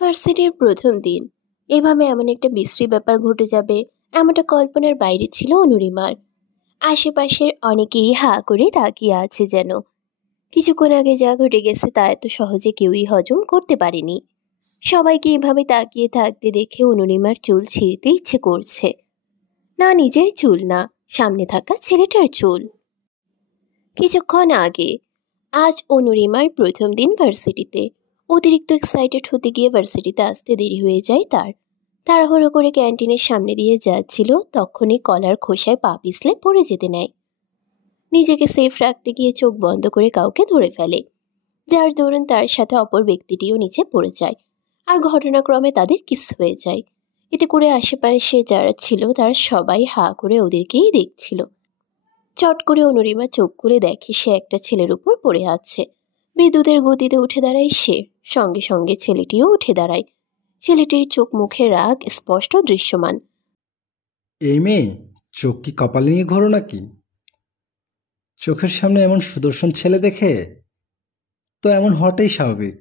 ভার্সিটির প্রথম দিন এভাবে এমন একটা বিশ্রী ব্যাপার ঘটে যাবে এমনটা কল্পনার বাইরে ছিল অনুরিমার। আশেপাশের অনেকেই হা করে তাকিয়ে আছে যেন। কিছুক্ষণ আগে যা ঘটে গেছে তা এত সহজে কেউই হজম করতে পারেনি। সবাইকে এভাবে তাকিয়ে থাকতে দেখে অনুরিমার চুল ছিঁড়তে ইচ্ছে করছে। না নিজের চুল না, সামনে থাকা ছেলেটার চুল। কিছুক্ষণ আগে আজ অনুরিমার প্রথম দিন ভার্সিটিতে। অতিরিক্ত এক্সাইটেড হতে গিয়ে ভার্সিটিতে আসতে দেরি হয়ে যায় তার। তাড়াহুড়ো করে ক্যান্টিনের সামনে দিয়ে যাচ্ছিল, তখনই কলার খোসায় পা পিছলে পড়ে যেতে নেয়। নিজেকে সেফ রাখতে গিয়ে চোখ বন্ধ করে কাউকে ধরে ফেলে, যার দরুন তার সাথে অপর ব্যক্তিটিও নিচে পড়ে যায়। আর ঘটনাক্রমে তাদের কিস হয়ে যায়। এতে করে আশেপাশে যারা ছিল তারা সবাই হা করে ওদেরকেই দেখছিল। চট করে অনুরিমা চোখ খুলে দেখে সে একটা ছেলের উপর পড়ে আছে। বিদ্যুতের গতিতে উঠে দাঁড়ায় সে, সঙ্গে সঙ্গে ছেলেটিও উঠে দাঁড়ায়। ছেলেটির চোখ মুখে রাগ স্পষ্ট দৃশ্যমান। এই মেয়ে, চোখ কি কপালে নিয়ে ঘোরো নাকি? চোখের সামনে এমন সুদর্শন ছেলে দেখে তো এমন হওয়াটাই স্বাভাবিক।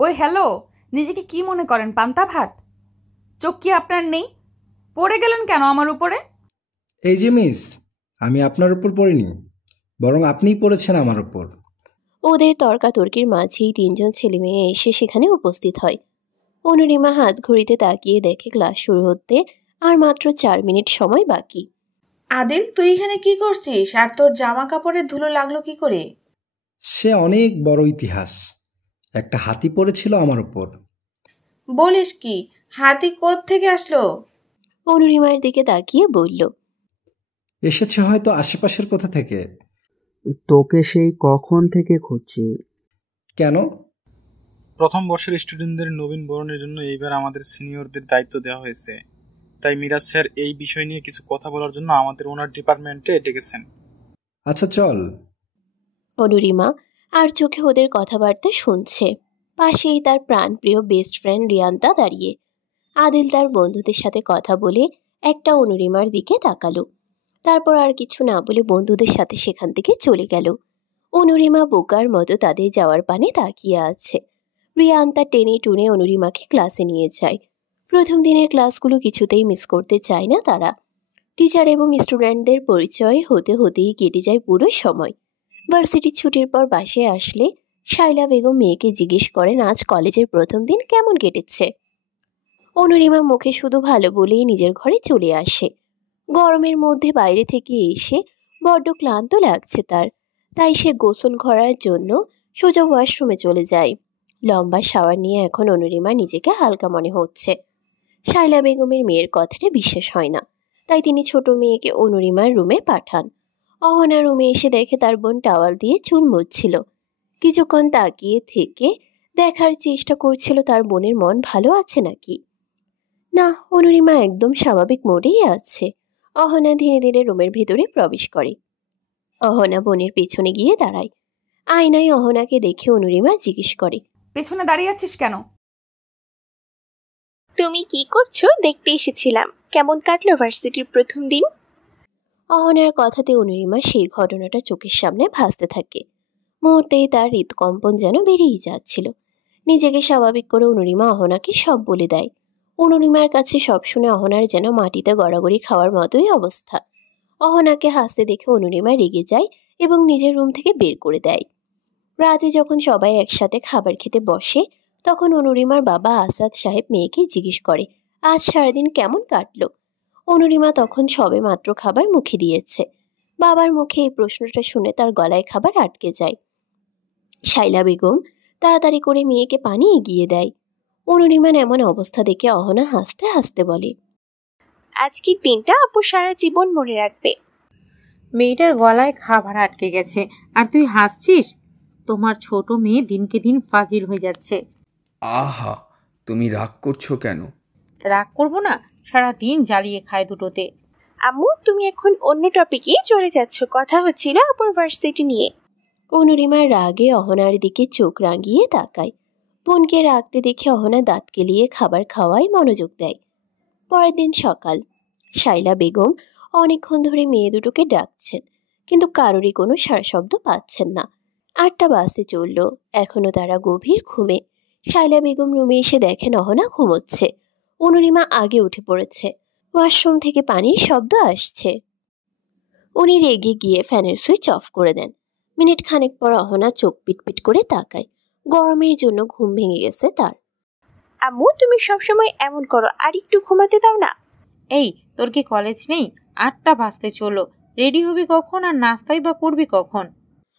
ওই হ্যালো, নিজেকে কি মনে করেন পান্তা ভাত? চোখ কি আপনার নেই? পড়ে গেলেন কেন আমার উপরে? এই যে মিস, আমি আপনার উপর পড়িনি, বরং আপনিই পড়েছেন আমার উপর। ওদের তর্কাতর্কির মাঝেই তিনজন ছেলে মেয়ে এসে সেখানে উপস্থিত হয়। অনুরিমা হাত ঘড়িতে তাকিয়ে দেখে ক্লাস শুরু হতে আর মাত্র 4 মিনিট সময় বাকি। আদিল, তুই এখানে কি করছিস? আর তোর জামা কাপড়ের ধুলো লাগলো কি করে? সে অনেক বড় ইতিহাস। একটা হাতি পড়েছিল আমার উপর। বলিস কি? হাতি থেকে আসলো? অনুরিমার দিকে তাকিয়ে বলল, এসেছে হয়তো আশেপাশের কোথা থেকে। তোকে সেই কখন থেকে খুঁজছি। কেন? প্রথম বর্ষের স্টুডেন্টদের নবীন বরণের জন্য এইবার আমাদের সিনিয়রদের দায়িত্ব দেওয়া হয়েছে, তাই মিরাজ স্যার এই বিষয় নিয়ে কিছু কথা বলার জন্য আমাদের ওনার ডিপার্টমেন্টে ডেকেছেন। আচ্ছা চল। অনুরিমা আর চোখে ওদের কথাবার্তা শুনছে। পাশেই তার প্রাণপ্রিয় বেস্ট ফ্রেন্ড রিয়ান্তা দাঁড়িয়ে। আদিল তার বন্ধুদের সাথে কথা বলে একটা অনুরিমার দিকে তাকালো, তারপর আর কিছু না বলে বন্ধুদের সাথে সেখান থেকে চলে গেল। অনুরিমা বোকার মতো তাদের যাওয়ার পানে তাকিয়ে আছে। রিয়ান্তা টেনে টুনে অনুরিমাকে ক্লাসে নিয়ে যায়। প্রথম দিনের ক্লাসগুলো কিছুতেই মিস করতে চায় না তারা। টিচার এবং স্টুডেন্টদের পরিচয় হতে হতেই কেটে যায় পুরো সময়। ভার্সিটির ছুটির পর বাসায় আসলে শাইলা বেগম মেয়েকে জিজ্ঞেস করেন আজ কলেজের প্রথম দিন কেমন কেটেছে। অনুরিমা মুখে শুধু ভালো বলেই নিজের ঘরে চলে আসে। গরমের মধ্যে বাইরে থেকে এসে বড্ড ক্লান্ত লাগছে তার, তাই সে গোসল করার জন্য সোজা ওয়াশরুমে চলে যায়। লম্বা শাওয়ার নিয়ে এখন অনুরিমা নিজেকে হালকা মনে হচ্ছে। শাইলা বেগমের মেয়ের কথাটা বিশ্বাস হয় না, তাই তিনি ছোট মেয়েকে অনুরিমার রুমে পাঠান। অহনা রুমে এসে দেখে তার বোন টাওয়াল দিয়ে চুল মুছছিল। কিছুক্ষণ তাকিয়ে থেকে দেখার চেষ্টা করছিল তার বোনের মন ভালো আছে নাকি। না, অনুরিমা একদম স্বাভাবিক মোডেই আছে। অহনা ধীরে ধীরে রুমের ভিতরে প্রবেশ করে। অহনা বোনের পেছনে গিয়ে দাঁড়ায়। আয়নায় অহনাকে দেখে অনুরিমা জিজ্ঞেস করে, পেছনে দাঁড়িয়ে আছিস কেন? তুমি কি করছো দেখতে এসেছিলাম। কেমন কাটলো ভার্সিটির প্রথম দিন? অহনার কথাতে অনুরিমা সেই ঘটনাটা চোখের সামনে ভাসতে থাকে। মুহূর্তেই তার হৃদকম্পন যেন বেরিয়ে যাচ্ছিল। নিজেকে স্বাভাবিক করে অনুরিমা অহনাকে সব বলে দেয়। অনুরিমার কাছে সব শুনে অহনার যেন মাটিতে গড়াগড়ি খাওয়ার মতোই অবস্থা। অহনাকে হাসতে দেখে অনুরিমা রেগে যায় এবং নিজের রুম থেকে বের করে দেয়। রাতে যখন সবাই একসাথে খাবার খেতে বসে, তখন অনুরিমার বাবা আসাদ সাহেব মেয়েকে জিজ্ঞেস করে আজ সারাদিন কেমন কাটলো। অনুরিমা তখন সবে মাত্র খাবার মুখে দিয়েছে। বাবার মুখে এই প্রশ্নটা শুনে তার গলায় খাবার আটকে যায়। শাইলা বেগম তাড়াতাড়ি করে মেয়েকে পানি এগিয়ে দেয়। অনুরিমার এমন অবস্থা দেখে অহনা হাসতে হাসতে বলে, আজকের দিনটা আপু সারা জীবন মনে রাখবে। মেয়েটার গলায় খাবার আটকে গেছে আর তুই হাসছিস? তোমার ছোট মেয়ে দিনকে দিন ফাজিল হয়ে যাচ্ছে। আহা, তুমি রাগ করছো কেন? রাগ করবো না, সারাদিন জ্বালিয়ে খায় দুটোতে। আম্মু, তুমি এখন অন্য টপিকে চলে যাচ্ছ। কথা হচ্ছিল আপুর ভার্সিটি নিয়ে। অনুরিমার রাগে অহনার দিকে চোখ রাঙিয়ে তাকায়। বোনকে রাখতে দেখে অহনা দাঁত কেলিয়ে খাবার খাওয়ায় মনোযোগ দেয়। পরের দিন সকাল, শাইলা বেগম অনেকক্ষণ ধরে মেয়ে দুটোকে ডাকছেন, কিন্তু কারোরই কোনো সাড়াশব্দ পাচ্ছেন না। 8টা বাজতে চলল, এখনো তারা গভীর ঘুমে। শায়লা বেগম রুমে এসে দেখেন অহনা ঘুমোচ্ছে। অনুরিমা আগে উঠে পড়েছে। ওয়াশরুম থেকে পানির শব্দ আসছে। উনি রেগে গিয়ে ফ্যানের সুইচ অফ করে দেন। মিনিট খানেক পর অহনা চোখ পিটপিট করে তাকায়। গরমের জন্য ঘুম ভেঙে গেছে তার। আম্মু তুমি সবসময় এমন করো, আর একটু ঘুমাতে দাও না। এই, তোর কি কলেজ নেই? 8টা বাজতে চলো। রেডি হবি কখন আর নাস্তাই বা করবি কখন?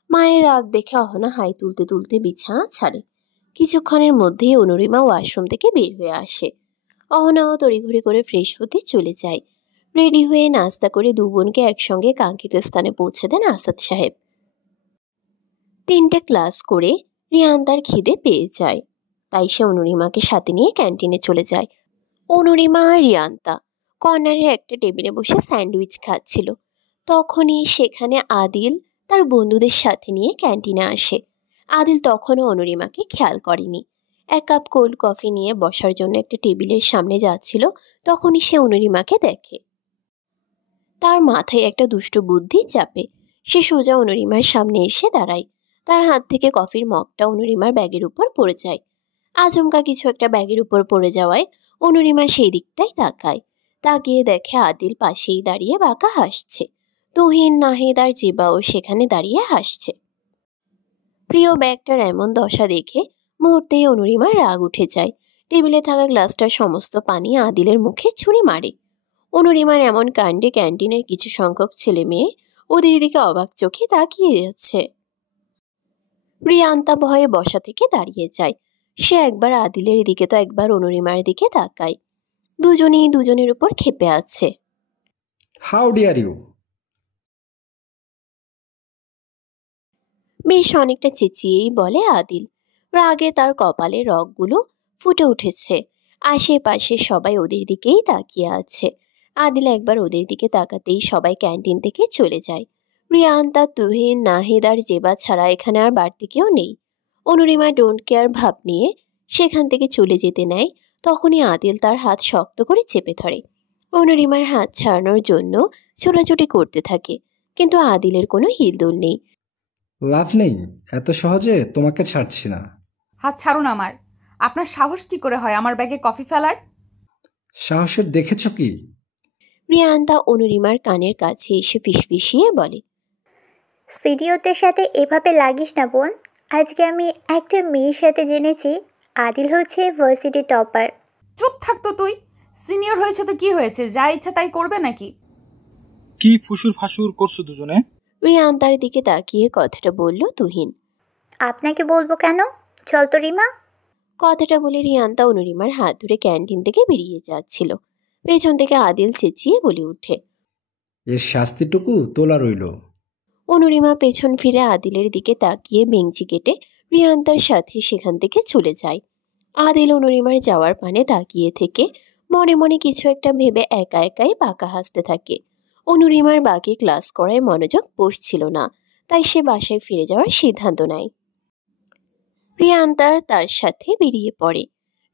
মায়ের রাগ দেখে অহনা হাই তুলতে তুলতে বিছানা ছাড়ে। কিছুক্ষণের মধ্যেই অনুরিমা ওয়াশরুম থেকে বের হয়ে আসে। অহনাও তড়িঘড়ি করে ফ্রেশ হতে চলে যায়। রেডি হয়ে নাস্তা করে দু বোনকে একসঙ্গে কাঙ্ক্ষিত স্থানে পৌঁছে দেন আসাদ সাহেব। 3টে ক্লাস করে রিয়ান তার খিদে পেয়ে যায়, তাই সে অনুরিমাকে সাথে নিয়ে ক্যান্টিনে চলে যায়। অনুরিমা আর রিয়ান্তা কর্নারের একটা টেবিলে বসে স্যান্ডউইচ খাচ্ছিল। তখনই সেখানে আদিল তার বন্ধুদের সাথে নিয়ে ক্যান্টিনে আসে। আদিল তখনও অনুরিমাকে খেয়াল করেনি। 1 কাপ কোল্ড কফি নিয়ে বসার জন্য একটা টেবিলের সামনে যাচ্ছিল, তখনই সে অনুরিমাকে দেখে। তার মাথায় একটা দুষ্টু বুদ্ধি চাপে। সে সোজা অনুরিমার সামনে এসে দাঁড়ায়। তার হাত থেকে কফির মগটা অনুরিমার ব্যাগের উপর পড়ে যায়। আচমকা কিছু একটা ব্যাগের উপর পড়ে যাওয়ায় অনুরিমা সেই দিকটাই তাকায়। তাকিয়ে দেখে আদিল পাশেই দাঁড়িয়ে বাঁকা হাসছে। তুহিন, নাহিদ আর জিবাও সেখানে দাঁড়িয়ে হাসছে। প্রিয় ব্যাগটার এমন দশা দেখে মুহূর্তেই অনুরিমার রাগ উঠে যায়। টেবিলে থাকা গ্লাসটার সমস্ত পানি আদিলের মুখে ছুঁড়ে মারে। অনুরিমার এমন কাণ্ডে ক্যান্টিনের কিছু সংখ্যক ছেলে মেয়ে ওদের দিকে অবাক চোখে তাকিয়ে যাচ্ছে। রিয়ান্তা ভয়ে বসা থেকে দাঁড়িয়ে যায়। সে একবার আদিলের দিকে তো একবার অনুরিমার দিকে তাকায়। দুজনেই দুজনের উপর ক্ষেপে আছে। How dare you! বেশ অনেকটা চেঁচিয়েই বলে আদিল। রাগে তার কপালে রগগুলো ফুটে উঠেছে। আশেপাশে সবাই ওদের দিকেই তাকিয়ে আছে। আদিল একবার ওদের দিকে তাকাতেই সবাই ক্যান্টিন থেকে চলে যায়। রিয়ান্তা, তুহিন, নাহিদ আর জেবা ছাড়া এখানে আর বাড়তি কেউ নেই। অনুরিমা ডোন্ট কেয়ার ভাব নিয়ে সেখান থেকে চলে যেতে নেয়। তখনই আদিল তার হাত শক্ত করে চেপে ধরে। অনুরিমার হাত ছাড়ানোর জন্য ছোটাছুটি করতে থাকে, কিন্তু আদিলের কোনো হিলদোল নেই। লাভ নেই, এত সহজে তোমাকে ছাড়ছি না। হাত ছাড়ুন আমার। আপনার সাহস কি করে হয় আমার ব্যাগে কফি ফেলার? সাহসের দেখেছ কি? রিয়ান্তা অনুরিমার কানের কাছে এসে ফিসফিসিয়ে বলে, সিনিয়রদের সাথে এভাবে লাগিস না বোন। আজকে আমি একটা মেয়ের সাথে জেনেছি আদিল হচ্ছে ভার্সিটি টপার। চুপ থাকতো তুই। সিনিয়র হয়েছে তো কি হয়েছে, যা ইচ্ছা তাই করবে নাকি? কি ফুসুর ফাসুর করছো দুজনে? রিয়ান্তার দিকে তাকিয়ে কথাটা বলল তুহিন। আপনাকে বলবো কেন? চল তো রিমা। কথাটা বলে রিয়ান্তা অনুরিমার হাত ধরে ক্যান্টিন থেকে বেরিয়ে যাচ্ছিল। পেছন থেকে আদিল চেঁচিয়ে বলে ওঠে, এর শাস্তিটুকু তোলা রইল। অনুরিমা পেছন ফিরে আদিলের দিকে তাকিয়ে বেঞ্চি কেটে রিয়ান্তার সাথে সেখান থেকে চলে যায়। আদিল অনুরিমার যাওয়ার পানে তাকিয়ে থেকে মনে মনে কিছু একটা ভেবে একা একাই বাঁকা হাসতে থাকে। অনুরিমার বাকি ক্লাস করায় মনোযোগ বসছিল না, তাই সে বাসায় ফিরে যাওয়ার সিদ্ধান্ত নেয়। রিয়ান্তার তার সাথে বেরিয়ে পড়ে।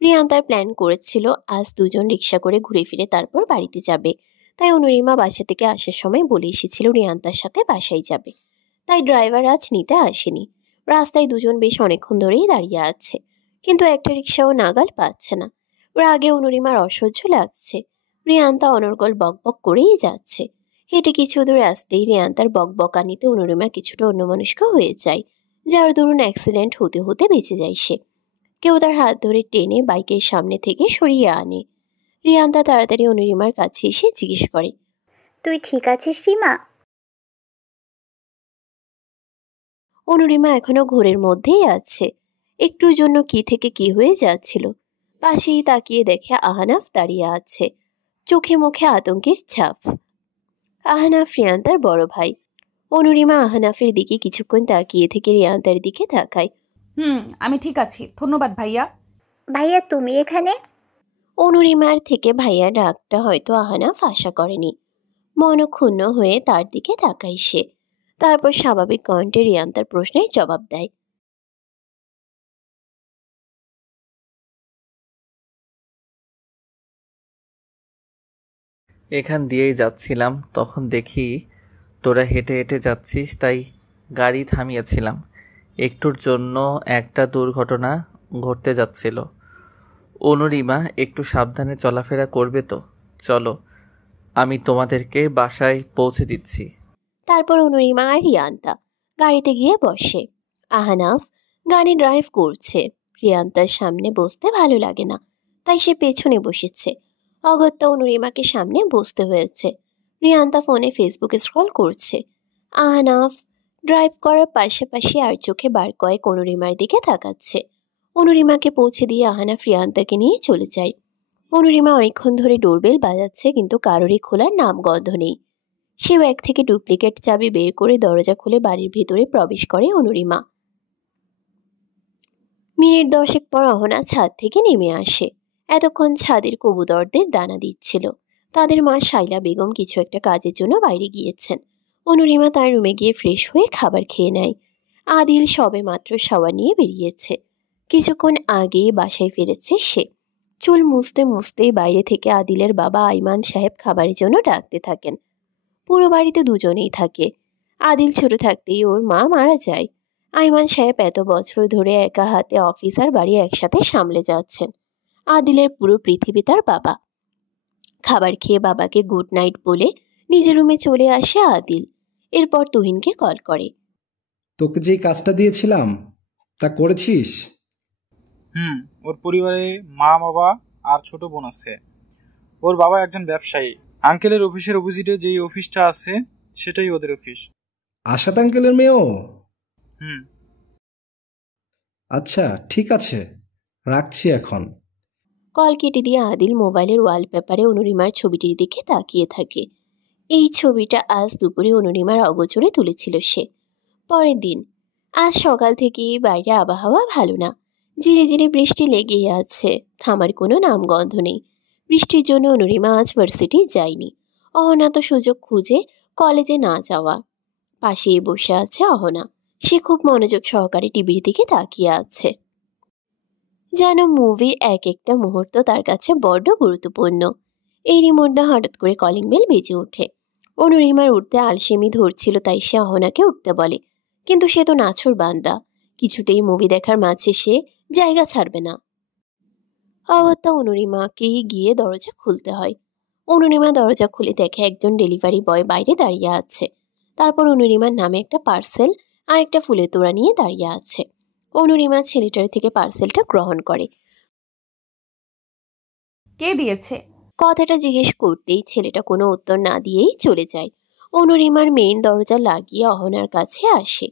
রিয়ান্তার প্ল্যান করেছিল আজ দুজন রিক্সা করে ঘুরে ফিরে তারপর বাড়িতে যাবে। তাই অনুরিমা বাসা থেকে আসার সময় বলে এসেছিল রিয়ান্তার সাথে বাসায় যাবে। তাই ড্রাইভার আজ নিতে আসেনি। রাস্তায় দুজন বেশ অনেকক্ষণ ধরেই দাঁড়িয়ে আছে, কিন্তু একটা রিক্সাও নাগাল পাচ্ছে না। রাগে অনুরিমার অসহ্য লাগছে। রিয়ান্তা অনর্গল বকবক করেই যাচ্ছে। হেঁটে কিছু দূর আসতেই রিয়ান্তার বকবকানিতে অনুরিমা কিছুটা অন্যমনস্ক হয়ে যায়, যার দরুন অ্যাক্সিডেন্ট হতে হতে বেঁচে যায় সে। কেউ তার হাত ধরে টেনে বাইকের সামনে থেকে সরিয়ে আনে। রিয়ান্তা তাড়াতাড়ি অনুরিমার কাছে এসে জিজ্ঞেস করে, তুই ঠিক আছিস রিমা? অনুরিমা এখনো ঘোরের মধ্যেই আছে। একটুর জন্য কি থেকে কি হয়ে যাচ্ছিল। পাশেই তাকিয়ে দেখে আহনাফ দাঁড়িয়ে আছে, চোখে মুখে আতঙ্কের ছাপ। আহনাফ রিয়ান্তার বড় ভাই। অনুরিমা আহনাফের দিকে কিছুক্ষণ তাকিয়ে থেকে রিয়ান্তার দিকে তাকায়। আমি ঠিক আছি, ধন্যবাদ ভাইয়া। ভাইয়া তুমি এখানে? অনুরিমার থেকে ভাইয়া ডাকটা হয়তো আহনাফ আশা করেনি। মনক্ষুণ্ণ হয়ে তার দিকে তাকায় সে। তারপর স্বাভাবিক কণ্ঠে রিয়ান্তার প্রশ্নের জবাব দেয়, এখান দিয়েই যাচ্ছিলাম, তখন দেখি তোরা হেঁটে হেঁটে যাচ্ছিস, তাই গাড়ি থামিয়েছিলাম। একটুর জন্য একটা দুর্ঘটনা ঘুরতে যাচ্ছিল। অনুরিমা, একটু সাবধানে চলাফেরা করবে তো? চলো, আমি তোমাদেরকে বাসায় পৌঁছে দিচ্ছি। তারপর অনুরিমা আর রিয়ান্তা গাড়িতে গিয়ে বসে। আহনাফ গাড়ি ড্রাইভ করছে। রিয়ান্তার সামনে বসতে ভালো লাগে না, তাই সে পেছনে বসেছে। অগত্যা অনুরিমাকে সামনে বসতে হয়েছে। রিয়ান্তা ফোনে ফেসবুকে স্ক্রল করছে। আহনাফ ড্রাইভ করার পাশাপাশি আর চোখে বার কয়েক অনুরিমার দিকে তাকাচ্ছে। অনুরিমাকে পৌঁছে দিয়ে আহনাফ রিয়ান্তাকে নিয়ে চলে যায়। অনুরিমা অনেকক্ষণ ধরে ডোরবেল বাজাচ্ছে, কিন্তু কারোরই খোলার নামগন্ধ নেই। সে ব্যাগ থেকে ডুপ্লিকেট চাবি বের করে দরজা খুলে বাড়ির ভেতরে প্রবেশ করে অনুরিমা। মিনিট 10 পর অহনা ছাদ থেকে নেমে আসে। এতক্ষণ ছাদের কবুতরদের দানা দিচ্ছিল। তাদের মা শাইলা বেগম কিছু একটা কাজের জন্য বাইরে গিয়েছেন। অনুরিমা তার রুমে গিয়ে ফ্রেশ হয়ে খাবার খেয়ে নেয়। আদিল সবে মাত্র শাওয়ার নিয়ে বেরিয়েছে। কিছুক্ষণ আগে বাসায় ফিরেছে সে। চুল মুছতে মুছতেই বাইরে থেকে আদিলের বাবা আইমান সাহেব খাবারের জন্য ডাকতে থাকেন। পুরো বাড়িতে দুজনেই থাকে। আদিল ছোট থাকতেই ওর মা মারা যায়। আইমান সাহেব এত বছর ধরে একা হাতে অফিস আর বাড়ি একসাথে সামলে যাচ্ছেন। আদিলের পুরো পৃথিবী তার বাবা। খাবার খেয়ে বাবাকে গুড নাইট বলে নিজের রুমে চলে আসে আদিল। এরপর তুহিনকে কল করে। তোকে যেই কাজটা দিয়েছিলাম তা করেছিস? ওর পরিবারে মা, বাবা আর ছোট বোন আছে। ওর বাবা একজন ব্যবসায়ী। আঙ্কেলের অফিসের অপোজিটে যেই অফিসটা আছে সেটাই ওদের অফিস। আশাদ আঙ্কেলের মেয়েও? হুম। আচ্ছা, ঠিক আছে, রাখছি এখন। কল কেটে দিয়ে আদিল মোবাইলের ওয়ালপেপারে অনুরিমার ছবিটির দিকে তাকিয়ে থাকে। এই ছবিটা আজ দুপুরে অনুরিমার অগোচরে তুলেছিল সে। পরের দিন আজ সকাল থেকেই বাইরে আবহাওয়া ভালো না। ঝিরে ঝিরে বৃষ্টি লেগেই আছে, থামার কোনো নামগন্ধ নেই। বৃষ্টির জন্য অনুরিমা আজ ভার্সিটি যায়নি। অহনা তো সুযোগ খুঁজে কলেজে না যাওয়া। পাশেই বসে আছে অহনা। সে খুব মনোযোগ সহকারে টিভির দিকে তাকিয়ে আছে, যেন মুভির এক একটা মুহূর্ত তার কাছে বড্ড গুরুত্বপূর্ণ। এরই মধ্যে হঠাৎ করে কলিং বেল বেজে ওঠে। অনুরিমার উঠতে আলসেমি ধরছিল, তাই সে অহনাকে উঠতে বলে, কিন্তু সে তো নাছুর বান্দা, কিছুতেই মুভি দেখার মাঝে সে জায়গা ছাড়বে না। অগত্যা অনুরিমাকেই গিয়ে দরজা খুলতে হয়। অনুরিমা দরজা খুলে দেখে একজন ডেলিভারি বয় বাইরে দাঁড়িয়ে আছে। তারপর অনুরিমার নামে একটা পার্সেল আর একটা ফুলের তোড়া নিয়ে দাঁড়িয়ে আছে। অনুরিমা ছেলেটার থেকে পার্সেলটা গ্রহণ করে। কে দিয়েছে? কথাটা জিজ্ঞেস করতেই ছেলেটা কোনো উত্তর না দিয়েই চলে যায়। অনুরিমার মেইন দরজা লাগিয়ে অহনার কাছে আসে।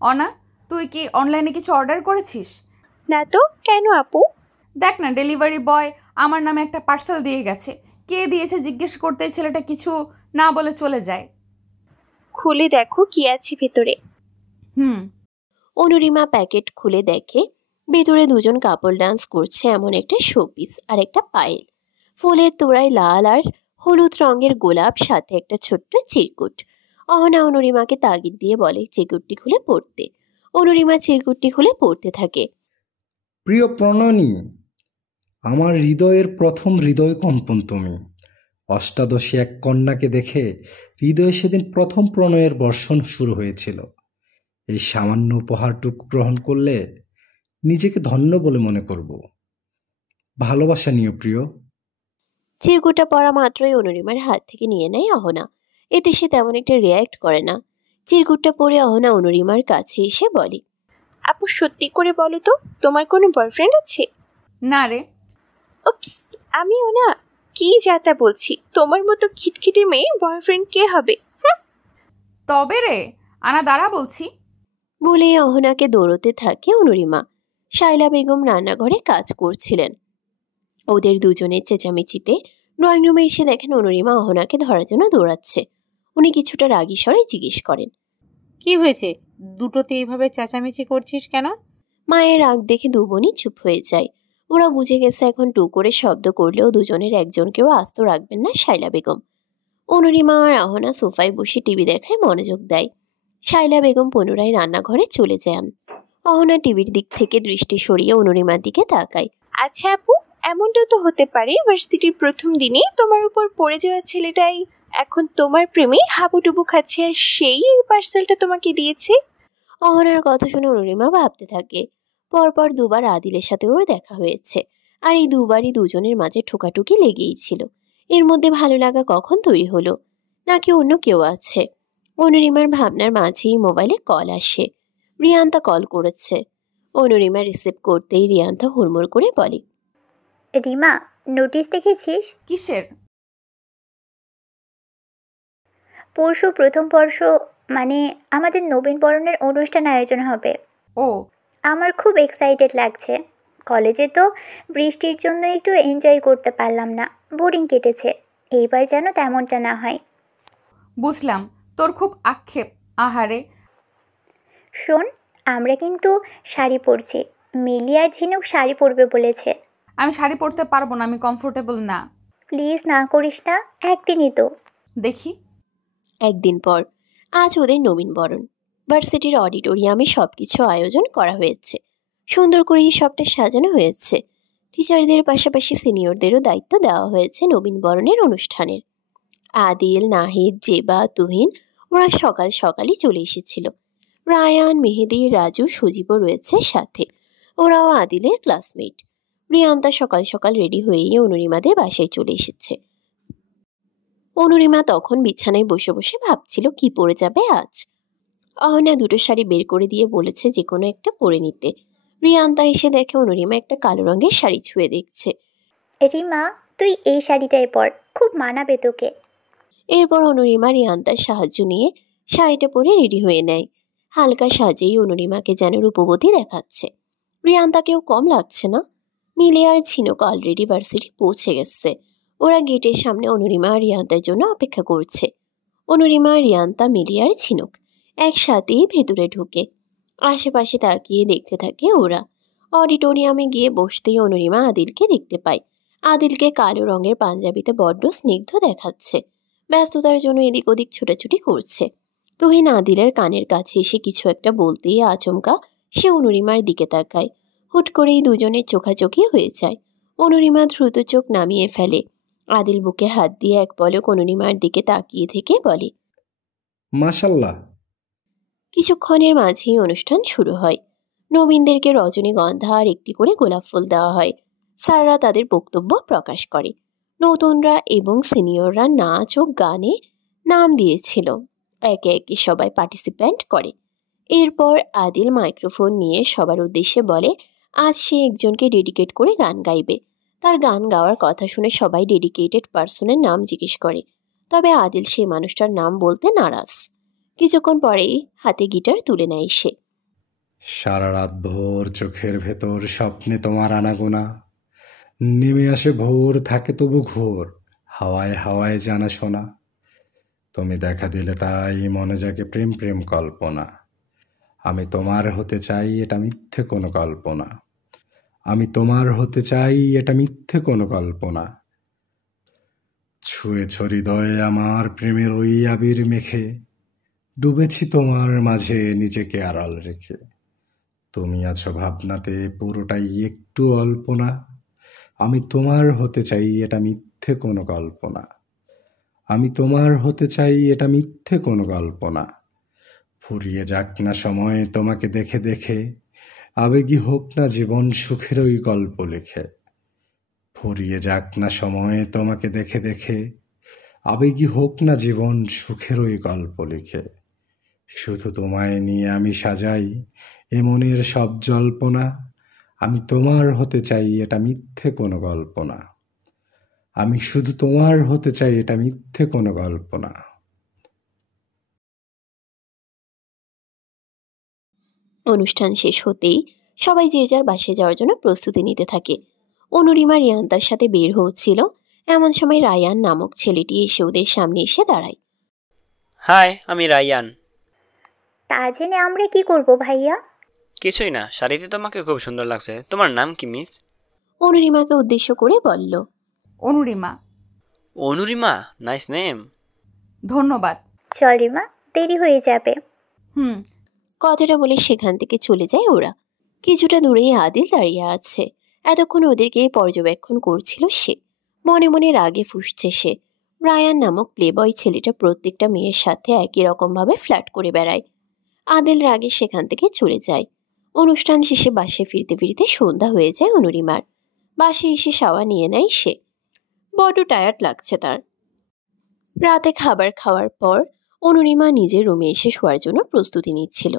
অনা, তুই কি অনলাইনে কিছু অর্ডার করেছিস? না তো, কেন আপু? দেখ না, ডেলিভারি বয় আমার নামে একটা পার্সেল দিয়ে গেছে। কে দিয়েছে জিজ্ঞেস করতে ছেলেটা কিছু না বলে চলে যায়। খুলে দেখো কি আছে ভেতরে। অনুরিমা প্যাকেট খুলে দেখে ভেতরে দুজন কাপল ডান্স করছে এমন একটা শোপিস আর একটা পায়েল। ফুলের তোড়ায় লাল আর হলুদ রঙের গোলাপ, সাথে একটা ছোট্ট চিরকুট। অহনা অনুরিমাকে তাগিদ দিয়ে বলে চিরকুটটি খুলে পড়তে। অনুরিমা চিরকুটটি খুলে পড়তে থাকে। প্রিয় প্রণয়নী, আমার হৃদয়ের প্রথম হৃদয় কম্পন তুমি। অষ্টাদশী এক কন্যাকে দেখে হৃদয়ে সেদিন প্রথম প্রণয়ের বর্ষণ শুরু হয়েছিল। এই সামান্য উপহারটুকু গ্রহণ করলে নিজেকে ধন্য বলে মনে করব। ভালোবাসা নিও প্রিয়। চিরকুটটা পড়া মাত্রই অনুরিমার হাত থেকে নিয়ে নেয় অহনা। এতে সে তেমন একটা রিয়্যাক্ট করে না। চিরকুটটা পড়ে অহনা অনুরিমার কাছে এসে বলে, আপু সত্যি করে বলো তো, তোমার কোনো বয়ফ্রেন্ড আছে? না রে। উপস, আমিও না। কি যাতা বলছি, তোমার মতো খিটখিটে মেয়ে বয়ফ্রেন্ড কে হবে? তবে রে, আনা দাঁড়া বলছি। বলে অহনাকে দৌড়তে থাকে অনুরিমা। শাইলা বেগম রান্নাঘরে কাজ করছিলেন। ওদের দুজনের চেঁচামেচিতে ড্রয়িং রুমে এসে দেখেন অনুরিমা অহনাকে ধরার জন্য দৌড়াচ্ছে। উনি কিছুটা রাগী স্বরে জিজ্ঞেস করেন, কি হয়েছে? দুটোতে এইভাবে চেঁচামেচি করছিস কেন? মায়ের রাগ দেখে দু বোনই চুপ হয়ে যায়। ওরা বুঝে গেছে এখন টু করে শব্দ করলেও দুজনের একজনকেও আস্ত রাখবেন না শাইলা বেগম। অনুরিমা আর অহনা সোফায় বসে টিভি দেখায় মনোযোগ দেয়। শাইলা বেগম পুনরায় রান্নাঘরে চলে যান। অহনা টিভির দিক থেকে দৃষ্টি সরিয়ে অনুরিমার দিকে তাকায়। আচ্ছা আপু, এমনটা তো হতে পারে ভার্সিটির প্রথম দিনে তোমার উপর পড়ে যাওয়া ছেলেটাই এখন তোমার প্রেমে হাবুডুবু খাচ্ছে, আর সেই এই পার্সেলটা তোমাকে দিয়েছে। অহনার কথা শুনে অনুরিমা ভাবতে থাকে। পরপর দুবার আদিলের সাথে ওর দেখা হয়েছে, আর এই দুবারই দুজনের মাঝে ঠোকাঠুকি লেগেই ছিল। এর মধ্যে ভালো লাগা কখন তৈরি হলো, নাকি অন্য কেউ আছে? অনুরিমার ভাবনার মাঝেই মোবাইলে কল আসে। রিয়ান্তা কল করেছে। অনুরিমা রিসিভ করতেই রিয়ান্তা হুড়মুড় করে বলে, রিমা, নোটিশ দেখেছিস? কিসের? পরশু প্রথম বর্ষ, মানে আমাদের নবীন বরণের অনুষ্ঠান আয়োজন হবে। ও, আমার খুব এক্সাইটেড লাগছে। কলেজে তো বৃষ্টির জন্য একটু এনজয় করতে পারলাম না, বোরিং কেটেছে। এইবার যেন তেমনটা না হয়। বুঝলাম, তোর খুব আক্ষেপ। আহারে, শোন, আমরা কিন্তু শাড়ি পরছি। মিলি আর ঝিনুক শাড়ি পরবে বলেছে। আমি শাড়ি পরতে পারবো না, আমি কমফোর্টেবল না। প্লিজ না করিস না, একদিনই তো। দেখি। একদিন পর আজ ওদের নবীন বরণ। ভার্সিটির অডিটোরিয়ামে সবকিছু আয়োজন করা হয়েছে। সুন্দর করেই সবটা সাজানো হয়েছে। টিচারদের পাশাপাশি সিনিয়রদেরও দায়িত্ব দেওয়া হয়েছে নবীন বরণের অনুষ্ঠানের। আদিল, নাহিদ, জেবা, তুহিন ওরা সকাল সকালই চলে এসেছিল। রায়ান, মেহেদি, রাজু, সজীবও রয়েছে সাথে। ওরাও আদিলের ক্লাসমেট। রিয়ান্তা সকাল সকাল রেডি হয়েই অনুরিমাদের বাসায় চলে এসেছে। অনুরিমা তখন বিছানায় বসে বসে ভাবছিল কি পরে যাবে আজ। অহনা দুটো শাড়ি বের করে দিয়ে বলেছে যে কোনো একটা পরে নিতে। রিয়ান্তা এসে দেখে অনুরিমা একটা কালো রঙের শাড়ি ছুঁয়ে দেখছে। রিমা, তুই এই শাড়িটাই পর, খুব মানাবে তোকে। এরপর অনুরিমা রিয়ান্তার সাহায্য নিয়ে শাড়িটা পরে রেডি হয়ে নেয়। হালকা সাজেই অনুরিমাকে যেন রূপবতী দেখাচ্ছে। রিয়ান্তাকেও কম লাগছে না। মিলি আর ঝিনুক অলরেডি ভার্সিটি পৌঁছে গেছে। ওরা গেটের সামনে অনুরিমা আর রিয়ান্তার জন্য অপেক্ষা করছে। অনুরিমা, রিয়ান্তা, মিলি আর ঝিনুক একসাথেই ভেতরে ঢুকে আশেপাশে তাকিয়ে দেখতে থাকে ওরা। অডিটোরিয়ামে গিয়ে বসতেই অনুরিমা আদিলকে দেখতে পায়। আদিলকে কালো রঙের পাঞ্জাবিতে বড্ড স্নিগ্ধ দেখাচ্ছে। ব্যস্ততার জন্য এদিক ওদিক ছোটাছুটি করছে। তুহিন আদিলের কানের কাছে এসে কিছু একটা বলতেই আচমকা সে অনুরিমার দিকে তাকায়। হুট করেই দুজনের চোখাচোখি হয়ে যায়। অনুরিমা দ্রুত চোখ নামিয়ে ফেলে। আদিল বুকে হাত দিয়ে এক পলক অনুরিমার দিকে তাকিয়ে থেকে বলে, মাশাল্লাহ। কিছুক্ষণের মাঝেই অনুষ্ঠান শুরু হয়। নবীনদেরকে রজনীগন্ধা আর একটি করে গোলাপ ফুল দেওয়া হয়। স্যাররা তাদের বক্তব্য প্রকাশ করে। নতুনরা এবং সিনিয়ররা নাচ ও গানে নাম দিয়েছিল। একে একে সবাই পার্টিসিপেন্ট করে। এরপর আদিল মাইক্রোফোন নিয়ে সবার উদ্দেশ্যে বলে আজ সে একজনকে ডেডিকেট করে গান গাইবে। তার গান গাওয়ার কথা শুনে সবাই ডেডিকেটেড পার্সনের নাম জিজ্ঞেস করে। তবে আদিল সেই মানুষটার নাম বলতে নারাজ। কিছুক্ষণ পরেই হাতে গিটার তুলে নেয় সে। সারা রাত ভোর চোখের ভেতর স্বপ্নে তোমার আনাগোনা, নেমে আসে ভোর, থাকে তবু ঘোর, হাওয়ায় হাওয়ায় জানা শোনা। তুমি দেখা দিলে তাই মনে জাগে প্রেম প্রেম কল্পনা। আমি তোমার হতে চাই, এটা মিথ্যে কোনো কল্পনা। আমি তোমার হতে চাই, এটা মিথ্যে কোনো কল্পনা। ছুঁয়েছ হৃদয়ে আমার প্রেমের ওই আবির মেখে, ডুবেছি তোমার মাঝে নিজেকে আড়াল রেখে। তুমি আছো ভাবনাতে, পুরোটাই একটু অল্পনা। আমি তোমার হতে চাই, এটা মিথ্যে কোনো কল্পনা। আমি তোমার হতে চাই, এটা মিথ্যে কোনো কল্পনা। ফুরিয়ে যাক না সময় তোমাকে দেখে দেখে, আবেগী হোক না জীবন সুখের ওই গল্প লেখে। ফুরিয়ে যাক না সময় তোমাকে দেখে দেখে, আবেগী হোক না জীবন সুখের ওই গল্প লিখে। শুধু তোমায় নিয়ে আমি সাজাই এ মনের সব জল্পনা। আমি তোমার হতে চাই, এটা মিথ্যে কোনো কল্পনা। আমি শুধু তোমার হতে চাই, এটা মিথ্যে কোনো কল্পনা। অনুষ্ঠান শেষ হতেই সবাই যে যার বাসায় যাওয়ার জন্য প্রস্তুতি নিতে থাকে। অনুরিমা রিয়ান্তার সাথে বের হচ্ছিল, এমন সময় রায়ান নামক ছেলেটি এসে ওদের সামনে এসে দাঁড়ায়। হাই, আমি রায়ান। তা জেনে আমরা কি করব ভাইয়া? কিছুই না, শাড়িতে তোমাকে খুব সুন্দর লাগছে। তোমার নাম কি মিস? অনুরিমাকে উদ্দেশ্য করে বলল। অনুরিমা। অনুরিমা, নাইস নেম। ধন্যবাদ। চল রিমা, দেরি হয়ে যাবে। কথাটা বলে সেখান থেকে চলে যায় ওরা। কিছুটা দূরেই আদিল দাঁড়িয়ে আছে। এতক্ষণ ওদেরকে পর্যবেক্ষণ করছিল সে। মনে মনে রাগে ফুঁসছে সে। রায়ান নামক প্লেবয় ছেলেটা প্রত্যেকটা মেয়ের সাথে একই রকমভাবে ফ্ল্যাট করে বেড়ায়। আদিল রাগে সেখান থেকে চলে যায়। অনুষ্ঠান শেষে বাসায় ফিরতে ফিরতে সন্ধ্যা হয়ে যায় অনুরিমার। বাসায় এসে শাওয়ার নিয়ে নেয় সে। বড্ড টায়ার্ড লাগছে তার। রাতে খাবার খাওয়ার পর অনুরিমা নিজের রুমে এসে শোয়ার জন্য প্রস্তুতি নিচ্ছিল।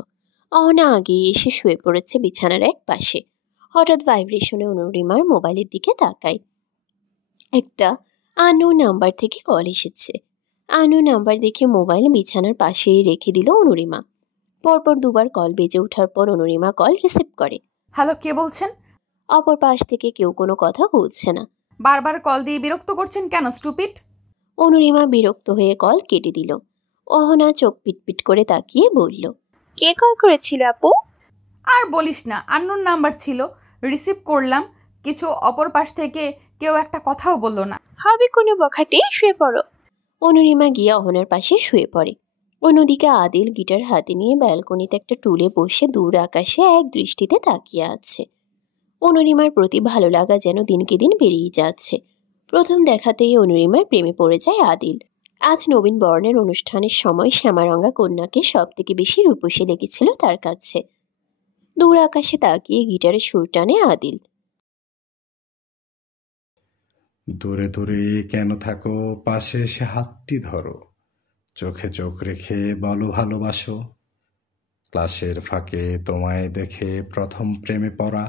অহনা আগেই এসে শুয়ে পড়েছে বিছানার এক পাশে। হঠাৎ ভাইব্রেশনে অনুরিমার মোবাইলের দিকে তাকায়। একটা আননোন নাম্বার থেকে কল এসেছে। আননোন নাম্বার দেখে মোবাইল বিছানার পাশেই রেখে দিল অনুরিমা। পরপর দুবার কল বেজে ওঠার পর অনুরিমা কল রিসিভ করে। হ্যালো, কে বলছেন? অপর পাশ থেকে কেউ কোনো কথা বলছে না। বারবার কল দিয়ে বিরক্ত করছেন কেন, স্টুপিড? অনুরিমা বিরক্ত হয়ে কল কেটে দিল। অহনা চোখ পিটপিট করে তাকিয়ে বলল, কে কল করেছিল আপু? আর বলিস না, আননোন নাম্বার ছিল, রিসিভ করলাম, কিছু অপর পাশ থেকে কেউ একটা কথাও বলল না। হবে কোনো বখাটে, শুয়ে পড়ো। অনুরিমা গিয়ে অহনার পাশে শুয়ে পড়ে। অন্যদিকে আদিল গিটার হাতে নিয়ে ব্যালকনিতে একটা টুলে বসে দূর আকাশে এক দৃষ্টিতে তাকিয়ে আছে। অনুরিমার প্রতি ভালো লাগা যেন দিনকে দিন বেড়েই যাচ্ছে। প্রথম দেখাতেই অনুরিমার প্রেমে পড়ে যায় আদিল। আজ নবীন বরণের অনুষ্ঠানের সময় শ্যামারঙ্গা কন্যাকে সব থেকে বেশি রূপসী লেগেছিল তার কাছে। দূর আকাশে তাকিয়ে গিটারের সুর টানে আদিল। দূরে দূরে কেন থাকো, পাশে এসে হাতটি ধরো, চোখে চোখ রেখে বলো ভালোবাসো। ক্লাসের ফাঁকে তোমায় দেখে প্রথম প্রেমে পড়া,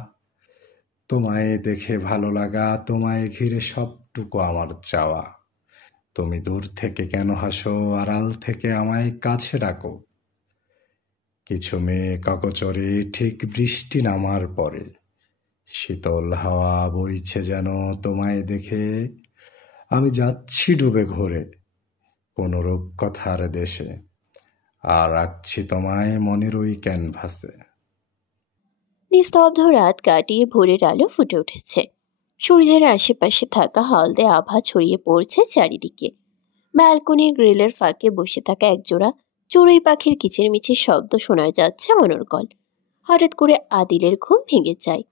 তোমায় দেখে ভালো লাগা, তোমায় ঘিরে সবটুকু আমার চাওয়া। তুমি দূর থেকে কেন হাসো, আড়াল থেকে আমায় কাছে ডাকো। কিছু মেয়ে কাকচরে ঠিক বৃষ্টি নামার পরে, শীতল হাওয়া বইছে যেন তোমায় দেখে। আমি যাচ্ছি ডুবে ঘোরে কোনো রূপকথার দেশে, আর রাখছি তোমায় মনের ওই ক্যানভাসে। নিস্তব্ধ রাত কাটিয়ে ভোরের আলো ফুটে উঠেছে। সূর্যের আশেপাশে থাকা হলদে আভা ছড়িয়ে পড়ছে চারিদিকে। ব্যালকনির গ্রিলের ফাঁকে বসে থাকা একজোড়া চড়ুই পাখির কিচিরমিচির শব্দ শোনা যাচ্ছে অনর্গল। হঠাৎ করে আদিলের ঘুম ভেঙে যায়।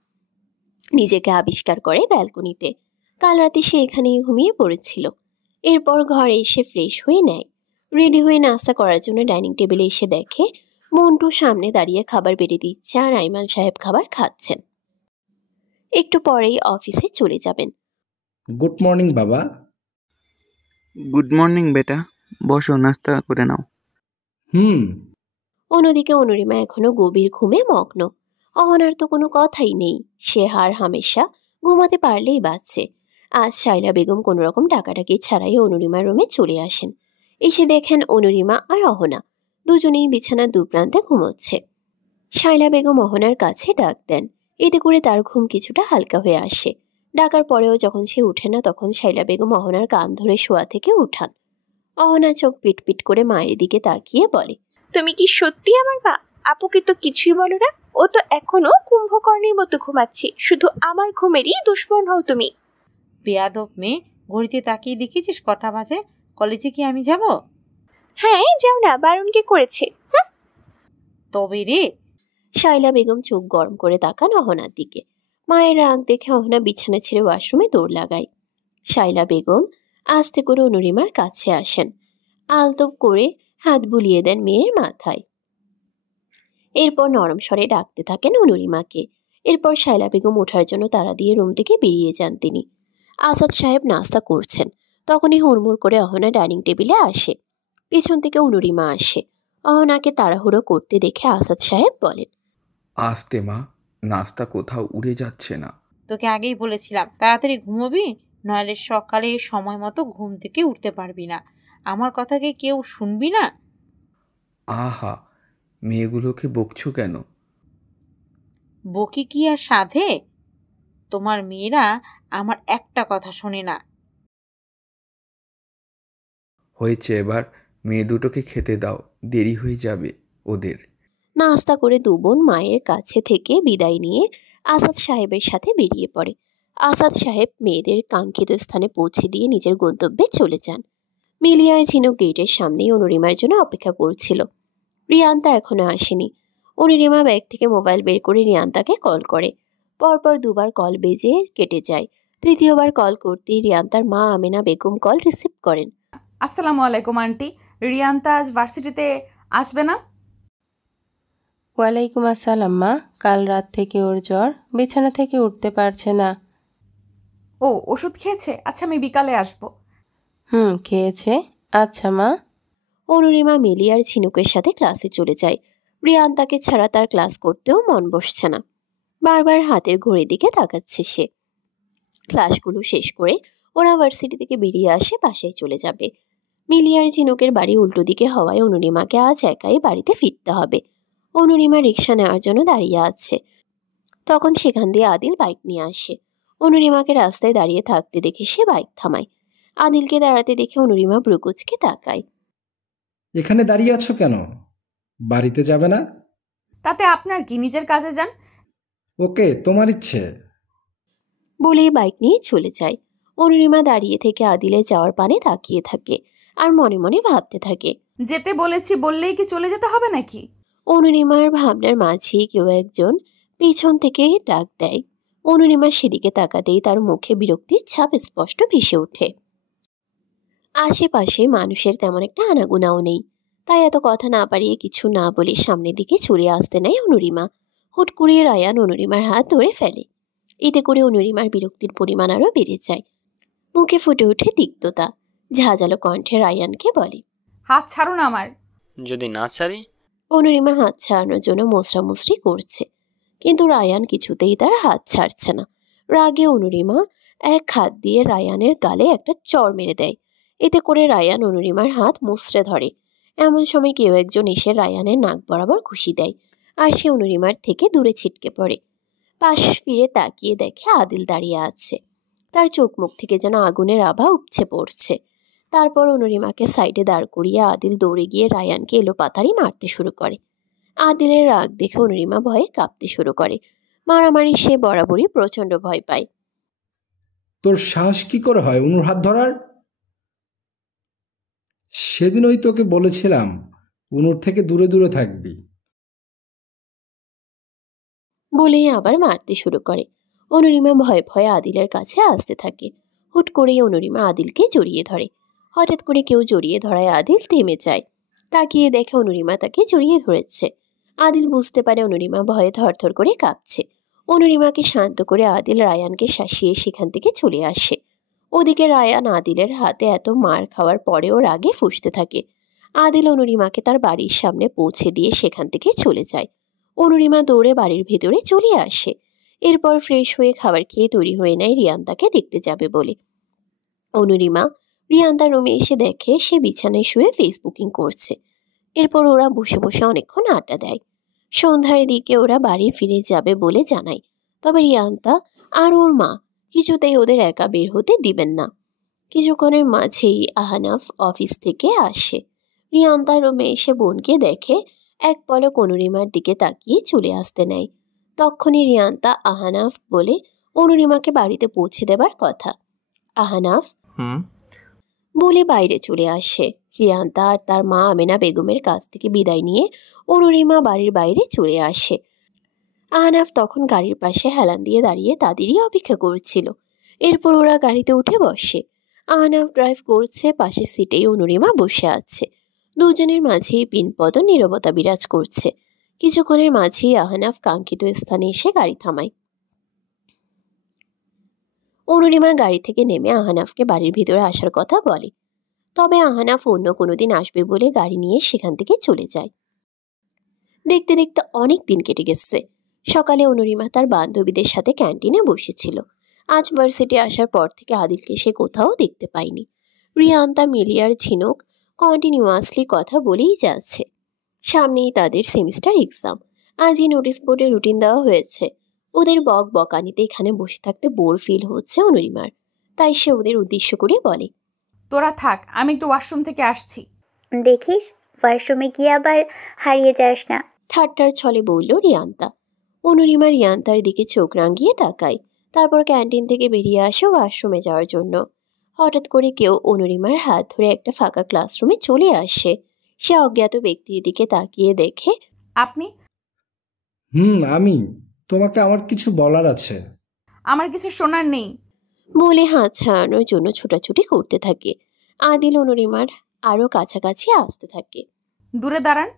নিজেকে আবিষ্কার করে ব্যালকনিতে। কাল রাতে সে এখানেই ঘুমিয়ে পড়েছিল। এরপর ঘরে এসে ফ্রেশ হয়ে নেয়। রেডি হয়ে নাস্তা করার জন্য ডাইনিং টেবিলে এসে দেখে মন্টু সামনে দাঁড়িয়ে খাবার বেড়ে দিচ্ছে আর আইমান সাহেব খাবার খাচ্ছেন। একটু পরেই অফিসে চলে যাবেন। গুড মর্নিং বাবা। গুড মর্নিং বেটা, বসো, নাস্তা করে নাও। অন্যদিকে অনুরিমা এখনো গভীর ঘুমে মগ্ন। অহনার তো কোনো কথাই নেই। সে হার হামেশা ঘুমাতে পারলেই বাঁচছে। আজ শাইলা বেগম কোনো রকম ডাকাডাকি ছাড়াই অনুরিমার রুমে চলে আসেন। এসে দেখেন অনুরিমা আর অহনা দুজনেই বিছানার দুপ্রান্তে ঘুমোচ্ছে। শাইলা বেগম অহনার কাছে ডাক দেন। এতে করে তার ঘুম কিছুটা হালকা হয়ে আসে। ডাকার পরেও যখন সে উঠে না, তখন শাইলা বেগম অহনার কান ধরে শোয়া থেকে উঠান। অহনা চোখ পিটপিট করে মায়ের দিকে তাকিয়ে বলে, তুমি কি সত্যি আমার মা? আপুকে তো কিছুই বলো না। ও তো এখনো কুম্ভকর্ণের মতো ঘুমাচ্ছে। শুধু আমার ঘুমেরই দুশ্মন হও তুমি। বেয়াদব মেয়ে, ঘড়িতে তাকিয়ে দেখেছিস কটা বাজে? কলেজে কি আমি যাব? হ্যাঁ যাও না, বারণ কে করেছে? তবে রে। শাইলা বেগম চোখ গরম করে তাকান অহনার দিকে। মায়ের রাগ দেখে অহনা বিছানা ছেড়ে ওয়াশরুমে দৌড় লাগায়। শাইলা বেগম আস্তে করে অনুরিমার কাছে আসেন। আলতো করে হাত বুলিয়ে দেন মেয়ের মাথায়। এরপর নরম স্বরে ডাকতে থাকেন অনুরিমাকে। এরপর শাইলা বেগম ওঠার জন্য তাড়া দিয়ে রুম থেকে বেরিয়ে যান তিনি। আসাদ সাহেব নাস্তা করছেন। তখনই হুড়মুড় করে অহনা ডাইনিং টেবিলে আসে। পিছন থেকে অনুরিমা আসে। অহনাকে তাড়াহুড়ো করতে দেখে আসাদ সাহেব বলেন, আস্তে মা, নাস্তা কোথাও উড়ে যাচ্ছে না। তোকে আগেই বলেছিলাম তাড়াতাড়ি ঘুমোবি, নইলে সকালে সময় মতো ঘুম থেকে উঠতে পারবি না। আমার কথাকে কেউ শুনবি না। আহা, মেয়েগুলোকে বকছো কেন? বকি কি আর সাধে? তোমার মেয়েরা আমার একটা কথা শোনে না। হয়েছে, এবার মেয়ে দুটোকে খেতে দাও, দেরি হয়ে যাবে ওদের। নাস্তা করে দু বোন মায়ের কাছে থেকে বিদায় নিয়ে আসাদ সাহেবের সাথে বেরিয়ে পড়ে। আসাদ সাহেব মেয়েদের কাঙ্ক্ষিত স্থানে পৌঁছে দিয়ে নিজের গন্তব্যে চলে যান। মিলিয়ার ঝিনুক গেটের সামনেই অনুরিমার জন্য অপেক্ষা করছিল। রিয়ান্তা এখনো আসেনি। অনুরিমা ব্যাগ থেকে মোবাইল বের করে রিয়ান্তাকে কল করে। পরপর দুবার কল বেজে কেটে যায়। তৃতীয়বার কল করতেই রিয়ান্তার মা আমেনা বেগম কল রিসিভ করেন। আসসালামু আলাইকুম আন্টি, রিয়ান্তা আজ ভার্সিটিতে আসবে না? ওয়ালাইকুম আসসালাম মা। কাল রাত থেকে ওর জ্বর, বিছানা থেকে উঠতে পারছে না। ও ওষুধ খেয়েছে? আচ্ছা আমি বিকালে আসবো। খেয়েছে। আচ্ছা মা। অনুরিমা মিলি আর ঝিনুকের সাথে ক্লাসে চলে যায়। রিয়ান্তাকে ছাড়া তার ক্লাস করতেও মন বসছে না। বারবার হাতের ঘড়ির দিকে তাকাচ্ছে সে। ক্লাসগুলো শেষ করে ওরা ভার্সিটি থেকে বেরিয়ে আসে, বাসায় চলে যাবে। মিলি আর ঝিনুকের বাড়ি উল্টো দিকে হওয়ায় অনুরিমাকে আজ একাই বাড়িতে ফিরতে হবে। অনুরিমা রিক্সা নেওয়ার জন্য দাঁড়িয়ে আছে। তখন সেখান দিয়ে আদিল বাইক নিয়ে আসে। অনুরিমাকে রাস্তায় দাঁড়িয়ে থাকতে দেখে সে বাইক থামায়। আদিলকে দাঁড়াতে দেখে অনুরিমা ব্রুকুচকে তাকায়। এখানে দাঁড়িয়ে আছো কেন? বাড়িতে যাবে না? তাতে আপনার কি, নিজের কাজে যান। ওকে, তোমার ইচ্ছে। বলেই বাইক নিয়ে চলে যায়। অনুরিমা দাঁড়িয়ে থেকে আদিলের যাওয়ার পানে তাকিয়ে থাকে আর মনে মনে ভাবতে থাকে, যেতে বলেছি বললেই কি চলে যেতে হবে নাকি? অনুরিমার ভাবনার মাঝে কেউ একজন পেছন থেকে ডাক দেয়। অনুরিমা সেদিকে তাকাতেই তার মুখে বিরক্তির ছাপ স্পষ্ট ভেসে ওঠে। আশেপাশে মানুষের তেমন একটা আনাগোনাও নেই, তাই এত কথা না পারিয়ে কিছু না বলে সামনের দিকে চলে আসতে নেয় অনুরিমা। হুট করে রায়ান অনুরিমার হাত ধরে ফেলে। এতে করে অনুরিমার বিরক্তির পরিমাণ আরও বেড়ে যায়। মুখে ফুটে ওঠে তিক্ততা। ঝাঁঝালো কণ্ঠে রায়ানকে বলে, হাত ছাড়ুন আমার। যদি না ছাড়ি? অনুরিমা হাত ছাড়ানোর জন্য মোছরামুছরি করছে, কিন্তু রায়ান কিছুতেই তার হাত ছাড়ছে না। রাগে অনুরিমা এক হাত দিয়ে রায়ানের গালে একটা চড় মেরে দেয়। এতে করে রায়ান অনুরিমার হাত মুচড়ে ধরে। এমন সময় কেউ একজন এসে রায়ানের নাক বরাবর ঘুষি দেয়, আর সে অনুরিমার থেকে দূরে ছিটকে পড়ে। পাশ ফিরে তাকিয়ে দেখে আদিল দাঁড়িয়ে আছে। তার চোখ মুখ থেকে যেন আগুনের আভা উপচে পড়ছে। তারপর অনুরিমাকে সাইডে দাঁড় করিয়ে আদিল দৌড়ে গিয়ে রায়ানকে এলোপাতাড়ি মারতে শুরু করে। আদিলের রাগ দেখে অনুরিমা ভয়ে কাঁপতে শুরু করে। মারামারি সে বরাবরই প্রচণ্ড ভয় পায়। তোর সাহস কি করে হয় অনুর হাত ধরার? সেদিনই তোকে বলেছিলাম অনুর থেকে দূরে দূরে থাকবি। বলেই আবার মারতে শুরু করে। অনুরিমা ভয়ে ভয়ে আদিলের কাছে আসতে থাকে। হুট করেই অনুরিমা আদিলকে জড়িয়ে ধরে। হঠাৎ করে কেউ জড়িয়ে ধরায় আদিল থেমে যায়। তাকিয়ে দেখে অনুরিমা তাকে জড়িয়ে ধরেছে। আদিল বুঝতে পারে অনুরিমা ভয়ে থরথর করে কাঁপছে। অনুরিমাকে শান্ত করে আদিল রায়ানকে শাসিয়ে সেখান থেকে চলে আসে। ওদিকে রায়ান আদিলের হাতে এত মার খাওয়ার পরেও রাগে ফুঁসতে থাকে। আদিল অনুরিমাকে তার বাড়ির সামনে পৌঁছে দিয়ে সেখান থেকে চলে যায়। অনুরিমা দৌড়ে বাড়ির ভেতরে চলে আসে। এরপর ফ্রেশ হয়ে খাবার খেয়ে তৈরি হয়ে নেয় রিয়ান্তাকে দেখতে যাবে বলে। অনুরিমা রিয়ান্তার রুমে এসে দেখে সে বিছানায় শুয়ে ফেসবুকিং করছে। এরপর ওরা বসে বসে অনেকক্ষণ আড্ডা দেয়। সন্ধ্যার দিকে ওরা বাড়ি ফিরে যাবে বলে জানায়। তবে রিয়ান্তা আর ওর মা কিছুতেই ওদের একা বের হতে দিবেন না। কিছুক্ষণের মাঝেই আহনাফ অফিস থেকে আসে। রিয়ান্তার রুমে এসে বোনকে দেখে এক পলক অনুরিমার দিকে তাকিয়ে চলে আসতে নেয়। তখনই রিয়ান্তা আহনাফ বলে অনুরিমাকে বাড়িতে পৌঁছে দেবার কথা। আহনাফ বলে বাইরে চলে আসে। রিয়ান্তা আর তার মা আমেনা বেগমের কাছ থেকে বিদায় নিয়ে অনুরিমা বাড়ির বাইরে চলে আসে। আহনাফ তখন গাড়ির পাশে হেলান দিয়ে দাঁড়িয়ে তাদেরই অপেক্ষা করছিল। এরপর ওরা গাড়িতে উঠে বসে। আহনাফ ড্রাইভ করছে, পাশের সিটেই অনুরিমা বসে আছে। দুজনের মাঝেই পিনপদ নীরবতা বিরাজ করছে। কিছুক্ষণের মাঝেই আহনাফ কাঙ্ক্ষিত স্থানে এসে গাড়ি থামায়। অনুরিমা গাড়ি থেকে নেমে আহনাফকে বাড়ির ভিতরে আসার কথা বলে। তবে আহনাফ অন্য কোনোদিন আসবে বলে গাড়ি নিয়ে সেখান থেকে চলে যায়। দেখতে দেখতে অনেক দিন কেটে গেছে। সকালে অনুরিমা তার বান্ধবীদের সাথে ক্যান্টিনে বসেছিল। আজ ভার্সিটি আসার পর থেকে আদিলকে সে কোথাও দেখতে পায়নি। রিয়ান্তা, মিলি আর ঝিনুক কন্টিনিউয়াসলি কথা বলেই যাচ্ছে। সামনেই তাদের সেমিস্টার এক্সাম। আজই নোটিশ বোর্ডে রুটিন দেওয়া হয়েছে। ওদের বক বকানিতে এখানে বসে থাকতে বোর ফিল হচ্ছে অনুরিমার। তাই সে ওদের উদ্দেশ্য করে বলে, তোরা থাক, আমি একটু ওয়াশরুম থেকে আসছি। দেখিস ওয়াশরুমে গিয়ে আবার হারিয়ে যাস না। ঠাট্টার ছলে বলল রিয়ান্তা। অনুরিমা রিয়ান্তার দিকে চোখ রাঙিয়ে তাকায়। তারপর ক্যান্টিন থেকে বেরিয়ে আসে ওয়াশরুমে যাওয়ার জন্য। হঠাৎ করে কেউ অনুরিমার হাত ধরে একটা ফাঁকা ক্লাসরুমে চলে আসে। সে অজ্ঞাত ব্যক্তির দিকে তাকিয়ে দেখে, আপনি? আমি। তোমাকে আমার কিছু বলার আছে। আমার কিছু শোনার নেই বলে হাত ছাড়ানোর জন্য ছোটাছুটি করতে থাকে। আদিল অনুরিমার আরো কাছাকাছি আসতে থাকে। দূরে দাঁড়ান।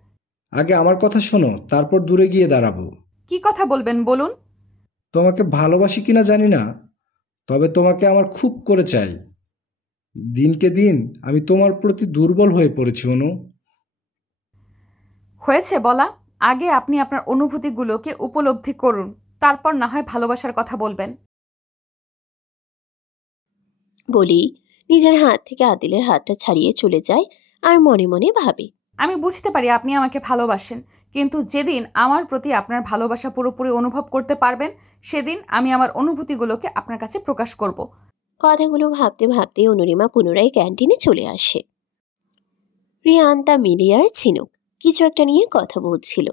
আগে আমার কথা শোনো, তারপর দূরে গিয়ে দাঁড়াবো। কি কথা বলবেন বলুন। তোমাকে ভালোবাসি কিনা জানি না, তবে তোমাকে আমার খুব করে চাই। দিনকে দিন আমি তোমার প্রতি দুর্বল হয়ে পড়েছি অনু। হয়েছে বলা, আগে আপনি আপনার অনুভূতিগুলোকে উপলব্ধি করুন, তারপর না হয় ভালোবাসার কথা বলবেন। বলি নিজের হাত থেকে আদিলের হাতটা ছাড়িয়ে চলে যায় আর মনে মনে ভাবে, আমি বুঝতে পারি আপনি আমাকে ভালোবাসেন, কিন্তু যেদিন আমার প্রতি আপনার ভালোবাসা পুরোপুরি অনুভব করতে পারবেন, সেদিন আমি আমার অনুভূতিগুলোকে আপনার কাছে প্রকাশ করব। কথাগুলো ভাবতে ভাবতে অনুরিমা পুনরায় ক্যান্টিনে চলে আসে। রিয়ান, তা মিলি আর ঝিনুক কিছু একটা নিয়ে কথা বলছিল।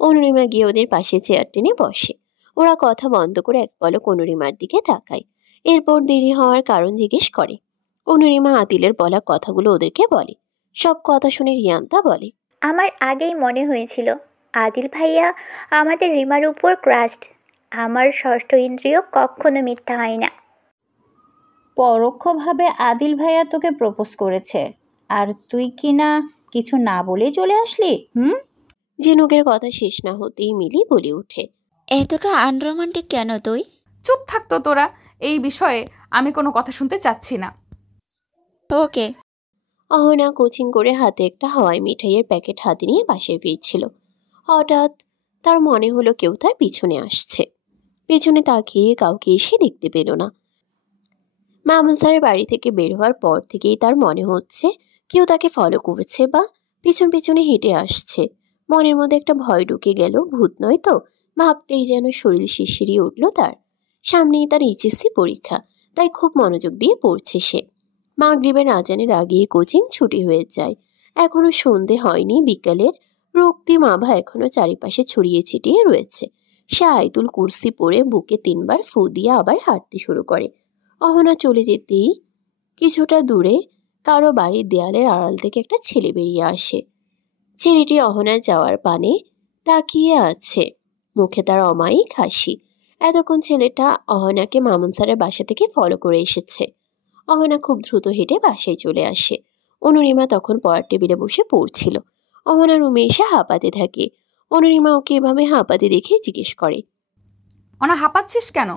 অনুরিমা গিয়ে ওদের পাশে চেয়ার টেনে বসে। ওরা কথা বন্ধ করে এক পলক অনুরিমার দিকে তাকায়। এরপর দেরি হওয়ার কারণ জিজ্ঞেস করে। অনুরিমা আদিলের বলা কথাগুলো ওদেরকে বলে। সব কথা শুনে রিয়ান্তা বলে, আমার আগেই মনে হয়েছিল আদিল ভাইয়া আমাদের রিমার উপর ক্রাস্ট। আমার ষষ্ঠ ইন্দ্রিয় কখনো মিথ্যা হয় না। পরোক্ষভাবে আদিল ভাইয়া তোকে প্রপোজ করেছে, আর তুই কি না কিছু না বলেই চলে আসলি? ঝিনুকের কথা শেষ না হতেই মিলি বলে ওঠে, এতটা আনরোমান্টিক কেন তুই? চুপ থাকতো তোরা, এই বিষয়ে আমি কোনো কথা শুনতে চাচ্ছি না। ওকে। অহনা কোচিং করে হাতে একটা হাওয়াই মিঠাইয়ের প্যাকেট হাতে নিয়ে বাসায় ফিরছিল। হঠাৎ তার মনে হলো কেউ তার পিছনে আসছে। পেছনে তাকিয়ে কাউকে এসে দেখতে পেল না। মামুন স্যারের বাড়ি থেকে বের হওয়ার পর থেকেই তার মনে হচ্ছে কেউ তাকে ফলো করেছে বা পিছন পিছনে হেঁটে আসছে। মনের মধ্যে একটা ভয় ঢুকে গেল, ভূত নয় তো। ভাবতেই যেন শরীর শিরশিরিয়ে উঠল তার। সামনেই তার এইচএসসি পরীক্ষা, তাই খুব মনোযোগ দিয়ে পড়ছে সে। মাগরিবের আজানের আগেই কোচিং ছুটি হয়ে যায়। এখনো সন্ধে হয়নি। বিকালের রক্তিম আভা এখনো চারিপাশে ছড়িয়ে ছিটিয়ে রয়েছে। সে আয়তুল কুরসি পরে বুকে 3 বার ফু দিয়ে আবার হাঁটতে শুরু করে। অহনা চলে যেতেই কিছুটা দূরে কারো বাড়ির দেয়ালের আড়াল থেকে একটা ছেলে বেরিয়ে আসে। ছেলেটি অহনার যাওয়ার পানে তাকিয়ে আছে, মুখে তার অমায়িক হাসি। এতক্ষণ ছেলেটা অহনাকে মামুন স্যারের বাসা থেকে ফলো করে এসেছে। অহনা খুব দ্রুত হেঁটে বাসায় চলে আসে। অনুরিমা তখন পড়ার টেবিলে বসে পড়ছিল। অহনা রুমে এসে হাঁপাতে থাকে। অনুরিমা ওকে এভাবে হাঁপাতে দেখে জিজ্ঞেস করে, অনা হাঁপাচ্ছিস কেন?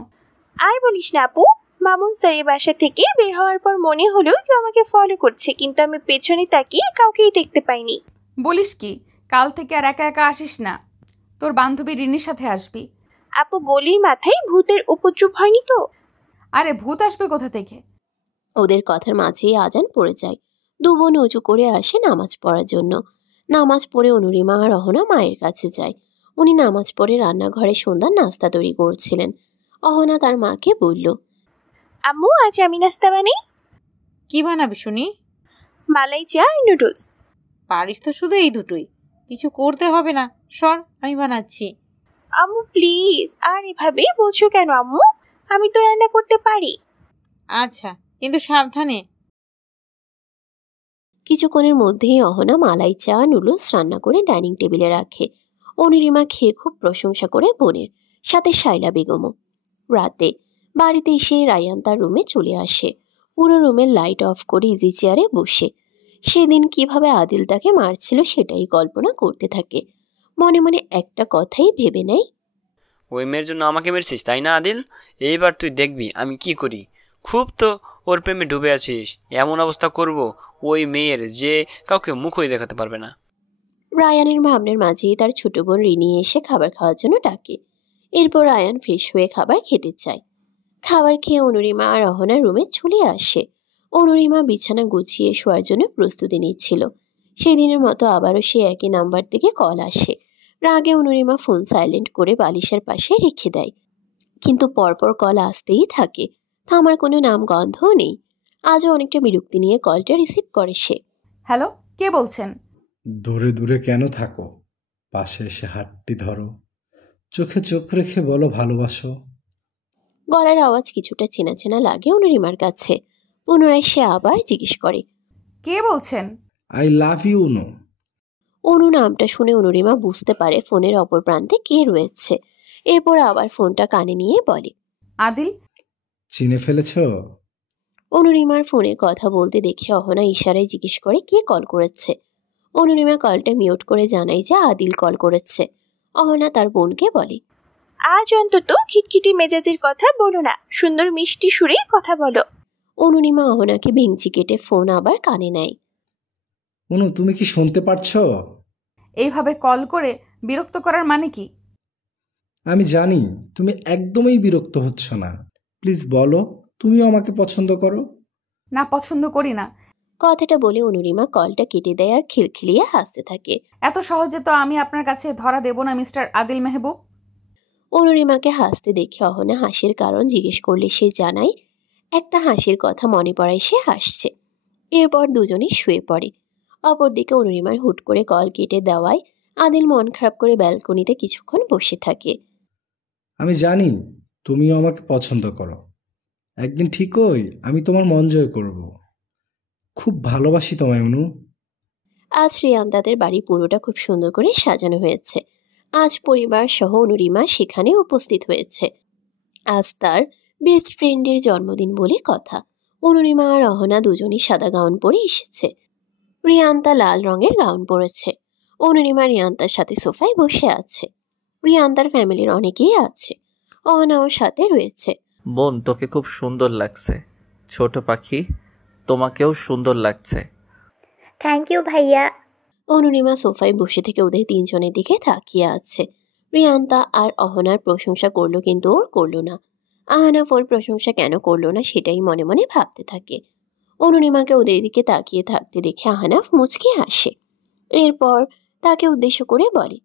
আর বলিস না আপু, মামুন স্যারের বাসা থেকে বের হওয়ার পর মনে হলো কেউ আমাকে ফলো করছে, কিন্তু আমি পেছনে তাকিয়ে কাউকেই দেখতে পাইনি। বলিস কি, কাল থেকে আর একা একা আসিস না, তোর বান্ধবী রিনির সাথে আসবি। আপু, গলির মাথায় ভূতের উপদ্রব হয়নি তো? আরে ভূত আসবে কোথা থেকে? ওদের কথার মাঝেই আজান পড়ে যায়। দু বোন উঁচু করে আসে নামাজ পড়ার জন্য। নামাজ পড়ে অনুরিমা আর অহনা মায়ের কাছে যায়। উনি নামাজ পড়ে রান্নাঘরে সন্ধ্যার নাস্তা তৈরি করছিলেন। অহনা তার মাকে বলল, আম্মু, আজ আমি নাস্তা বানাই। কি বানাবি শুনি? মালাই চা আর নুডলস। পারিস তো শুধু এই দুটোই, কিছু করতে হবে না, সর আমি বানাচ্ছি। আম্মু প্লিজ, আর এভাবে বলছো কেন আম্মু? আমি তো রান্না করতে পারি। আচ্ছা, কিন্তু সাবধানে। কিছুক্ষণের মধ্যেই অহনা মালাই চা নুডলস রান্না করে ডাইনিং টেবিলে রাখে। অনুরিমা খেয়ে খুব প্রশংসা করে বোনের, সাথে শাইলা বেগমও। রাতে বাড়িতে এসে রায়ান তার রুমে চলে আসে। পুরো রুমের লাইট অফ করে ইজি চেয়ারে বসে সেদিন কিভাবে আদিল তাকে মারছিল সেটাই কল্পনা করতে থাকে। মনে মনে একটা কথাই ভেবে নেয়, ওই মেয়ের জন্য আমাকে মেরেছিস তাই না আদিল? এইবার তুই দেখবি আমি কি করি। খুব তো ওর প্রেমে ডুবে আছিস, এমন অবস্থা করব ওই মেয়ের যে কাউকে মুখই দেখাতে পারবে না। রায়ানের ভাবনার মাঝেই তার ছোট বোন রিনি এসে খাবার খাওয়ার জন্য ডাকে। এরপর রায়ান ফ্রেশ হয়ে খাবার খেতে চায়। খাবার খেয়ে অনুরিমা আর অহনার রুমে চলে আসে। অনুরিমা বিছানা গুছিয়ে শোয়ার জন্য প্রস্তুতি নিচ্ছিল। সেদিনের মতো আবারও সে একই নাম্বার থেকে কল আসে। রাগে অনুরিমা ফোন সাইলেন্ট করে বালিশের পাশে রেখে দেয়। কিন্তু পরপর কল আসতেই থাকে, থামার কোনো নাম গন্ধও নেই। আজও অনেকটা বিরক্তি নিয়ে কলটা রিসিভ করে সে। হ্যালো, কে বলছেন? দূরে দূরে কেন থাকো, পাশে এসে হাতটি ধরো, চোখে চোখ রেখে বলো ভালোবাসো। গলার আওয়াজ কিছুটা চেনা চেনা লাগে অনুরিমার কাছে। পুনরায় সে আবার জিজ্ঞেস করে, কে বলছেন? আই লাভ ইউ অনু। অনু নামটা শুনে অনুরিমা বুঝতে পারে ফোনের অপর প্রান্তে কে রয়েছে। এরপর আবার ফোনটা কানে নিয়ে বলে, আদিল। চিনে ফেলেছ? অনুরিমার ফোনে কথা বলতে দেখে অহনা ইশারায় জিজ্ঞেস করে কে কল করেছে। অনুরিমা কলটা মিউট করে জানায় যে আদিল কল করেছে। অহনা তার বোনকে বলে, আজ অন্তত খিটখিটি মেজাজের কথা বলো না, সুন্দর মিষ্টি সুরে কথা বলো। অনুরিমা অহনাকে ভেঙচি কেটে ফোন আবার কানে নেয়। অনু, তুমি কি শুনতে পারছো? এইভাবে কল করে বিরক্ত করার মানে কি? আমি জানি তুমি একদমই বিরক্ত হচ্ছ না। প্লিজ বলো, তুমিও আমাকে পছন্দ করো। না, পছন্দ করি না। কথাটা বলে অনুরিমা কলটা কেটে দেয় আর খিলখিলিয়ে হাসতে থাকে। এত সহজে তো আমি আপনার কাছে ধরা দেব না মিস্টার আদিল মেহবুব। অনুরিমাকে হাসতে দেখে অহনা হাসির কারণ জিজ্ঞেস করলে সে জানায় একটা হাসির কথা মনে পড়ায় সে হাসছে। এরপর দুজনেই শুয়ে পড়ে। অপরদিকে অনুরিমার হুট করে কল কেটে দেওয়ায় আদিল মন খারাপ করে ব্যালকনিতে কিছুক্ষণ বসে থাকে। আমি জানি তুমিও আমাকে পছন্দ করো। একদিন ঠিকই আমি তোমার মন জয় করব। খুব ভালোবাসি তোমায় অনু। আজ রিয়ান্তাদের বাড়ি পুরোটা খুব সুন্দর করে সাজানো হয়েছে। আজ পরিবার সহ অনুরিমা সেখানে উপস্থিত হয়েছে। আজ তার বেস্ট ফ্রেন্ডের জন্মদিন বলে কথা। অনুরিমা আর অহনা দুজনই সাদা গাউন পরে এসেছে। রিয়ান্তা লাল রঙের গাউন পরেছে। অনুরিমা রিয়ান্তার সাথে সোফায় বসে আছে। রিয়ান্তার ফ্যামিলির অনেকেই আছে। অহনাও সাথে রয়েছে। বোন, তোকে খুব সুন্দর লাগছে। ছোট পাখি, তোমাকেও সুন্দর লাগছে। থ্যাংক ইউ ভাইয়া। অনুরিমা সোফায় বসে থেকে ওদের তিনজনের দিকে তাকিয়ে আছে। রিয়ান্তা আর অহনার প্রশংসা করলো কিন্তু ওর করলো না। আহনাফ ওর প্রশংসা কেন করলো না সেটাই মনে মনে ভাবতে থাকে। অনুরিমাকে ওদের দিকে তাকিয়ে থাকতে দেখে আহনাফ মুচকি হাসে। এরপর তাকে উদ্দেশ্য করে বলে,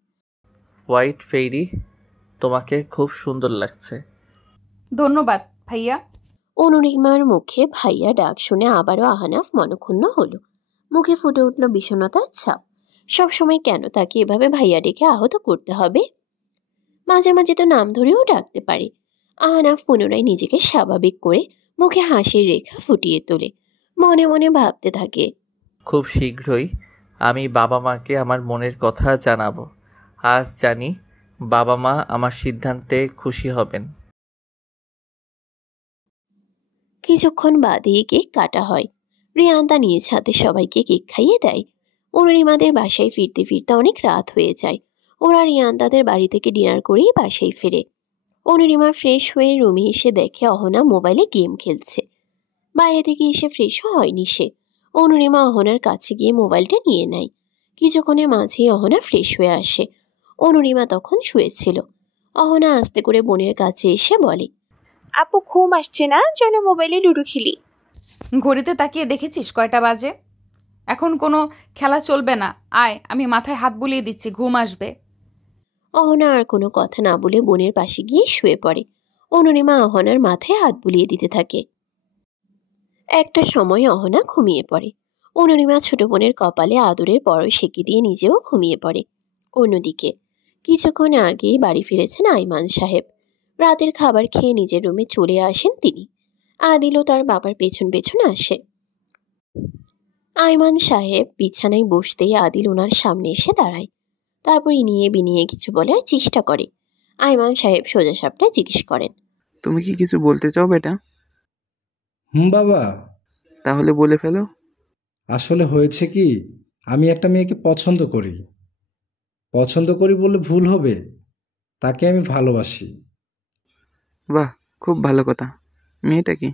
হোয়াইট ফেইরি, তোমাকে খুব সুন্দর লাগছে। ধন্যবাদ ভাইয়া। অনুরিমার মুখে ভাইয়া ডাক শুনে আবারও আহনাফ মনক্ষুণ্ণ হলো। মুখে ফুটে উঠল বিষণ্ণতার ছাপ। সবসময় কেন তাকে এভাবে ভাইয়া ডেকে আহত করতে হবে? মাঝে মাঝে তো নাম ধরেও ডাকতে পারে। আহনাফ পুনরায় নিজেকে স্বাভাবিক করে মুখে হাসির রেখা ফুটিয়ে তোলে। মনে মনে ভাবতে থাকে, খুব শীঘ্রই আমি বাবা মাকে আমার মনের কথা জানাবো। আজ জানি বাবা মা আমার সিদ্ধান্তে খুশি হবেন। কিছুক্ষণ বাদেই কেক কাটা হয়। রিয়ান্তা নিজ হাতে সবাইকে কেক খাইয়ে দেয়। অনুরিমাদের বাসায় ফিরতে ফিরতে অনেক রাত হয়ে যায়। ওরা রিয়ান্তাদের বাড়ি থেকে ডিনার করেই বাসায় ফেরে। অনুরিমা ফ্রেশ হয়ে রুমে এসে দেখে অহনা মোবাইলে গেম খেলছে। বাইরে থেকে এসে ফ্রেশও হয়নি সে। অনুরিমা অহনার কাছে গিয়ে মোবাইলটা নিয়ে নেয়। কিছুক্ষণের মাঝেই অহনা ফ্রেশ হয়ে আসে। অনুরিমা তখন শুয়েছিল। অহনা আস্তে করে বোনের কাছে এসে বলে, আপু ঘুম আসছে না, চলো মোবাইলে লুডো খেলি। ঘড়িতে তাকিয়ে দেখেছিস কয়টা বাজে? এখন কোনো খেলা চলবে না, আয় আমি মাথায় হাত বুলিয়ে দিচ্ছি, ঘুম আসবে। অহনা আর কোনো কথা না বলে বোনের পাশে গিয়ে শুয়ে পড়ে। অনুরিমা অহনার মাথায় হাত বুলিয়ে দিতে থাকে। একটা সময় অহনা ঘুমিয়ে পড়ে। অনুরিমা ছোট বোনের কপালে আদরের পরশ সেঁকে দিয়ে নিজেও ঘুমিয়ে পড়ে। অন্যদিকে কিছুক্ষণ আগেই বাড়ি ফিরেছেন আইমান সাহেব। রাতের খাবার খেয়ে নিজের রুমে চলে আসেন তিনি। আদিলও তার বাবার পেছন পেছন আসে। আইমান সাহেব বিছানায় বসতেই আদিল ওনার সামনে এসে দাঁড়ায়। তারপর ইনিয়ে বিনিয়ে কিছু বলার চেষ্টা করে। আইমান সাহেব সোজা সাপটা জিজ্ঞেস করেন, তুমি কি কিছু বলতে চাও বেটা? বাবা। তাহলে বলে ফেলো। আসলে হয়েছে কি, আমি একটা মেয়েকে পছন্দ করি। পছন্দ করি বলে ভুল হবে, তাকে আমি ভালোবাসি। বাহ, খুব ভালো কথা। মেয়েটা কি?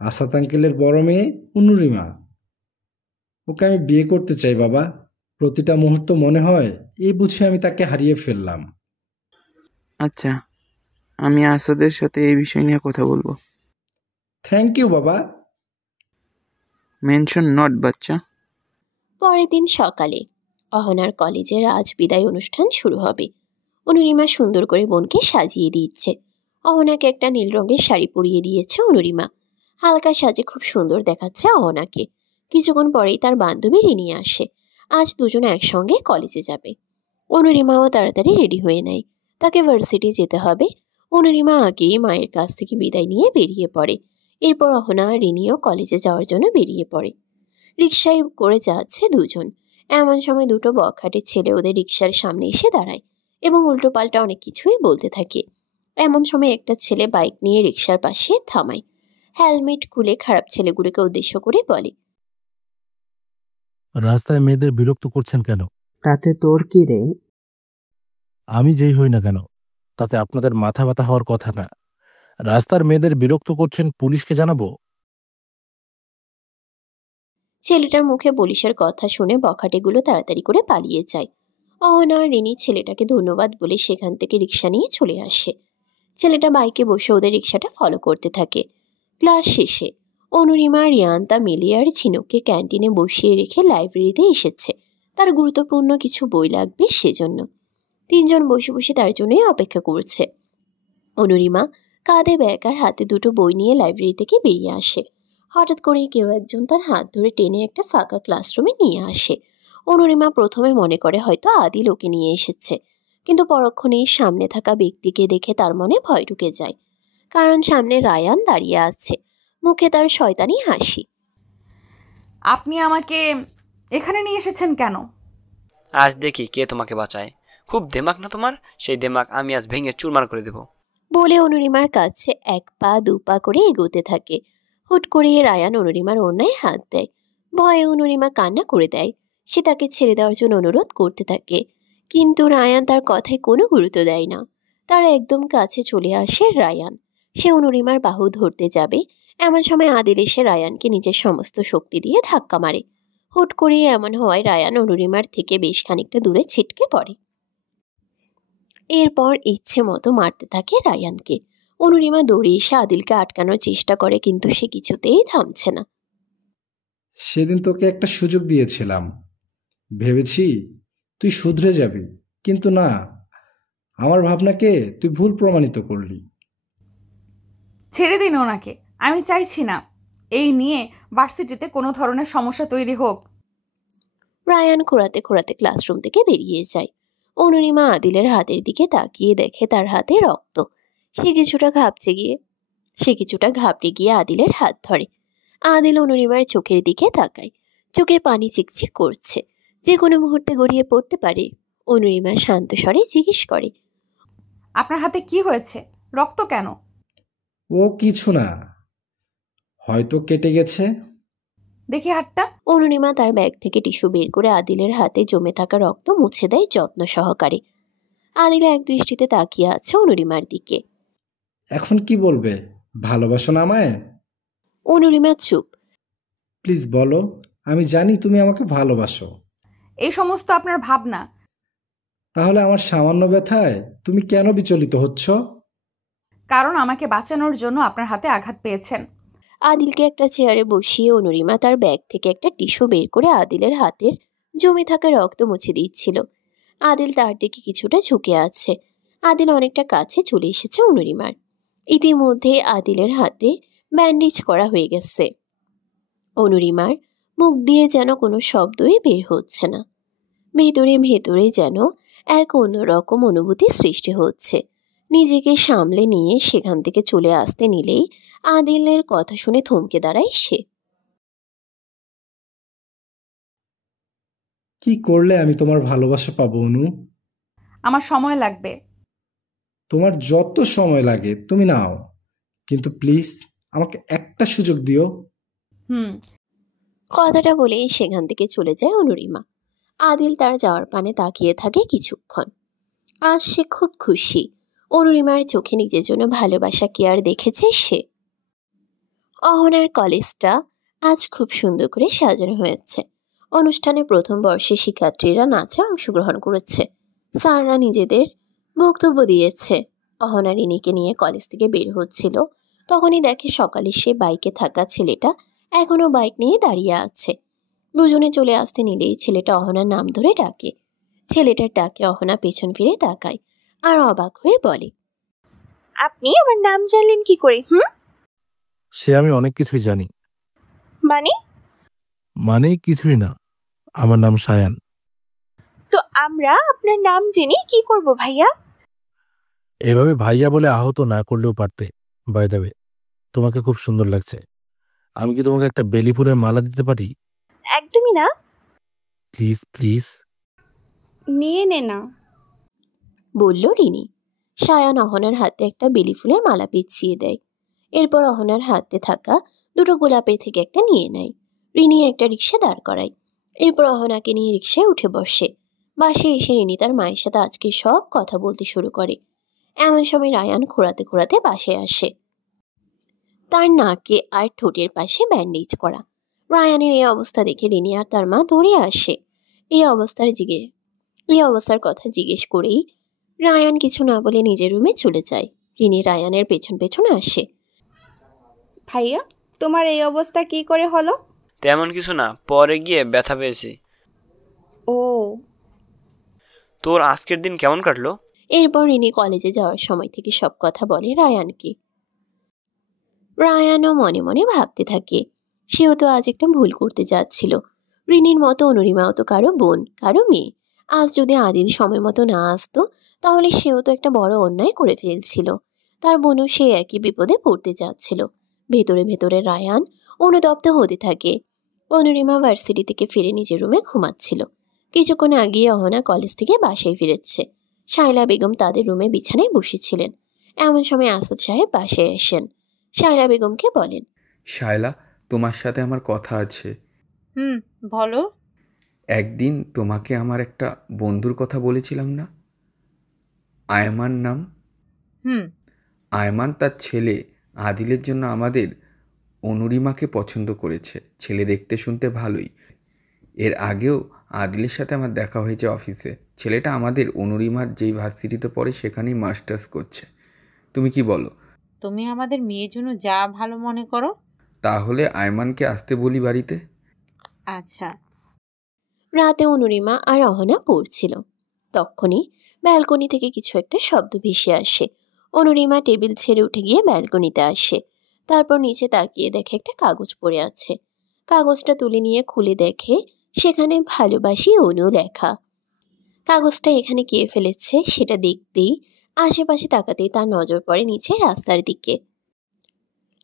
আসাদ আঙ্কেলের বড় মেয়ে অনুরিমা। ওকে আমি বিয়ে করতে চাই বাবা। প্রতিটা মুহূর্ত মনে হয় এই বুঝে আমি তাকে হারিয়ে ফেললাম। আচ্ছা, আমি আসাদের সাথে এই বিষয় নিয়ে কথা বলবো। থ্যাংক ইউ বাবা। মেনশন নট বাচ্চা। পরের দিন সকালে অহনার কলেজের আজ বিদায় অনুষ্ঠান শুরু হবে। অনুরিমা সুন্দর করে বোনকে সাজিয়ে দিচ্ছে। অহনাকে একটা নীল রঙের শাড়ি পরিয়ে দিয়েছে অনুরিমা। হালকা সাজে খুব সুন্দর দেখাচ্ছে অহনাকে। কিছুক্ষণ পরেই তার বান্ধবী রিনি আসে। আজ দুজনে একসঙ্গে কলেজে যাবে। অনুরিমাও তাড়াতাড়ি রেডি হয়ে নেয়। তাকে ভার্সিটি যেতে হবে। অনুরিমা আগেই মায়ের কাছ থেকে বিদায় নিয়ে বেরিয়ে পড়ে। এরপর অহনা আর রিনিও কলেজে যাওয়ার জন্য বেরিয়ে পড়ে। রিকশায় করে যাচ্ছে দুজন। এমন সময় দুটো বখাটের ছেলে ওদের রিকশার সামনে এসে দাঁড়ায় এবং উল্টোপাল্টা অনেক কিছুই বলতে থাকে। এমন সময় একটা ছেলে বাইক নিয়ে রিকশার পাশে থামায়। হেলমেট খুলে খারাপ ছেলেগুলোকে উদ্দেশ্য করে বলে, রাস্তায় মেয়েদের বিরক্ত করছেন কেন? তাতে তোর কি রে? আমি যেই হই না কেন, তাতে আপনাদের মাথা ব্যথা হওয়ার কথা না। রাস্তার মেয়েদের বিরক্ত করছেন, পুলিশকে জানাবো। ছেলেটার মুখে পুলিশের কথা শুনে বখাটেগুলো তাড়াতাড়ি করে পালিয়ে যায়। অহনা আর রিনি ছেলেটাকে ধন্যবাদ বলে সেখান থেকে রিক্সা নিয়ে চলে আসে। ছেলেটা বাইকে বসে ওদের রিক্সাটা ফলো করতে থাকে। ক্লাস শেষে অনুরিমা, রিয়ান্তা, মিলি আর ঝিনুককে ক্যান্টিনে বসিয়ে রেখে লাইব্রেরিতে এসেছে। তার গুরুত্বপূর্ণ কিছু বই লাগবে সেজন্য। তিনজন বসে বসে তার জন্যই অপেক্ষা করছে। অনুরিমা কাঁধে ব্যাগ আর হাতে দুটো বই নিয়ে লাইব্রেরি থেকে বেরিয়ে আসে। হঠাৎ করেই কেউ একজন তার হাত ধরে টেনে একটা ফাঁকা ক্লাসরুমে নিয়ে আসে। অনুরিমা প্রথমে মনে করে হয়তো আদিল ওকে নিয়ে এসেছে, কিন্তু পরক্ষণেই সামনে থাকা ব্যক্তিকে দেখে তার মনে ভয় ঢুকে যায়। কারণ সামনে রায়ান দাঁড়িয়ে আছে, মুখে তার শয়তানি হাসি। আপনি আমাকে এখানে নিয়ে এসেছেন কেন? আজ দেখি কে তোমাকে বাঁচায়। খুব দেমাক না তোমার? সেই দেমাক আমি আজ ভেঙে চুরমার করে দেব। বলে অনুরিমার কাছে এক পা দু পা করে এগোতে থাকে। হুট করে রায়ান অনুরিমার ওড়নায় হাত দেয়। ভয়ে অনুরিমা কান্না করে দেয়। সে তাকে ছেড়ে দেওয়ার জন্য অনুরোধ করতে থাকে, কিন্তু রায়ান তার কথায় কোনো গুরুত্ব দেয় না। তার একদম কাছে চলে আসে রায়ান। সে অনুরিমার বাহু ধরতে যাবে, এমন সময় আদিল এসে রায়ানকে নিজের সমস্ত শক্তি দিয়ে ধাক্কা মারে। হুট করে এমন হওয়ায় রায়ান অনুরিমার থেকে বেশ খানিকটা দূরে ছিটকে পড়ে। এরপর ইচ্ছে মতো মারতে থাকে রায়ানকে। অনুরিমা দৌড়ে এসে আদিলকে আটকানোর চেষ্টা করে, কিন্তু সে কিছুতেই থামছে না। সেদিন তোকে একটা সুযোগ দিয়েছিলাম, ভেবেছি তুই শুধরে যাবি, কিন্তু না, আমার ভাবনাকে তুই ভুল প্রমাণিত করলি। ছেড়ে দিন ওনাকে, আমি চাইছি না এই নিয়ে ভার্সিটিতে কোনো ধরনের সমস্যা তৈরি হোক। রায়ান খোঁড়াতে খোঁড়াতে ক্লাসরুম থেকে বেরিয়ে যায়। অনুরিমা আদিলের হাতের দিকে তাকিয়ে দেখে তার হাতে রক্ত। সে কিছুটা ঘাবড়ে গিয়ে আদিলের হাত ধরে। আদিল অনুরিমার চোখের দিকে তাকায়। চোখে পানি চিকচিক করছে, যে কোনো মুহূর্তে গড়িয়ে পড়তে পারে। অনুরিমা শান্ত স্বরে জিজ্ঞেস করে, আপনার হাতে কি হয়েছে? রক্ত কেন? ও কিছু না, হয়তো কেটে গেছে। দেখি হাতটা। অনুরিমা তার ব্যাগ থেকে টিস্যু বের করে আদিলের হাতে জমে থাকা রক্ত মুছে দেয় যত্ন সহকারে। আদিল এক দৃষ্টিতে তাকিয়ে আছে অনুরিমার দিকে। এখন কি বলবে? ভালোবাসো না আমায়? অনুরিমা চুপ। প্লিজ বলো, আমি জানি তুমি আমাকে ভালোবাসো। এই সমস্ত আপনার ভাবনা। তাহলে আমার সামান্য ব্যথায় তুমি কেন বিচলিত হচ্ছ? কারণ আমাকে বাঁচানোর জন্য আপনার হাতে আঘাত পেয়েছেন। আদিলকে একটা চেয়ারে বসিয়ে অনুরিমা তার ব্যাগ থেকে একটা টিস্যু বের করে আদিলের হাতের জমে থাকা রক্ত মুছে দিচ্ছিল। আদিল তার দিকে কিছুটা ঝুঁকে আছে। আদিল অনেকটা কাছে চলে এসেছে অনুরিমার। ইতিমধ্যে আদিলের হাতে ব্যান্ডেজ করা হয়ে গেছে। অনুরিমার মুখ দিয়ে যেন কোনো শব্দই বের হচ্ছে না। ভেতরে ভেতরে যেন এক অন্যরকম অনুভূতি সৃষ্টি হচ্ছে। নিজেকে সামলে নিয়ে সেখান থেকে চলে আসতে নিলেই আদিলের কথা শুনে থমকে দাঁড়ায় সে। কি করলে আমি তোমার ভালোবাসা পাবো অনু? আমার সময় লাগবে। তোমার যত সময় লাগে তুমি নাও, কিন্তু প্লিজ আমাকে একটা সুযোগ দিও। কথাটা বলেই সেখান থেকে চলে যায় অনুরিমা। আদিল তার যাওয়ার পানে তাকিয়ে থাকে কিছুক্ষণ। আজ সে খুব খুশি। অনুরিমার চোখে নিজের জন্য ভালোবাসা কি আর দেখেছে সে। অহনার কলেজটা আজ খুব সুন্দর করে সাজানো হয়েছে। অনুষ্ঠানে প্রথম বর্ষের শিক্ষার্থীরা নাচে অংশগ্রহণ করেছে। স্যাররা নিজেদের বক্তব্য দিয়েছে। অহনা রিনিকে নিয়ে কলেজ থেকে বের হচ্ছিল, তখনই দেখে সকালে সে বাইকে থাকা ছেলেটা এখনো বাইক নিয়ে দাঁড়িয়ে আছে। দুজনে চলে আসতে নিলেই ছেলেটা অহনার নাম ধরে ডাকে। ছেলেটার ডাকে অহনা পেছন ফিরে তাকায় আর অবাক হয়ে বলে, আপনি আমার নাম জানলেন কি করে? সে আমি অনেক কিছুই জানি। মানে কিছুই না, আমার নাম সায়ান। তো আমরা আপনার নাম জেনে কি করব ভাইয়া? এভাবে ভাইয়া বলে আহত না করলেও পারতে। বাই দ্য ওয়ে, তোমাকে খুব সুন্দর লাগছে। আমি কি তোমাকে একটা বেলি ফুলের মালা দিতে পারি? একদমই না। Please please. নিয়ে নে না, বলল রিনি। সায়ান অহনার হাতে একটা বেলি ফুলের মালা পেঁচিয়ে দেয়। এরপর অহনার হাতে থাকা দুটো গোলাপের থেকে একটা নিয়ে নেয়। রিনি একটা রিক্সা দাঁড় করায়। এরপর অহনাকে নিয়ে রিকশায় উঠে বসে। বাসে এসে রিনি তার মায়ের সাথে আজকে সব কথা বলতে শুরু করে। এমন সময় রায়ান খোঁড়াতে খোঁড়াতে বাসায় আসে। তার নাকে আর ঠোঁটের পাশে ব্যান্ডেজ করা। রায়ানের এই অবস্থা দেখে রিনি আর তার মা দৌড়ে আসে। এই অবস্থার কথা জিজ্ঞেস করেই রায়ান কিছু না বলে নিজের রুমে চলে যায়। রিনি রায়ানের পেছন পেছন আসে। ভাইয়া, তোমার এই অবস্থা কি করে হলো? তেমন কিছু না, পরে গিয়ে ব্যথা পেয়েছি। ও, তোর আজকের দিন কেমন কাটলো? এরপর রিনি কলেজে যাওয়ার সময় থেকে সব কথা বলে রায়ানকে। রায়ানও মনে মনে ভাবতে থাকে, সেও তো আজ একটা ভুল করতে যাচ্ছিল। রিনির মতো অনুরিমাও তো কারো বোন, কারো মেয়ে। আজ যদি আদিল সময় মতো না আসতো তাহলে সেও তো একটা বড় অন্যায় করে ফেলছিল। তার বোনও সে একই বিপদে পড়তে যাচ্ছিল। ভেতরে ভেতরে রায়ান অনুতপ্ত হতে থাকে। অনুরিমা ভার্সিটি থেকে ফিরে নিজের রুমে ঘুমাচ্ছিল। কিছুক্ষণ আগে অহনা কলেজ থেকে বাসায় ফিরেছে। শায়লা বেগম তাদের রুমে বিছানায় বসেছিলেন। এমন সময় আসাদ সাহেব বাসায় আসেন। শায়লা বেগমকে বলেন, শায়লা, তোমার সাথে আমার কথা আছে। বলো। একদিন তোমাকে আমার একটা বন্ধুর কথা বলেছিলাম না, আয়মান নাম। আয়মান তার ছেলে আদিলের জন্য আমাদের অনুরিমাকে পছন্দ করেছে। ছেলে দেখতে শুনতে ভালোই। এর আগেও আদিলের সাথে আমার দেখা হয়েছে অফিসে। ছেলেটা আমাদের অনুরিমার যেই ভার্সিটিতে পড়ে সেখানেই মাস্টার্স করছে। তুমি কি বলো? তুমি আমাদের মেয়ের জন্য যা ভালো মনে করো। তাহলে আয়মানকে আসতে বলি বাড়িতে। আচ্ছা। রাতে অনুরিমা আর অহনা পড়ছিল। তখনই ব্যালকনি থেকে কিছু একটা শব্দ ভেসে আসে। অনুরিমা টেবিল ছেড়ে উঠে গিয়ে ব্যালকনিতে আসে। তারপর নিচে তাকিয়ে দেখে একটা কাগজ পড়ে আছে। কাগজটা তুলে নিয়ে খুলে দেখে সেখানে ভালোবাসি অনু লেখা। কাগজটা এখানে কে ফেলেছে সেটা দেখতেই আশেপাশে তাকাতেই তার নজর পড়ে নিচে রাস্তার দিকে।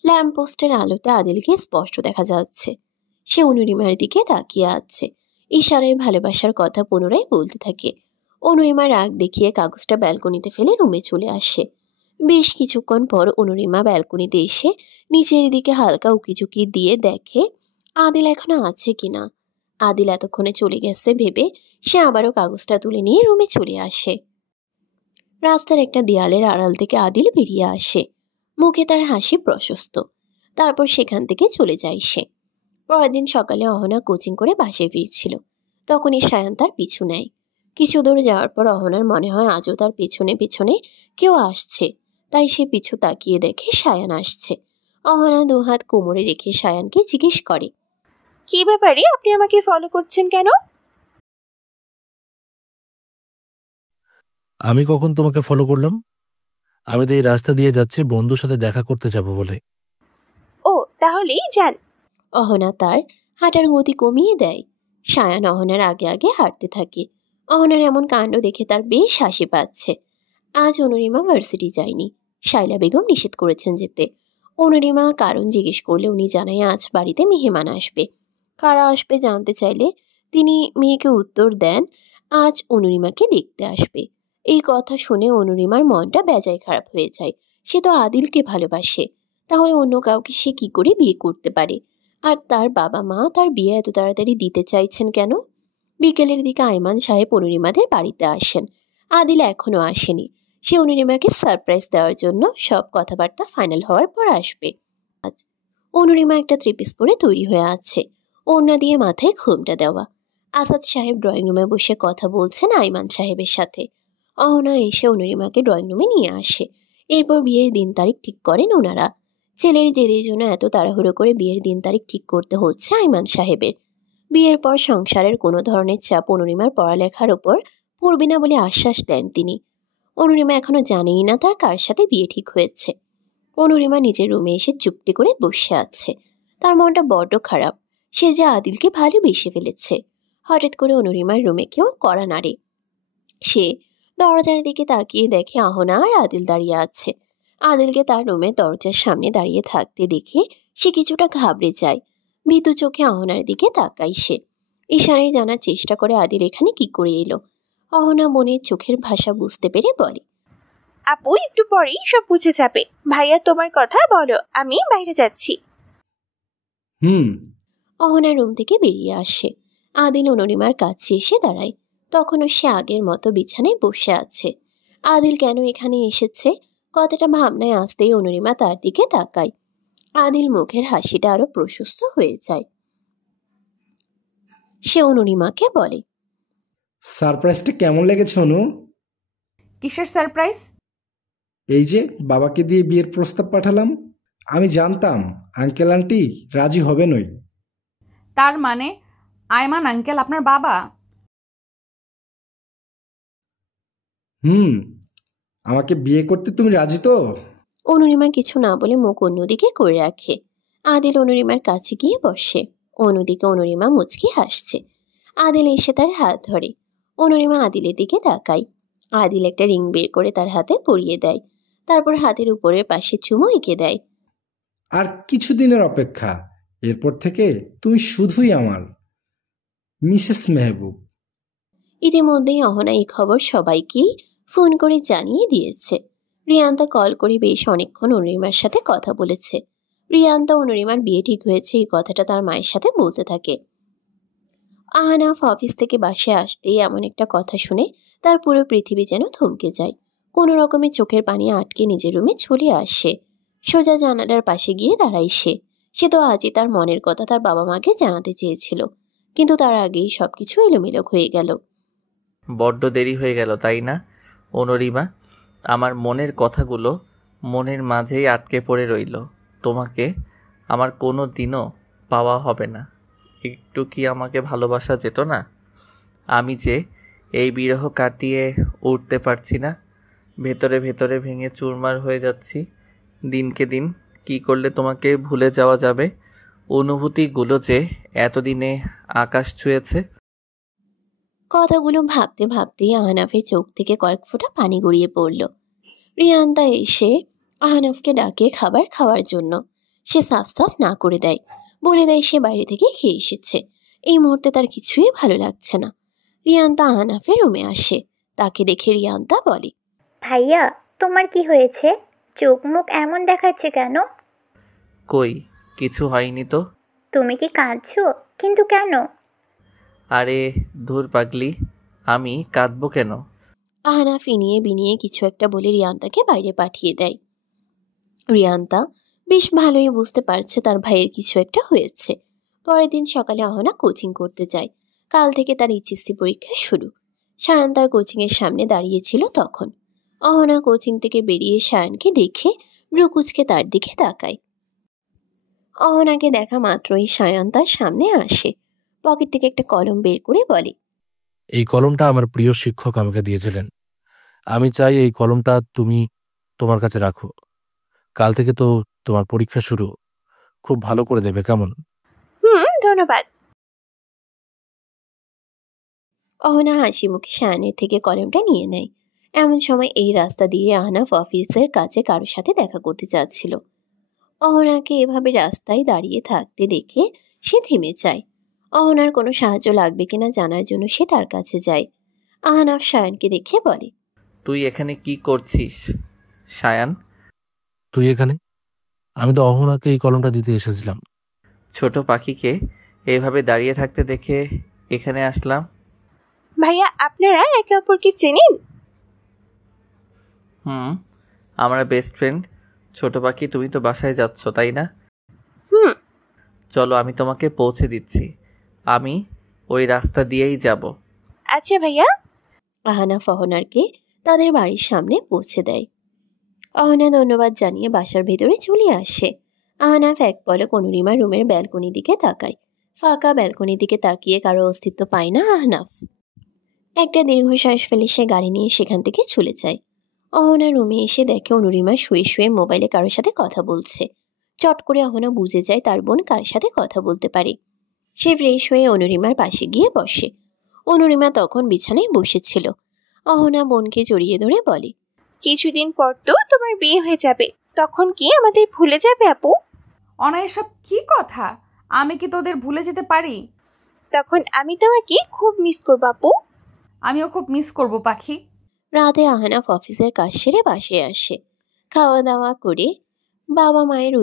ল্যাম্পপোস্টের আলোতে আদিলকে স্পষ্ট দেখা যাচ্ছে। সে অনুরিমার দিকে তাকিয়ে আছে। ইশারায় ভালোবাসার কথা পুনরায় বলতে থাকে। অনুরিমা রাগ দেখিয়ে কাগজটা ব্যালকনিতে ফেলে রুমে চলে আসে। বেশ কিছুক্ষণ পর অনুরিমা ব্যালকনিতে এসে নিচের দিকে হালকা উকিঝুঁকি দিয়ে দেখে আদিল এখনো আছে কিনা। আদিল এতক্ষণে চলে গেছে ভেবে সে আবারও কাগজটা তুলে নিয়ে রুমে চলে আসে। রাস্তার একটা দেয়ালের আড়াল থেকে আদিল বেরিয়ে আসে। মুখে তার হাসি প্রশস্ত। তারপর সেখান থেকে চলে যায় সে। পরের দিন সকালে অহনা কোচিং করে বাসায় ফিরছিল। তখনই সায়ান তার পিছু নেয়। কিছু দূর যাওয়ার পর অহনার মনে হয় আজও তার পেছনে পেছনে কেউ আসছে। তাই সে পিছু তাকিয়ে দেখে সায়ান আসছে। অহনা দুহাত কোমরে রেখে সায়ানকে জিজ্ঞেস করে, কি ব্যাপারে আপনি আমাকে ফলো করছেন কেন? আমি কখন তোমাকে ফলো করলাম? আমি তো এই রাস্তা দিয়ে যাচ্ছি বন্ধুর সাথে দেখা করতে যাব বলে। ও, তাহলেই যান। অহনা তার হাঁটার গতি কমিয়ে দেয়। সায়ান অহনার আগে আগে হাঁটতে থাকে। অহনার এমন কাণ্ড দেখে তার বেশ হাসি পাচ্ছে। আজ অনুরিমা ভার্সিটি যায়নি। শায়লা বেগম নিষেধ করেছেন যেতে। অনুরিমা কারণ জিজ্ঞেস করলে উনি জানায় আজ বাড়িতে মেহমান আসবে। কারা আসবে জানতে চাইলে তিনি মেয়েকে উত্তর দেন আজ অনুরিমাকে দেখতে আসবে। এই কথা শুনে অনুরিমার মনটা বেজায় খারাপ হয়ে যায়। সে তো আদিলকে ভালোবাসে, তাহলে অন্য কাউকে সে কি করে বিয়ে করতে পারে? আর তার বাবা মা তার বিয়ে এত তাড়াতাড়ি দিতে চাইছেন কেন? বিকেলের দিকে আয়মান সাহেব অনুরিমাদের বাড়িতে আসেন। আদিল এখনো আসেনি। সে অনুরিমাকে সারপ্রাইজ দেওয়ার জন্য সব কথাবার্তা ফাইনাল হওয়ার পর আসবে। আজ অনুরিমা একটা থ্রি-পিস পরে তৈরি হয়ে আছে, ওড়না দিয়ে মাথায় ঘোমটা দেওয়া। আসাদ সাহেব ড্রয়িং রুমে বসে কথা বলছেন আয়মান সাহেবের সাথে। অহনা এসে অনুরিমাকে ড্রয়িং রুমে নিয়ে আসে। এরপর বিয়ের দিন তারিখ ঠিক করেন ওনারা। ছেলের জেদের জন্য এত তাড়াহুড়ো করে বিয়ের দিন তারিখ ঠিক করতে হচ্ছে আয়মান সাহেবের। বিয়ের পর সংসারের কোনো ধরনের চাপ অনুরিমার পড়ালেখার ওপর পড়বে না বলে আশ্বাস দেন তিনি। অনুরিমা এখনো জানেই না তার কার সাথে বিয়ে ঠিক হয়েছে। অনুরিমা নিজের রুমে এসে চুপটি করে বসে আছে। তার মনটা বড্ড খারাপ। সে যে আদিলকে ভালোবেসে ফেলেছে। হঠাৎ করে অনুরিমার রুমে কেউ কড়া নাড়ে। সে দরজার দিকে তাকিয়ে দেখে অহনা আর আদিল দাঁড়িয়ে আছে। আদিলকে তার রুমে দরজার সামনে দাঁড়িয়ে থাকতে দেখে সে কিছুটা ঘাবড়ে যায়। ভীতু চোখে অহনার দিকে তাকায় সে। ইশারায় জানার চেষ্টা করে আদিল এখানে কি করে এলো। অহনা মনের চোখের ভাষা বুঝতে পেরে বলে, আপু একটু পরেই সব বুঝে যাবে। ভাইয়া তোমার কথা বলো, আমি বাইরে যাচ্ছি। অহনা রুম থেকে বেরিয়ে আসে। আদিল অনুরিমার কাছে এসে দাঁড়ায়। তখনও সে আগের মতো বিছানায় বসে আছে। আদিল কেন এখানে এসেছে কথাটা ভাবনায় আসতেই অনুরিমা তার দিকে তাকায়। আদিল মুখের হাসিটা আরো প্রশস্ত হয়ে যায়। সে অনুরিমাকে বলে, সারপ্রাইজটা কেমন লেগেছে অনু? কিসের সারপ্রাইজ? এই যে বাবাকে দিয়ে বিয়ের প্রস্তাব পাঠালাম। আমি জানতাম আঙ্কেল আন্টি রাজি হবে নই। তার মানে আয়মান আঙ্কেল আপনার বাবা? আমাকে বিয়ে করতে তুমি রাজি তো? অনুরিমা কিছু না বলে মুখ অন্যদিকে করে রাখে। আদিল অনুরিমার কাছে গিয়ে বসে। অন্যদিকে অনুরিমা মুচকি হাসছে। আদিল এসে তার হাত ধরে। অনুরিমা আদিলের দিকে তাকায়। আদিল একটা রিং বের করে তার হাতে পরিয়ে দেয়। তারপর হাতের উপরের পাশে চুমো এঁকে দেয়। আর কিছুদিনের অপেক্ষা, এরপর থেকে তুমি শুধুই আমার মিসেস মেহবুব। ইতিমধ্যেই অহনা এই খবর সবাইকেই ফোন করে জানিয়ে দিয়েছে। রিয়ান্তা কল করে বেশ অনেকক্ষণ অনুরিমার সাথে কথা বলেছে। রিয়ান্তা অনুরিমার বিয়ে ঠিক হয়েছে এই কথাটা তার মায়ের সাথে বলতে থাকে। আহনাফ অফিস থেকে বাসায় আসতেই এমন একটা কথা শুনে তার পুরো পৃথিবী যেন থমকে যায়। কোনো রকমের চোখের পানি আটকে নিজের রুমে চলে আসে। সোজা জানালার পাশে গিয়ে দাঁড়ায় সে তো আজই তার মনের কথা তার বাবা মাকে জানাতে চেয়েছিল, কিন্তু তার আগেই সবকিছু এলোমেলো হয়ে গেল। বড্ড দেরি হয়ে গেল তাই না অনুরিমা? আমার মনের কথাগুলো মনের মাঝেই আটকে পড়ে রইল। তোমাকে আমার কোনো দিনও পাওয়া হবে না। একটু কি আমাকে ভালোবাসা যেত না? আমি যে এই বিরহ কাটিয়ে উঠতে পারছি না, ভেতরে ভেতরে ভেঙে চুরমার হয়ে যাচ্ছি। দিনকে দিন কি করলে তোমাকে ভুলে যাওয়া যাবে? অনুভূতিগুলো যে এতদিনে আকাশ ছুঁয়েছে। কথাগুলো ভাবতে ভাবতেই আহনাফের চোখ থেকে কয়েক ফোঁটা পানি গড়িয়ে পড়ল। রিয়ান্তা এসে আহনাফকে ডাকে খাবার খাওয়ার জন্য। সে সাফ সাফ না করে দেয়, বলে দেয় সে বাইরে থেকে খেয়ে এসেছে। এই মুহূর্তে তার কিছুই ভালো লাগছে না। রিয়ান্তা আহনাফের রুমে আসে। তাকে দেখে রিয়ান্তা বলে, ভাইয়া তোমার কি হয়েছে? চোখ মুখ এমন দেখাচ্ছে কেন? কই কিছু হয়নি তো। তুমি কি কাঁদছো? কিন্তু কেন? আরে ধুর পাগলি, আমি কাঁদবো কেন? আহনাফ ইনিয়ে বিনিয়ে কিছু একটা বলে রিয়ান্তাকে বাইরে পাঠিয়ে দেয়। রিয়ান্তা বেশ ভালোই বুঝতে পারছে তার ভাইয়ের কিছু একটা হয়েছে। পরের দিন সকালে অহনা কোচিং করতে যায়। কাল থেকে তার এইচএসসি পরীক্ষা শুরু। সায়ান তার কোচিংয়ের সামনে দাঁড়িয়েছিল তখন। অহনা কোচিং থেকে বেরিয়ে সায়ানকে দেখে ব্রুকুচকে তার দিকে তাকায়। অহনাকে দেখা মাত্রই সায়ান তার সামনে আসে। পকেট থেকে একটা কলম বের করে বলে, এই কলমটা আমার প্রিয় শিক্ষক আমাকে দিয়েছিলেন। আমি চাই এই কলমটা তুমি তোমার কাছে রাখো। কাল থেকে তো তোমার পরীক্ষা শুরু, খুব ভালো করে দেবে কেমন? ধন্যবাদ। অহনা হাসি মুখে সায়ানের থেকে কলমটা নিয়ে নেয়। এমন সময় এই রাস্তা দিয়ে আহনাফ অফিসের কাছে কারোর সাথে দেখা করতে যাচ্ছিল। অহনাকে এভাবে রাস্তায় দাঁড়িয়ে থাকতে দেখে সে থেমে যায়। অহনার কোনো সাহায্য লাগবে কিনা জানার জন্য সে তার কাছে যায়। আহনাফ সায়ানকে দেখে বলে, তুই এখানে কি করছিস সায়ান? তুই এখানে? আমি তো অহনাকে এই কলমটা দিতে এসেছিলাম। ছোট পাখিকে এইভাবে দাঁড়িয়ে থাকতে দেখে এখানে আসলাম। ভাইয়া আপনারা একে অপরকে চেনেন? আমরা বেস্ট ফ্রেন্ড। ছোট পাখি তুমি তো বাসায় যাচ্ছ তাই না? চলো আমি তোমাকে পৌঁছে দিচ্ছি। আমি ওই রাস্তা দিয়েই যাব। আচ্ছা ভাইয়া। আহনাফ অহনারকে তাদের বাড়ির সামনে পৌঁছে দেয়। অহনা ধন্যবাদ জানিয়ে বাসার ভেতরে চলে আসে। আহনাফ এক পলক অনুরিমার রুমের ব্যালকনির দিকে তাকায়। ফাঁকা ব্যালকনির দিকে তাকিয়ে কারো অস্তিত্ব পায় না আহনাফ। একটা দীর্ঘশ্বাস ফেলে সে গাড়ি নিয়ে সেখান থেকে চলে যায়। অহনা রুমে এসে দেখে অনুরিমা শুয়ে শুয়ে মোবাইলে কারোর সাথে কথা বলছে। চট করে অহনা বুঝে যায় তার বোন কার সাথে কথা বলতে পারে। সে ফ্রেশ হয়ে অনুরিমার পাশে গিয়ে বসে। অনুরিমা তখন বিছানায় বসেছিল। অহনা বোনকে জড়িয়ে ধরে বলে, কিছুদিন পর তো তোমার বিয়ে হয়ে যাবে, তখন কি আমাদের ভুলে যাবে আপু? এসব কি কথা? আমি কি তোদের ভুলে যেতে পারি? তখন আমি তোমাকে খুব মিস করবো আপু। আমিও খুব মিস করব পাখি। রাতে আহনাফ অফিসের কাজ সেরে বাসায় আসে। খাওয়া দাওয়া করে বাবা মায়ের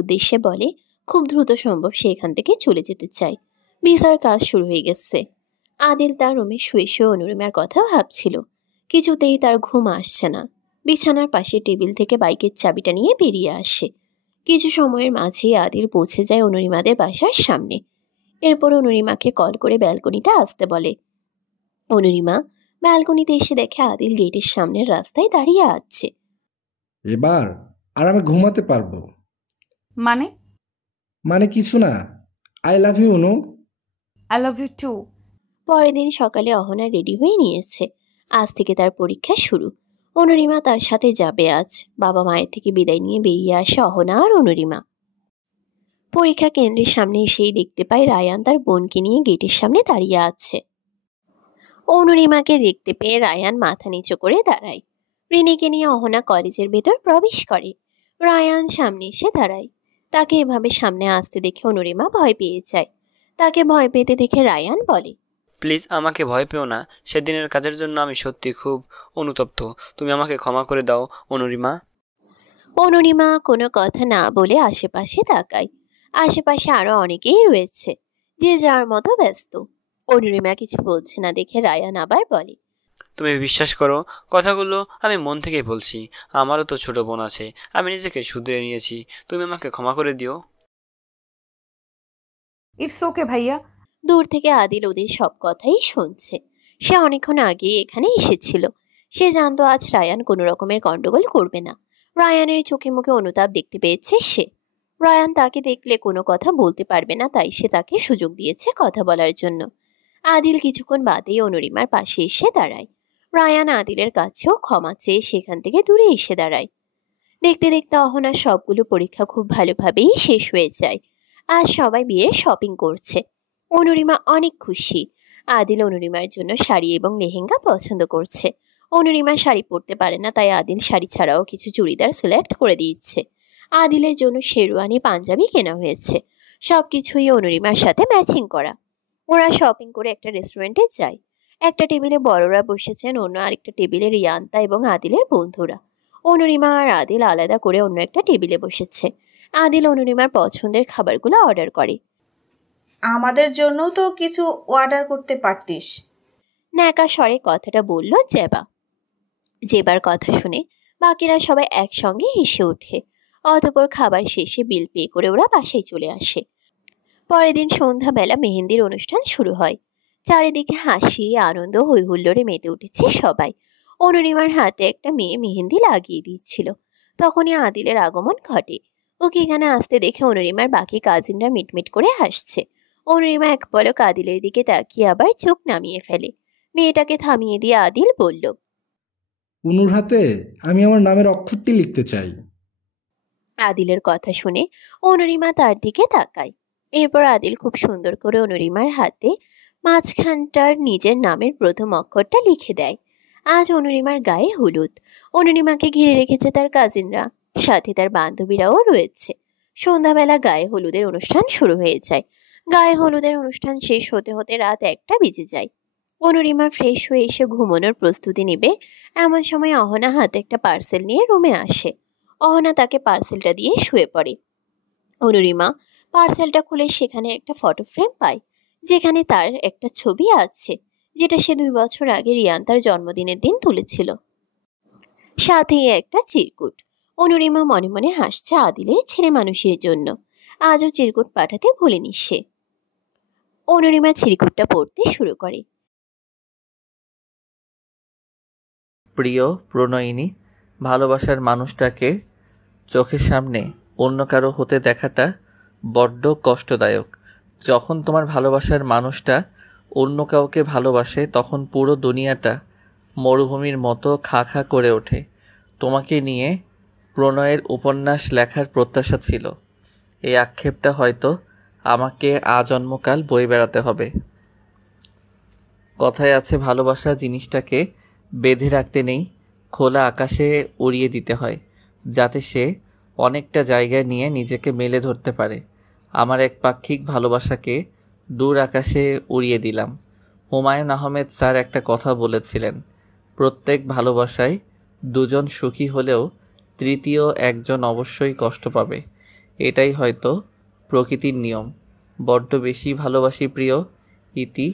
উদ্দেশ্যে বলে খুব দ্রুত সম্ভব সে এখান থেকে চলে যেতে চায়। ভিসার কাজ শুরু হয়ে গেছে। আদিল তার রুমে শুয়ে শুয়ে অনুরিমার কথা ভাবছিল। কিছুতেই তার ঘুম আসছে না। বিছানার পাশে টেবিল থেকে বাইকের চাবিটা নিয়ে বেরিয়ে আসে। কিছু সময়ের মাঝেই আদিল পৌঁছে যায় অনুরিমাদের বাসার সামনে। এরপর অনুরিমাকে কল করে ব্যালকনিতে আসতে বলে। অনুরিমা ব্যালকনিতে এসে দেখে আদিল গেটের সামনের রাস্তায় দাঁড়িয়ে আছে। এবার আর আমি ঘুমাতে পারবো। মানে কিছু না। I love you Anu. I love you too. পরের দিন সকালে অহনা রেডি হয়ে নিয়েছে। আজ থেকে তার পরীক্ষা শুরু। অনুরিমা তার সাথে যাবে আজ। বাবা মায়ের থেকে বিদায় নিয়ে বেরিয়ে আসে অহনা আর অনুরিমা। পরীক্ষা কেন্দ্রের সামনে এসেই দেখতে পায় রায়ান তার বোনকে নিয়ে গেটের সামনে দাঁড়িয়ে আছে। অনুরিমাকে দেখতে পেয়ে রায়ান মাথা নিচু করে দাঁড়ায়। রিনিকে নিয়ে অহনা কলেজের ভেতর প্রবেশ করে। রায়ান সামনে এসে দাঁড়ায়। তাকে এভাবে সামনে আসতে দেখে অনুরিমা ভয় পেয়ে যায়। তাকে ভয় পেতে দেখে রায়ান বলে, প্লিজ আমাকে ভয় পেও না। সেদিনের কাজের জন্য আমি সত্যি খুব অনুতপ্ত। তুমি আমাকে ক্ষমা করে দাও অনুরিমা। অনুরিমা কোনো কথা না বলে আশেপাশে তাকায়। আশেপাশে আরো অনেকেই রয়েছে, যে যার মতো ব্যস্ত। অনুরিমা কিছু বলছে না দেখে রায়ান আবার বলে, তুমি বিশ্বাস করো, কথাগুলো আমি মন থেকেই বলছি। আমারও তো ছোট বোন আছে, আমি নিজেকে শুধরে নিয়েছি। তুমি আমাকে ক্ষমা করে দিও। ইটস ওকে ভাইয়া। দূর থেকে আদিল ওদের সব কথাই শুনছে। সে অনেকক্ষণ আগেই এখানে এসেছিল। সে জানতো আজ রায়ান কোনো রকমের গন্ডগোল করবে না। রায়ানের চোখে মুখে অনুতাপ দেখতে পেয়েছে সে। রায়ান তাকে দেখলে কোনো কথা বলতে পারবে না, তাই সে তাকে সুযোগ দিয়েছে কথা বলার জন্য। আদিল কিছুক্ষণ বাদেই অনুরিমার পাশে এসে দাঁড়ায়। রায়ান আদিলের কাছেও ক্ষমা চেয়ে সেখান থেকে দূরে এসে দাঁড়ায়। দেখতে দেখতে অহনার সবগুলো পরীক্ষা খুব ভালোভাবেই শেষ হয়ে যায়। আজ সবাই বিয়ের শপিং করছে। অনুরিমা অনেক খুশি। আদিল অনুরিমার জন্য শাড়ি এবং লেহেঙ্গা পছন্দ করছে। অনুরিমা শাড়ি পরতে পারে না, তাই আদিল শাড়ি ছাড়াও কিছু চুড়িদার সিলেক্ট করে দিচ্ছে। আদিলের জন্য শেরওয়ানি পাঞ্জাবি কেনা হয়েছে। সবকিছুই অনুরিমার সাথে ম্যাচিং করা। ওরা শপিং করে একটা রেস্টুরেন্টে যায়। একটা টেবিলে বড়রা বসেছেন, অন্য আরেকটা টেবিলে রিয়ান্তা এবং আদিলের বন্ধুরা। অনুরিমা আর আদিল আলাদা করে অন্য একটা টেবিলে বসেছে। আদিল অনুরিমার পছন্দের খাবারগুলো অর্ডার করে। আমাদের জন্য তো কিছু অর্ডার করতে পারতিস। ন্যাকা স্বরে কথাটা বলল জেবা। জেবার কথা শুনে বাকিরা সবাই একসঙ্গে হেসে ওঠে। অতঃপর খাবার শেষে বিল পে করে ওরা বাসায় চলে আসে। পরের দিন সন্ধ্যাবেলা মেহেন্দির অনুষ্ঠান শুরু হয়। চারিদিকে হাসি, আনন্দ, হৈহুল্লোড়ে মেতে উঠেছে সবাই। অনুরিমার হাতে একটা মেয়ে মেহেন্দি লাগিয়ে দিচ্ছিল। তখনই আদিলের আগমন ঘটে। ওকে এখানে আসতে দেখে অনুরিমার বাকি কাজিনরা মিটমিট করে হাসছে। অনুরিমা এক পলক আদিলের দিকে তাকিয়ে আবার চোখ নামিয়ে ফেলে। মেয়েটাকে থামিয়ে দিয়ে আদিল বলল, অনুর হাতে আমি আমার নামের অক্ষরটি লিখতে চাই। আদিলের কথা শুনে অনুরিমা তার দিকে তাকায়। এরপর আদিল খুব সুন্দর করে অনুরিমার হাতে মাঝখানটার নিজের নামের প্রথম অক্ষরটা লিখে দেয়। আজ অনুরিমার গায়ে হলুদ। অনুরিমাকে ঘিরে রেখেছে তার কাজিনরা, সাথে তার বান্ধবীরাও রয়েছে। সন্ধ্যাবেলা গায়ে হলুদের অনুষ্ঠান শুরু হয়ে যায়। গায়ে হলুদের অনুষ্ঠান শেষ হতে হতে রাত 1টা বেজে যায়। অনুরিমা ফ্রেশ হয়ে এসে ঘুমানোর প্রস্তুতি নেবে, এমন সময় অহনা হাতে একটা পার্সেল নিয়ে রুমে আসে। অহনা তাকে পার্সেলটা দিয়ে শুয়ে পড়ে। অনুরিমা পার্সেলটা খুলে সেখানে একটা ফটো ফ্রেম পায়, যেখানে তার একটা ছবি আছে, যেটা সে 2 বছর আগে রিয়ান্তার জন্মদিনের দিন তুলেছিল। সাথেই একটা চিরকুট। অনুরিমা মনে মনে হাসছে আদিলের ছেলে মানুষের জন্য। আজও চিরকুট পাঠাতে ভুলেনি সে। অনুরিমা চিরকুটটা পড়তে শুরু করে। প্রিয় প্রণয়িনী, ভালোবাসার মানুষটাকে চোখের সামনে অন্য কারো হতে দেখাটা বড্ড কষ্টদায়ক। যখন তোমার ভালোবাসার মানুষটা অন্য কাউকে ভালোবাসে, তখন পুরো দুনিয়াটা মরুভূমির মতো খা খা করে ওঠে। তোমাকে নিয়ে প্রণয়ের উপন্যাস লেখার প্রত্যাশা ছিল। এই আক্ষেপটা হয়তো আমাকে আজন্মকাল বয়ে বেড়াতে হবে। কথায় আছে, ভালোবাসা জিনিসটাকে বেঁধে রাখতে নেই, খোলা আকাশে উড়িয়ে দিতে হয়, যাতে সে অনেকটা জায়গায় নিয়ে নিজেকে মেলে ধরতে পারে। আমার এক পাক্ষিক ভালোবাসাকে দূর আকাশে উড়িয়ে দিলাম। হুমায়ুন আহমেদ স্যার একটা কথা বলেছিলেন, প্রত্যেক ভালোবাসায় 2 জন সুখী হলেও তৃতীয় একজন অবশ্যই কষ্ট পাবে। এটাই হয়তো প্রকৃতির নিয়ম। বড্ড বেশি ভালোবাসি প্রিয়। ইতি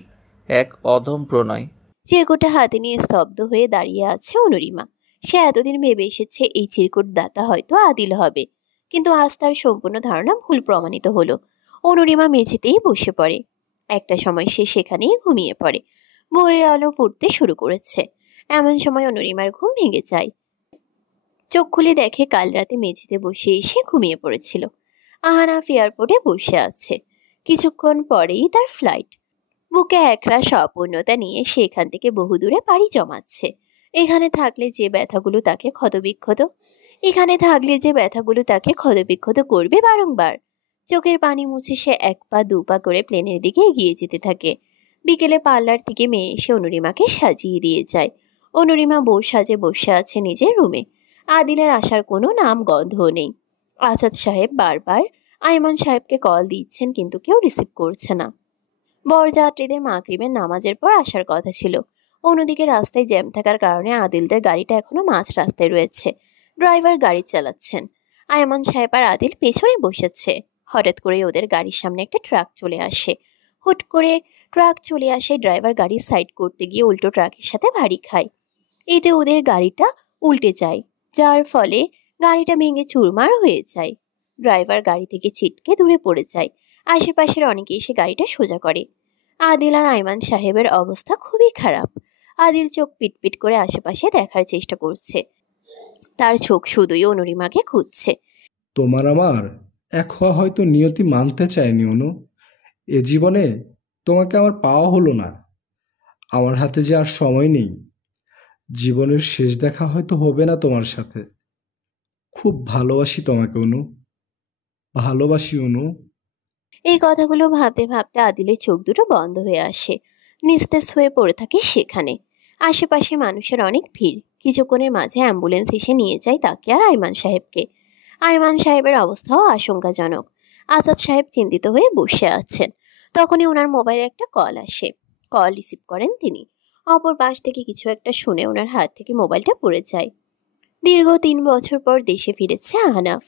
এক অধম প্রণয়। চিরকুটটা হাতে নিয়ে স্তব্ধ হয়ে দাঁড়িয়ে আছে অনুরিমা। সে এতদিন ভেবে এসেছে এই চিরকুট দাতা হয়তো আদিল হবে, কিন্তু আজ তার সম্পূর্ণ ধারণা ভুল প্রমাণিত হলো। অনুরিমা মেঝেতেই বসে পড়ে। একটা সময় সে সেখানেই ঘুমিয়ে পড়ে। ভোরের আলো ফুটতে শুরু করেছে। এমন সময় অনুরিমার ঘুম ভেঙে যায়। চোখ খুলে দেখে কাল রাতে মেঝেতে বসে এসে ঘুমিয়ে পড়েছিল। আহানাফ এয়ারপোর্টে বসে আছে। কিছুক্ষণ পরেই তার ফ্লাইট। বুকে একরাশ অপূর্ণতা নিয়ে সে এখান থেকে বহুদূরে পাড়ি জমাচ্ছে। এখানে থাকলে যে ব্যথাগুলো তাকে ক্ষতবিক্ষত করবে বারংবার। চোখের পানি মুছে সে এক পা দু পা করে প্লেনের দিকে এগিয়ে যেতে থাকে। বিকেলে পার্লার থেকে মেয়ে এসে অনুরিমাকে সাজিয়ে দিয়ে যায়। অনুরিমা বউ সাজে বসে আছে নিজের রুমে। আদিলের আসার কোনো নাম গন্ধও নেই। আসাদ সাহেব বারবার আইমান সাহেবকে কল দিচ্ছেন, কিন্তু কেউ রিসিভ করছে না। বরযাত্রীদের মাগরিবের নামাজের পর আসার কথা ছিল। অন্যদিকে রাস্তায় জ্যাম থাকার কারণে আদিলদের গাড়িটা এখনো মাঝ রাস্তায় রয়েছে। ড্রাইভার গাড়ি চালাচ্ছেন। আইমান সাহেব আর আদিল পেছনে বসেছে। হঠাৎ করে ওদের গাড়ির সামনে একটা ট্রাক চলে আসে। হুট করে ট্রাক চলে আসে, ড্রাইভার গাড়ি সাইড করতে গিয়ে উল্টো ট্রাকের সাথে ভারী খায়। এতে ওদের গাড়িটা উল্টে যায়, যার ফলে গাড়িটা ভেঙে চুরমার হয়ে যায়। ড্রাইভার গাড়ি থেকে ছিটকে দূরে পড়ে যায়। আশেপাশের অনেকে এসে গাড়িটা সোজা করে। আদিল আর আইমান সাহেবের অবস্থা খুবই খারাপ। আদিল চোখ পিটপিট করে আশেপাশে দেখার চেষ্টা করছে। তার চোখ শুধুই অনুরিমাকে খুঁজছে। তোমার আমার এক হওয়া হয়তো নিয়তি মানতে চায়নি অনু। এ জীবনে তোমাকে আমার পাওয়া হলো না। আমার হাতে যে আর সময় নেই। জীবনের শেষ দেখা হয়তো হবে না তোমার সাথে। খুব ভালোবাসি তোমাকে অনু, ভালোবাসি অনু। এই কথাগুলো ভাবতে ভাবতে আদিলের চোখ দুটো বন্ধ হয়ে আসে। নিস্তেজ হয়ে পড়ে থাকে সেখানে। আশেপাশে মানুষের অনেক ভিড়। কিছুক্ষণের মাঝে অ্যাম্বুলেন্স এসে নিয়ে যায় তাকে আর আইমান সাহেবকে। আইমান সাহেবের অবস্থাও আশঙ্কাজনক। আসাদ সাহেব চিন্তিত হয়ে বসে আছেন। তখনই ওনার মোবাইলে একটা কল আসে। কল রিসিভ করেন তিনি। অপর পাশ থেকে কিছু একটা শুনে ওনার হাত থেকে মোবাইলটা পড়ে যায়। দীর্ঘ 3 বছর পর দেশে ফিরেছে আহনাফ।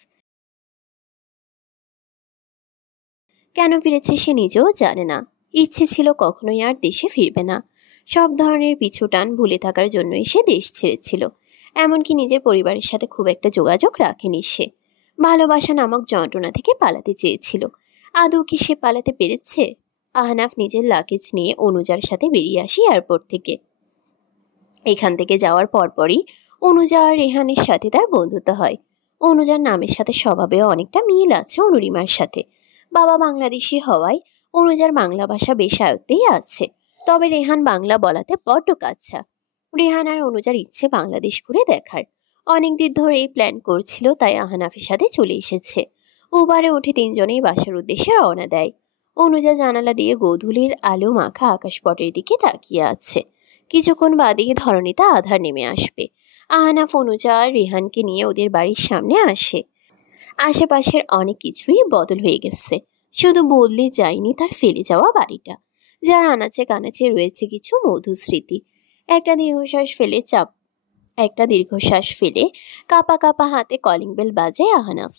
কেন ফিরেছে সে নিজেও জানে না। ইচ্ছে ছিল কখনোই আর দেশে ফিরবে না। সব ধরনের পিছুটান ভুলে থাকার জন্যই সে দেশ ছেড়েছিল। এমনকি নিজের পরিবারের সাথে খুব একটা যোগাযোগ রাখেনি সে। ভালোবাসা নামক যন্ত্রণা থেকে পালাতে চেয়েছিল। আদৌ কি সে পালাতে পেরেছে? আহনাফ নিজের লাগেজ নিয়ে অনুজার সাথে বেরিয়ে আসি এয়ারপোর্ট থেকে। এখান থেকে যাওয়ার পরপরই অনুজা আর রেহানের সাথে তার বন্ধুত্ব হয়। অনুজার নামের সাথে স্বভাবেও অনেকটা মিল আছে অনুরিমার সাথে। বাবা বাংলাদেশি হওয়ায় অনুজার বাংলা ভাষা বেশ আয়ত্তেই আছে। তবে রেহান বাংলা বলাতে বড্ড কাচ্ছা। রেহান আর অনুজার ইচ্ছে বাংলাদেশ ঘুরে দেখার। অনেকদিন ধরেই প্ল্যান করছিল, তাই আহনাফের সাথে চলে এসেছে। উবারে উঠে তিনজনেই বাসার উদ্দেশ্যে রওনা দেয়। অনুজা জানালা দিয়ে গোধূলির আলো মাখা আকাশপটের দিকে তাকিয়ে আছে। কিছুক্ষণ বাদেই ধরণীতে আধার নেমে আসবে। আহনাফ অনুজা আর রেহানকে নিয়ে ওদের বাড়ির সামনে আসে। আশেপাশের অনেক কিছুই বদল হয়ে গেছে। শুধু বদলে যায়নি তার ফেলে যাওয়া বাড়িটা, যার আনাচে কানাচে রয়েছে কিছু মধুর স্মৃতি। একটা দীর্ঘশ্বাস ফেলে কাপা কাপা হাতে কলিং বেল বাজায় আহনাফ।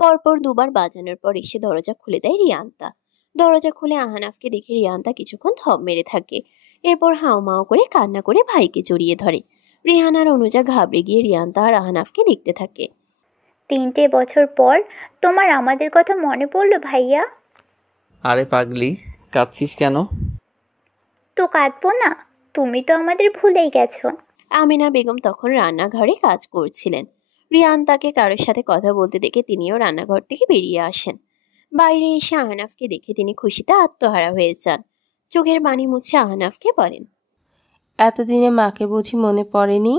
পরপর দুবার বাজানোর পর এসে দরজা খুলে দেয় রিয়ান্তা। দরজা খুলে আহনাফকে দেখে রিয়ান্তা কিছুক্ষণ থম মেরে থাকে। এরপর হাউমাউ করে কান্না করে ভাইকে জড়িয়ে ধরে। রেহান আর অনুজা ঘাবড়ে গিয়ে রিয়ান্তা আর আহনাফকে দেখতে থাকে। 3টে বছর পর তোমার আমাদের কথা মনে পড়লো ভাইয়া? আরে পাগলি, কাঁদছিস কেন? তো কাঁদবো না, তুমি তো আমাদের ভুলেই গেছো। আমিনা বেগম তখন রান্নাঘরে কাজ করছিলেন। রিয়ান্তাকে কারোর সাথে কথা বলতে দেখে তিনিও রান্নাঘর থেকে বেরিয়ে আসেন। বাইরে এসে আহনাফকে দেখে তিনি খুশিতে আত্মহারা হয়ে যান। চোখের পানি মুছে আহনাফকে বলেন, এতদিনে মাকে বুঝি মনে পড়েনি?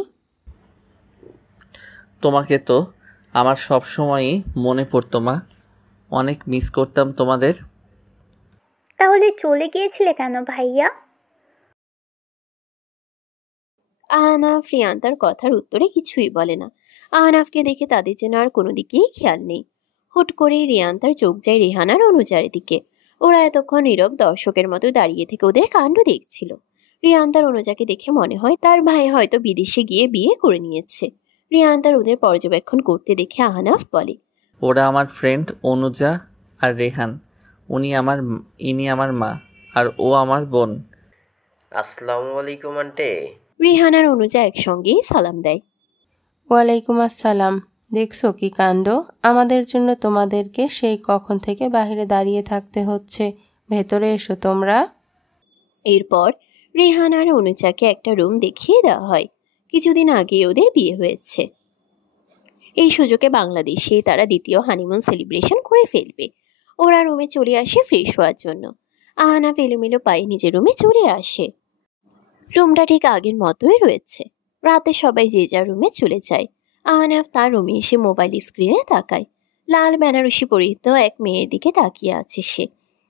তোমাকে তো আমার সব সময়ই মনে পড়তো মা। অনেক মিস করতাম তোমাদের। তাহলে চলে গিয়েছিলে কেন ভাইয়া? আহনাফ রিয়ান্তার কথার উত্তরে কিছুই বলে না। আহনাফকে দেখে তাদের যেন আর কোনো দিকেই খেয়াল নেই। হুট করে রিয়ান্তার চোখ যায় রেহানার অনুজার দিকে। ওরা এতক্ষণ নীরব দর্শকের মতো দাঁড়িয়ে থেকে ওদের কাণ্ড দেখছিল। রিয়ান্তার অনুজাকে দেখে মনে হয় তার ভাই হয়তো বিদেশে গিয়ে বিয়ে করে নিয়েছে। রিয়ান্তার ওদের পর্যবেক্ষণ করতে দেখে আহনাফ বলে, ওরা আমার ফ্রেন্ড অনুজা আর রেহান, ইনি আমার মা, আর ও আমার বোন। আসসালামু আলাইকুম আন্টি। রিহান আর অনুজা একসঙ্গেই সালাম দেয়। ওয়ালাইকুম আসসালাম। দেখছো কি কাণ্ড, আমাদের জন্য তোমাদেরকে সেই কখন থেকে বাইরে দাঁড়িয়ে থাকতে হচ্ছে। ভেতরে এসো তোমরা। এরপর রেহান আর অনুজাকে একটা রুম দেখিয়ে দেওয়া হয়। কিছুদিন আগে ওদের বিয়ে হয়েছে। এই সুযোগে বাংলাদেশে তারা দ্বিতীয় হানিমুন সেলিব্রেশন করে ফেলবে। ওরা রুমে চলে আসে ফ্রেশ হওয়ার জন্য। আহানাফ এলোমেলো পায়ে নিজের রুমে চলে আসে। রুমটা ঠিক আগের মতোই রয়েছে। রাতে সবাই যে যার রুমে চলে যায়। আহানাফ তার রুমে এসে মোবাইল স্ক্রিনে তাকায়। লাল বেনারসি পরিহিত এক মেয়ের দিকে তাকিয়ে আছে সে।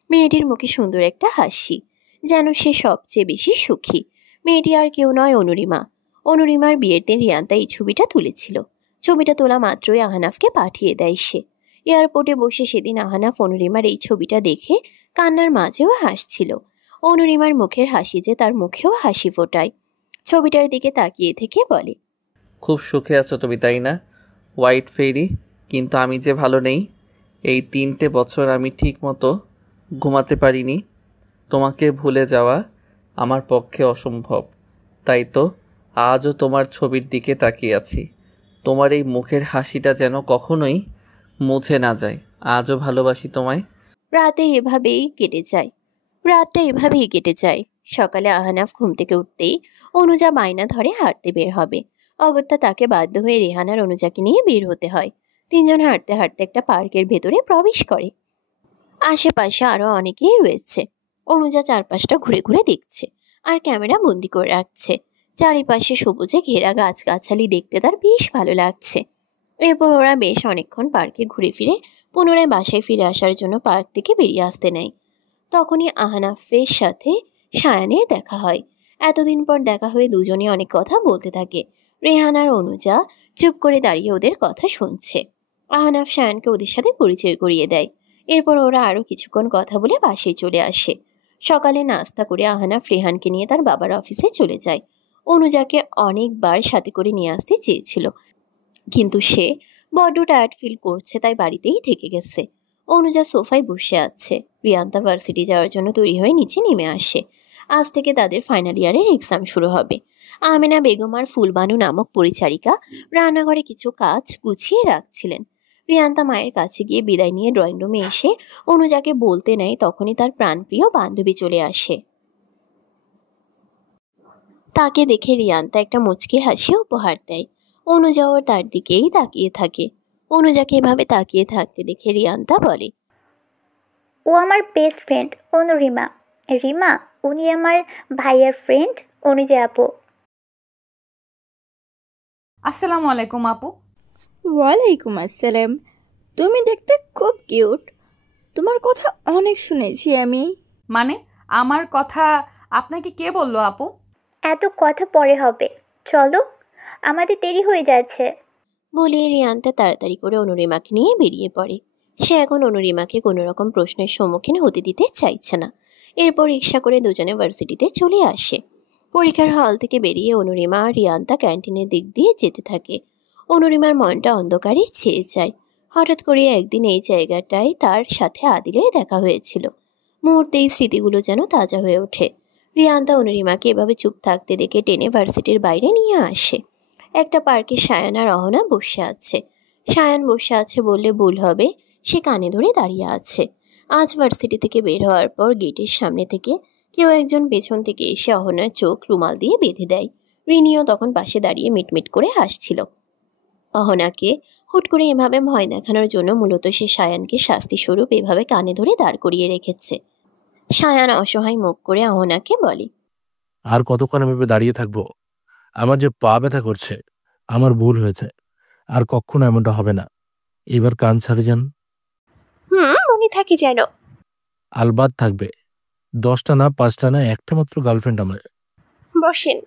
মেয়েটির মুখে সুন্দর একটা হাসি, যেন সে সবচেয়ে বেশি সুখী। মেয়েটি আর কেউ নয়, অনুরিমা। অনুরিমার বিয়ের দিন রিয়ান্তা এই ছবিটা তুলেছিল। ছবিটা তোলা মাত্রই আহানাফকে পাঠিয়ে দেয় সে। এয়ারপোর্টে বসে সেদিন আহানাফ অনুরিমার এই ছবিটা দেখে কান্নার মাঝেও হাসছিল। অনুরিমার মুখের হাসি যে তার মুখেও হাসি ফোটায়। ছবিটার দিকে তাকিয়ে থেকে বলে, খুব সুখে আছো তুমি, তাই না হোয়াইট ফেরি? কিন্তু আমি যে ভালো নেই। এই 3টে বছর আমি ঠিক মতো ঘুমাতে পারিনি। তোমাকে ভুলে যাওয়া আমার পক্ষে অসম্ভব। তাই তো আজও তোমার ছবির দিকে তাকিয়ে আছি। তোমার এই মুখের হাসিটা যেন কখনোই মুছে না যায়। আজও ভালোবাসি তোমায়। রাতটা এভাবেই কেটে যায়। সকালে আহানাফ ঘুম থেকে উঠতেই অনুজা বায়না ধরে হাঁটতে বের হবে। অগত্যা তাকে বাধ্য হয়ে রেহান আর অনুজাকে নিয়ে বের হতে হয়। তিনজন হাঁটতে হাঁটতে একটা পার্কের ভেতরে প্রবেশ করে। আশেপাশে আরো অনেকেই রয়েছে। অনুজা চারপাশটা ঘুরে ঘুরে দেখছে আর ক্যামেরা বন্দি করে রাখছে। চারিপাশে সবুজে ঘেরা গাছগাছালি দেখতে তার বেশ ভালো লাগছে। এরপর ওরা বেশ অনেকক্ষণ পার্কে ঘুরে ফিরে পুনরায় বাসায় ফিরে আসার জন্য পার্ক থেকে বেরিয়ে আসতে নেয়। তখনই আহনাফের সাথে সায়ানের দেখা হয়। এতদিন পর দেখা হয়ে দুজনে অনেক কথা বলতে থাকে। রেহান আর অনুজা চুপ করে দাঁড়িয়ে ওদের কথা শুনছে। আহনাফ সায়ানকে ওদের সাথে পরিচয় করিয়ে দেয়। এরপর ওরা আরও কিছুক্ষণ কথা বলে বাসায় চলে আসে। সকালে নাস্তা করে আহনাফ রেহানকে নিয়ে তার বাবার অফিসে চলে যায়। অনুজাকে অনেকবার সাথে করে নিয়ে আসতে চেয়েছিল, কিন্তু সে বড্ড টায়ার্ড ফিল করছে, তাই বাড়িতেই থেকে গেছে। অনুজা সোফায় বসে আছে। রিয়ান্তা ভার্সিটি যাওয়ার জন্য তৈরি হয়ে নিচে নেমে আসে। আজ থেকে তাদের ফাইনাল ইয়ারের এক্সাম শুরু হবে। আমেনা বেগম আর ফুলবানু নামক পরিচারিকা রান্নাঘরে কিছু কাজ গুছিয়ে রাখছিলেন। রিয়ান্তা মায়ের কাছে গিয়ে বিদায় নিয়ে ড্রয়িং রুমে এসে অনুজাকে বলতে নেয়, তখনই তার প্রাণপ্রিয় বান্ধবী চলে আসে। তাকে দেখে রিয়ান্তা একটা মুচকি হাসি উপহার দেয়। অনুজাও তার দিকেই তাকিয়ে থাকে। অনুজাকে এভাবে তাকিয়ে থাকতে দেখে রিয়ান্তা বলে, ও আমার বেস্ট ফ্রেন্ড অনুরিমা। রিমা, উনি আমার ভাইয়ার ফ্রেন্ড অনুজা আপু। আসসালামু আলাইকুম আপু। ওয়ালাইকুম আসসালাম। তুমি দেখতে খুব কিউট। তোমার কথা অনেক শুনেছি আমি। মানে আমার কথা আপনাকে কে বললো আপু? এত কথা পরে হবে, চলো আমাদের দেরি হয়ে যাচ্ছে। বলে রিয়ান্তা তাড়াতাড়ি করে অনুরিমাকে নিয়ে বেরিয়ে পড়ে। সে এখন অনুরিমাকে কোনো রকম প্রশ্নের সম্মুখীন হতে দিতে চাইছে না। এরপর রিক্সা করে দুজনে ভার্সিটিতে চলে আসে। পরীক্ষার হল থেকে বেরিয়ে অনুরিমা আর রিয়ান্তা ক্যান্টিনের দিক দিয়ে যেতে থাকে। অনুরিমার মনটা অন্ধকারে ছেয়ে যায়। হঠাৎ করে একদিন এই জায়গাটায় তার সাথে আদিলের দেখা হয়েছিল। মুহূর্তে এই স্মৃতিগুলো যেন তাজা হয়ে ওঠে। রিয়ান্তা অনুরিমাকে এভাবে চুপ থাকতে দেখে টেনে ভার্সিটির বাইরে নিয়ে আসে। একটা পার্কে সায়ান আর অহনা বসে আছে। সায়ান বসে আছে বললে ভুল হবে, সে কানে ধরে দাঁড়িয়ে আছে। আজ ভার্সিটি থেকে বের হওয়ার পর গেটের সামনে থেকে কেউ একজন পেছন থেকে এসে অহনার চোখ রুমাল দিয়ে বেঁধে দেয়। রিনিও তখন পাশে দাঁড়িয়ে মিটমিট করে হাসছিল। অহনাকে হুট করে এভাবে ভয় দেখানোর জন্য মূলত সে সায়ানকে শাস্তি স্বরূপ এভাবে কানে ধরে দাঁড় করিয়ে রেখেছে। সায়ান অসহায় মুখ করে অহনাকে বলে, আর কতক্ষণ এভাবে দাঁড়িয়ে থাকবো? আমার যে পা ব্যথা করছে। আমার ভুল হয়েছে, আর কখনো এমনটা হবে না। এবার কান ছাড়ে যান। মনে থাকে যেন। আলবাত থাকবে। 10টা না 5টা না, একটা মাত্র গার্লফ্রেন্ড আমার। বসেন।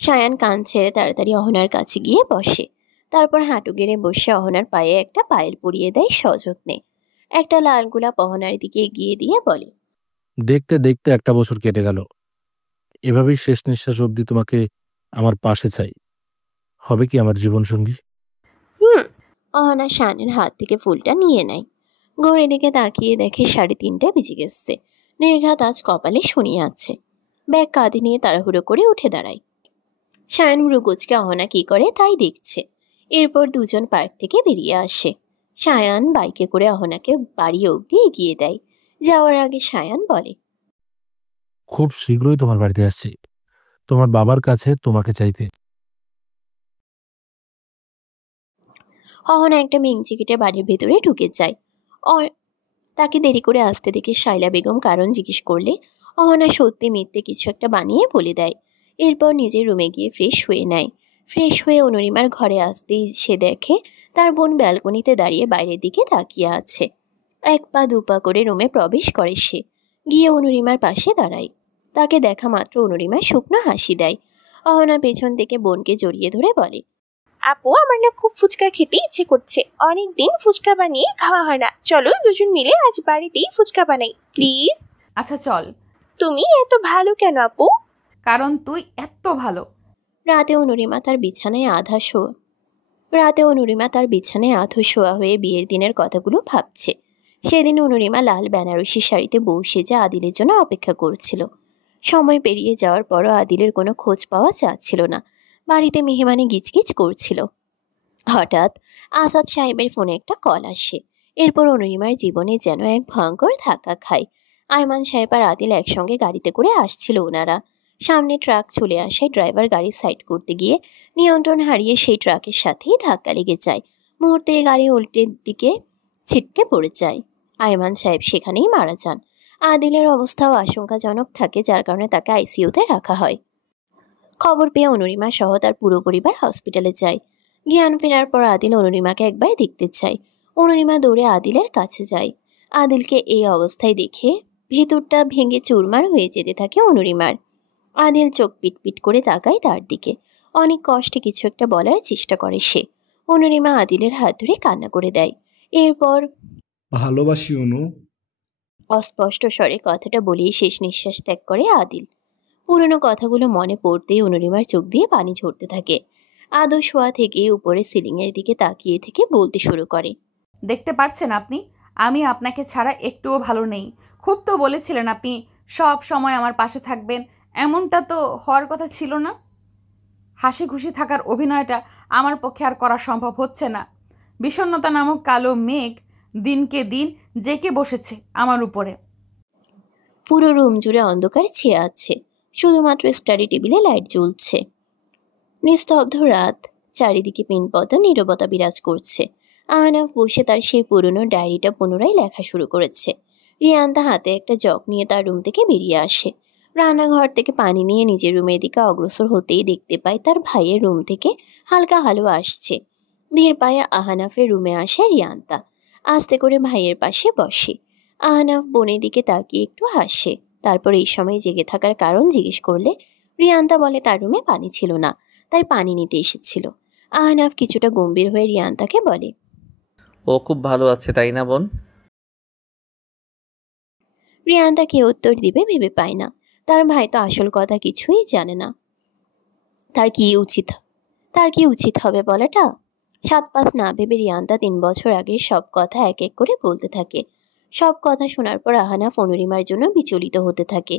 সায়ান কান ছেড়ে তাড়াতাড়ি অহনার কাছে গিয়ে বসে। তারপর হাঁটু গেড়ে বসে অহনার পায়ে একটা পায়েল পরিয়ে দেয় সযত্নে। একটা লাল গোলাপ অহনার দিকে এগিয়ে দিয়ে বলে, দেখতে দেখতে 1 বছর কেটে গেল। এভাবেই শেষ নিঃশ্বাস অবধি তোমাকে আমার পাশে চাই। হবে কি আমার জীবনসঙ্গী? অহনা সায়ানের হাত থেকে ফুলটা নিয়ে নেয়। ঘড়ির দিকে তাকিয়ে দেখে 3:30 বেজে গেছে। নির্ঘাত আজ কপালে শনি আছে। ব্যাগ কাঁধে নিয়ে তাড়াহুড়ো করে উঠে দাঁড়ায়। সায়ন ভ্রুকুচকে অহনা কি করে তাই দেখছে। এরপর দুজন পার্ক থেকে বেরিয়ে আসে। সায়ান বাইকে করে অহনাকে বাড়ি অবধি এগিয়ে দেয়। যাওয়ার আগে সায়ান বলে, খুব শীঘ্রই তোমার বাড়িতে আসছি, তোমার বাবার কাছে তোমাকে চাইতে। অহনা একটা মিংচি কেটে বাড়ির ভেতরে ঢুকে যায়। তাকে দেরি করে আসতে দেখে শাইলা বেগম কারণ জিজ্ঞেস করলে অহনা সত্যি মিথ্যে কিছু একটা বানিয়ে বলে দেয়। এরপর নিজের রুমে গিয়ে ফ্রেশ হয়ে নেয়। ফ্রেশ হয়ে অনুরিমার ঘরে আসতেই সে দেখে তার বোন ব্যালকনিতে দাঁড়িয়ে বাইরের দিকে তাকিয়ে আছে। 1 পা 2 পা করে রুমে প্রবেশ করে সে। গিয়ে অনুরিমার পাশে দাঁড়ায়। তাকে দেখা মাত্র অনুরিমা শুকনো হাসি দেয়। অহনা পেছন থেকে বোনকে জড়িয়ে ধরে বলে, আপু, আমার না খুব ফুচকা খেতে ইচ্ছে করছে। অনেক দিন ফুচকা বানিয়ে খাওয়া হয় না। চলো দুজন মিলে আজ বাড়িতেই ফুচকা বানাই প্লিজ। আচ্ছা চল। তুমি এত ভালো কেন আপু? কারণ তুই এত ভালো। রাতে অনুরিমা তার বিছানায় আধো শোয়া হয়ে বিয়ের দিনের কথাগুলো ভাবছে। সেদিন অনুরিমা লাল বেনারসি শাড়িতে বউ সেজে আদিলের জন্য অপেক্ষা করছিল। সময় পেরিয়ে যাওয়ার পরও আদিলের কোনো খোঁজ পাওয়া যাচ্ছিল না। বাড়িতে মেহমানি গিচগিচ করছিল। হঠাৎ আসাদ সাহেবের ফোনে একটা কল আসে। এরপর অনুরিমার জীবনে যেন এক ভয়ঙ্কর ধাক্কা খায়। আয়মান সাহেব আর আদিল একসঙ্গে গাড়িতে করে আসছিল ওনারা। সামনে ট্রাক চলে আসায় ড্রাইভার গাড়ি সাইড করতে গিয়ে নিয়ন্ত্রণ হারিয়ে সেই ট্রাকের সাথেই ধাক্কা লেগে যায়। মুহূর্তে গাড়ি উল্টের দিকে ছিটকে পড়ে যায়। আয়মান সাহেব সেখানেই মারা যান। আদিলের অবস্থাও আশঙ্কাজনক থাকে, যার কারণে তাকে আইসিইউতে রাখা হয়। খবর পেয়ে অনুরিমা সহ তার পুরো পরিবার হসপিটালে যায়। জ্ঞান ফেরার পর আদিল অনুরিমাকে একবার দেখতে চায়। অনুরিমা দৌড়ে আদিলের কাছে যায়। আদিলকে এই অবস্থায় দেখে ভেতরটা ভেঙে চুরমার হয়ে যেতে থাকে অনুরিমার। আদিল চোখ পিটপিট করে তাকায় তার দিকে। অনেক কষ্টে কিছু একটা বলার চেষ্টা করে সে। অনুরিমা আদিলের হাত ধরে কান্না করে দেয়। এরপর ভালোবাসি অনু, অস্পষ্ট স্বরে কথাটা বলেই শেষ নিঃশ্বাস ত্যাগ করে আদিল। পুরনো কথাগুলো মনে পড়তেই অনুরিমার চোখ দিয়ে পানি ঝরতে থাকে। আদো শোয়া থেকে উপরে সিলিংয়ের দিকে তাকিয়ে থেকে বলতে শুরু করে, দেখতে পারছেন আপনি, আমি আপনাকে ছাড়া একটুও ভালো নেই। খুব তো বলেছিলেন আপনি সব সময় আমার পাশে থাকবেন, এমনটা তো হওয়ার কথা ছিল না। হাসি খুশি থাকার অভিনয়টা আমার পক্ষে আর করা সম্ভব হচ্ছে না। বিষণ্ণতা নামক কালো মেঘ দিনকে দিন জেঁকে বসেছে আমার উপরে। পুরো রুম জুড়ে অন্ধকার ছেয়ে আছে। শুধুমাত্র স্টাডি টেবিলে লাইট জ্বলছে। নিস্তব্ধ রাত, চারিদিকে পিনপত নীরবতা বিরাজ করছে। আহনাফ বসে তার সেই পুরনো ডায়েরিটা পুনরায় লেখা শুরু করেছে। রিয়ান্তা হাতে একটা জগ নিয়ে তার রুম থেকে বেরিয়ে আসে। রান্নাঘর থেকে পানি নিয়ে নিজের রুমের দিকে অগ্রসর হতেই দেখতে পায় তার ভাইয়ের রুম থেকে হালকা আলো আসছে। ধীর পায়ে আহনাফের রুমে আসে রিয়ান্তা। আস্তে করে ভাইয়ের পাশে বসে। আহনাফ বোনের দিকে তাকিয়ে একটু হাসে। তারপর এই সময় জেগে থাকার কারণ জিজ্ঞেস করলে রিয়ান্তা বলে তার রুমে পানি ছিল না, তাই পানি নিতে এসেছিল। আহনাফ কিছুটা গম্ভীর হয়ে রিয়ান্তাকে বলে, ও খুব ভালো আছে তাই না বোন? রিয়ান্তা কে উত্তর দিবে ভেবে পায় না। তার ভাই তো আসল কথা কিছুই জানে না। তার কি উচিত হবে বলাটা? 7-5 না ভেবে রিয়ান্তা 3 বছর আগে সব কথা এক এক করে বলতে থাকে। সব কথা শোনার পর আহনাফ অনুরিমার জন্য বিচলিত হতে থাকে।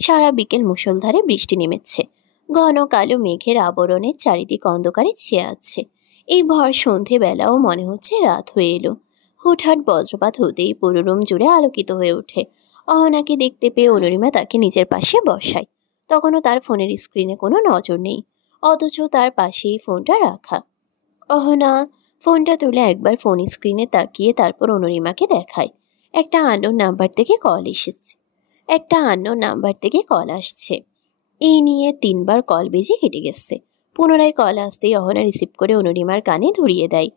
সারা বিকেল মুষলধারে বৃষ্টি নেমেছে। ঘন কালো মেঘের আবরণে চারিদিক অন্ধকারে ছেয়ে আছে। এই ভর সন্ধেবেলাও মনে হচ্ছে রাত হয়ে এলো। হুটহাট বজ্রপাত হতেই পুরো রুম জুড়ে আলোকিত হয়ে ওঠে। অহনাকে দেখতে পেয়ে অনুরিমা তাকে নিজের পাশে বসায়। তখনও তার ফোনের স্ক্রিনে কোনো নজর নেই, অথচ তার পাশেই ফোনটা রাখা। অহনা ফোনটা তুলে একবার ফোন স্ক্রিনে তাকিয়ে তারপর অনুরিমাকে দেখায়। একটা আননোন নাম্বার থেকে কল আসছে। এই নিয়ে 3 বার কল বেজে কেটে গেছে। পুনরায় কল আসতেই অহনা রিসিভ করে অনুরিমার কানে ধরিয়ে দেয়।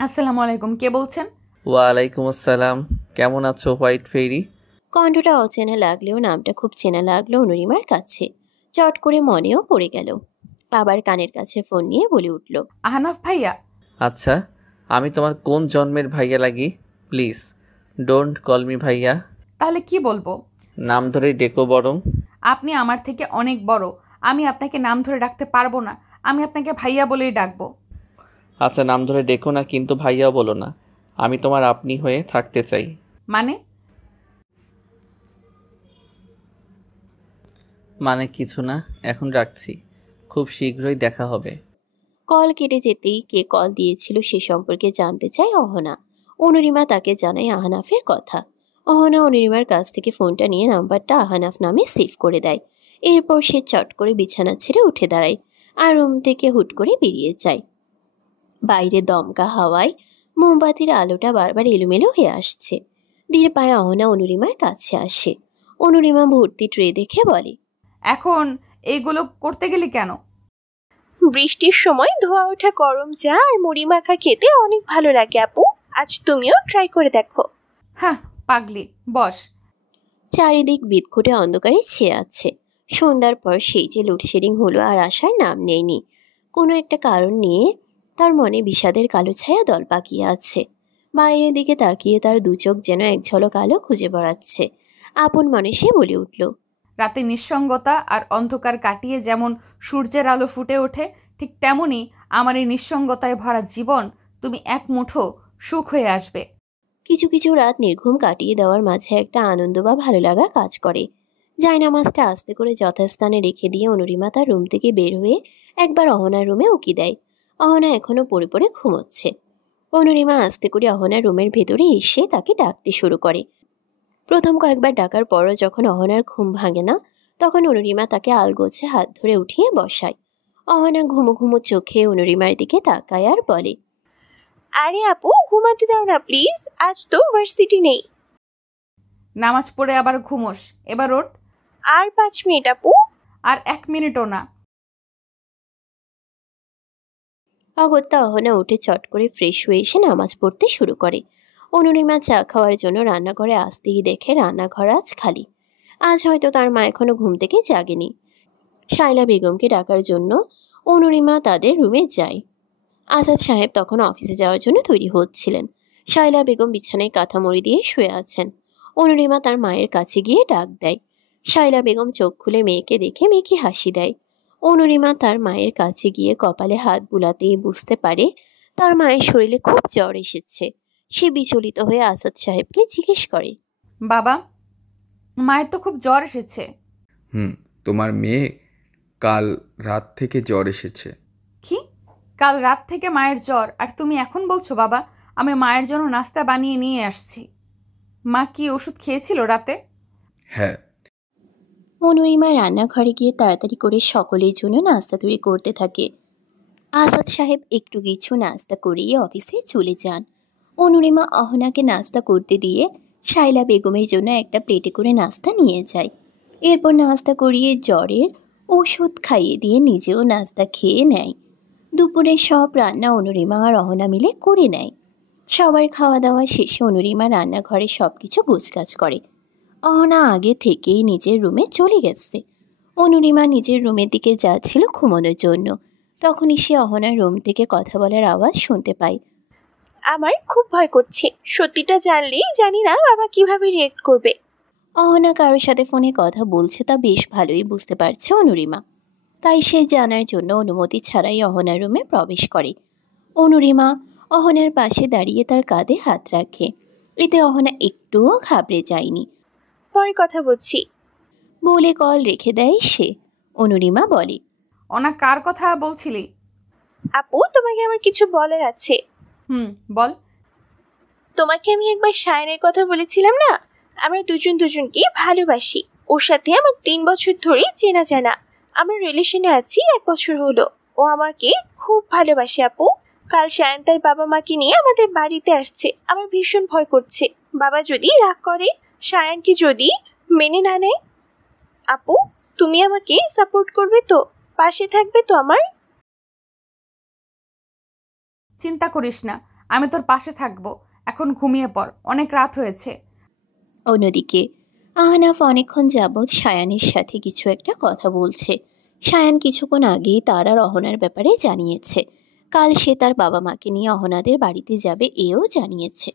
আসসালামু আলাইকুম, কে বলছেন? ওয়ালাইকুম আসসালাম, কেমন আছো হোয়াইট ফেরি? কণ্ঠটা অচেনা লাগলেও নামটা খুব চেনা লাগলো অনুরিমার কাছে। চট করে মনেও পড়ে গেল। আবার কানের কাছে ফোন নিয়ে বলে উঠল, আহনাফ ভাইয়া। আচ্ছা, আমি তোমার কোন জন্মের ভাইয়া লাগি? প্লিজ ডোন্ট কল মি ভাইয়া। তাহলে কি বলবো? নাম ধরে ডেকো বরং। আপনি আমার থেকে অনেক বড়, আমি আপনাকে নাম ধরে ডাকতে পারবো না। আমি আপনাকে ভাইয়া বলেই ডাকবো। আচ্ছা, নাম ধরে ডেকো না, কিন্তু ভাইয়াও বলো না। আমি তোমার আপনি হয়ে থাকতে চাই। মানে কিছু না, এখন রাখছি, খুব শীঘ্রই দেখা হবে। কল কেটে যেতেই কে কল দিয়েছিল সে সম্পর্কে জানতে চায় অহনা। অনুরিমা তাকে জানায় আহনাফের কথা। অহনা অনুরিমার কাছ থেকে ফোনটা নিয়ে নাম্বারটা আহনাফ নামে সেভ করে দেয়। এরপর সে চট করে বিছানা ছেড়ে উঠে দাঁড়ায় আর রুম থেকে হুট করে বেরিয়ে যায়। বাইরে দমকা হাওয়ায় মোমবাতির আলোটা বারবার এলোমেলো হয়ে আসছে। ধীরে পায়ে অহনা অনুরিমার কাছে আসে। অনুরিমা ভর্তি ট্রে দেখে বলে, এখন এইগুলো করতে গেলি কেন? বৃষ্টির সময় ধোয়া ওঠা গরম চা আর মুড়ি মাখা খেতে অনেক ভালো লাগে আপু। আজ তুমিও ট্রাই করে দেখো। হ্যাঁ পাগলি, বস। চারিদিক বিদঘুটে অন্ধকারে ছেয়ে আছে। সন্ধ্যার পর সেই যে লোডশেডিং হলো আর আসার নাম নেয়নি। কোনো একটা কারণ নিয়ে তার মনে বিষাদের কালো ছায়া দল পাকিয়ে আছে। বাইরের দিকে তাকিয়ে তার দু চোখ যেন এক ঝলক আলো খুঁজে বেড়াচ্ছে। আপন মনে সে বলে উঠল, রাতে নিঃসঙ্গতা আর অন্ধকার কাটিয়ে যেমন সূর্যের আলো ফুটে ওঠে, ঠিক তেমনি আমার এই নিঃসঙ্গতায় ভরা জীবন তুমি এক মুঠো সুখ হয়ে আসবে। কিছু কিছু রাত নির্ঘুম কাটিয়ে দেওয়ার মাঝে একটা আনন্দ বা ভালো লাগা কাজ করে। জায়নামাজটা আস্তে করে যথাস্থানে রেখে দিয়ে অনুরিমা তার রুম থেকে বের হয়ে একবার অহনার রুমে উকি দেয়। অহনা এখনো পড়ে পড়ে ঘুমোচ্ছে। অনুরিমা আস্তে করে অহনার রুমের ভেতরে এসে তাকে ডাকতে শুরু করে। প্রথম কয়েকবার ডাকার পরও যখন অহনার ঘুম ভাঙে না, তখন অনুরিমা তাকে আলগোছে হাত ধরে উঠিয়ে বসায়। অহনা ঘুমো ঘুমো চোখে অনুরিমার দিকে তাকায় আর বলে, আরে আপু ঘুমাতে দাও না প্লিজ, আজ তো ভার্সিটি নেই। নামাজ পড়ে আবার ঘুমোস, এবার ওঠ। আর 5 মিনিট আপু। আর 1 মিনিটও না। অগত্যা অহনা উঠে চট করে ফ্রেশ হয়ে এসে নামাজ পড়তে শুরু করে। অনুরিমা চা খাওয়ার জন্য রান্নাঘরে আসতেই দেখে রান্নাঘর আজ খালি। আজ হয়তো তার মা এখনো ঘুম থেকে জাগেনি। শায়লা বেগমকে ডাকার জন্য অনুরিমা তাদের রুমে যায়। আসাদ সাহেব তখন অফিসে যাওয়ার জন্য তৈরি হচ্ছিলেন। শায়লা বেগম বিছানায় কাঁথা মুড়ি দিয়ে শুয়ে আছেন। অনুরিমা তার মায়ের কাছে গিয়ে ডাক দেয়। শায়লা বেগম চোখ খুলে মেয়েকে দেখে মেয়েকে হাসি দেয়। অনুরিমা তার মায়ের কাছে গিয়ে কপালে হাত বুলাতেই বুঝতে পারে তার মায়ের শরীরে খুব জ্বর এসেছে। সে বিচলিত হয়ে আসাদ সাহেবকে জিজ্ঞেস করে, বাবা, মায়ের তো খুব জ্বর এসেছে। তোমার মেয়ে কাল রাত থেকে জ্বর এসেছে। কি? কাল রাত থেকে মায়ের জ্বর, আর তুমি এখন বলছো বাবা? আমি মায়ের জন্য নাস্তা বানিয়ে নিয়ে আসছি। মা কি ওষুধ খেয়েছিল রাতে? হ্যাঁ। অনুরিমা রান্নাঘরে গিয়ে তাড়াতাড়ি করে সকলের জন্য নাস্তা তৈরি করতে থাকে। আসাদ সাহেব একটু কিছু নাস্তা করিয়ে অফিসে চলে যান। অনুরিমা অহনাকে নাস্তা করতে দিয়ে শায়লা বেগমের জন্য একটা প্লেটে করে নাস্তা নিয়ে যায়। এরপর নাস্তা করিয়ে জ্বরের ওষুধ খাইয়ে দিয়ে নিজেও নাস্তা খেয়ে নেয়। দুপুরে সব রান্না অনুরিমা আর অহনা মিলে করে নেয়। সবার খাওয়া দাওয়া শেষে অনুরিমা রান্নাঘরে সব কিছু গোছগাছ করে। অহনা আগে থেকেই নিজের রুমে চলে গেছে। অনুরিমা নিজের রুমের দিকে যাচ্ছিল ঘুমানোর জন্য। তখনই সে অহনার রুম থেকে কথা বলার আওয়াজ শুনতে পায়। আমার খুব ভয় করছে, সত্যিটা জানলেই জানি না বাবা কিভাবে রিয়েক্ট করবে। অহনা কারোর সাথে ফোনে কথা বলছে তা বেশ ভালোই বুঝতে পারছে অনুরিমা। তাই সে জানার জন্য অনুমতি ছাড়াই অহনার রুমে প্রবেশ করে। অনুরিমা অহনার পাশে দাঁড়িয়ে তার কাঁধে হাত রাখে। এতে অহনা একটুও ঘাবড়ে যায়নি। পরে কথা বলছি বলে কল রেখে দেয় সে। অনুরিমা বলে, ওনা কার কথা বলছিলি? আপু তোমাকে আমার কিছু বলার আছে। বল। তোমাকে আমি একবার শায়নের কথা বলেছিলাম না, আমরা দুজন দুজনকে ভালোবাসি। ওর সাথে আমার 3 বছর ধরে চেনা জানা। আমরা রিলেশনে আছি 1 বছর হলো। ও আমাকে খুব ভালোবাসে আপু। কাল শায়ন তার বাবা মাকে নিয়ে আমাদের বাড়িতে আসছে। আমার ভীষণ ভয় করছে, বাবা যদি রাগ করে, শায়নকে যদি মেনে না নেয়। আপু তুমি আমাকে সাপোর্ট করবে তো, পাশে থাকবে তো আমার? চিন্তা করিস না, আমি তোর পাশে থাকবো। এখন ঘুমিয়ে পড়, অনেক রাত হয়েছে। অন্যদিকে আহনাফ অনেকক্ষণ যাবৎ শায়ানের সাথে কিছু একটা কথা বলছে। শায়ান কিছুক্ষণ আগেই তার আর অহনার ব্যাপারে জানিয়েছে। কাল সে তার বাবা মাকে নিয়ে অহনাদের বাড়িতে যাবে এও জানিয়েছে।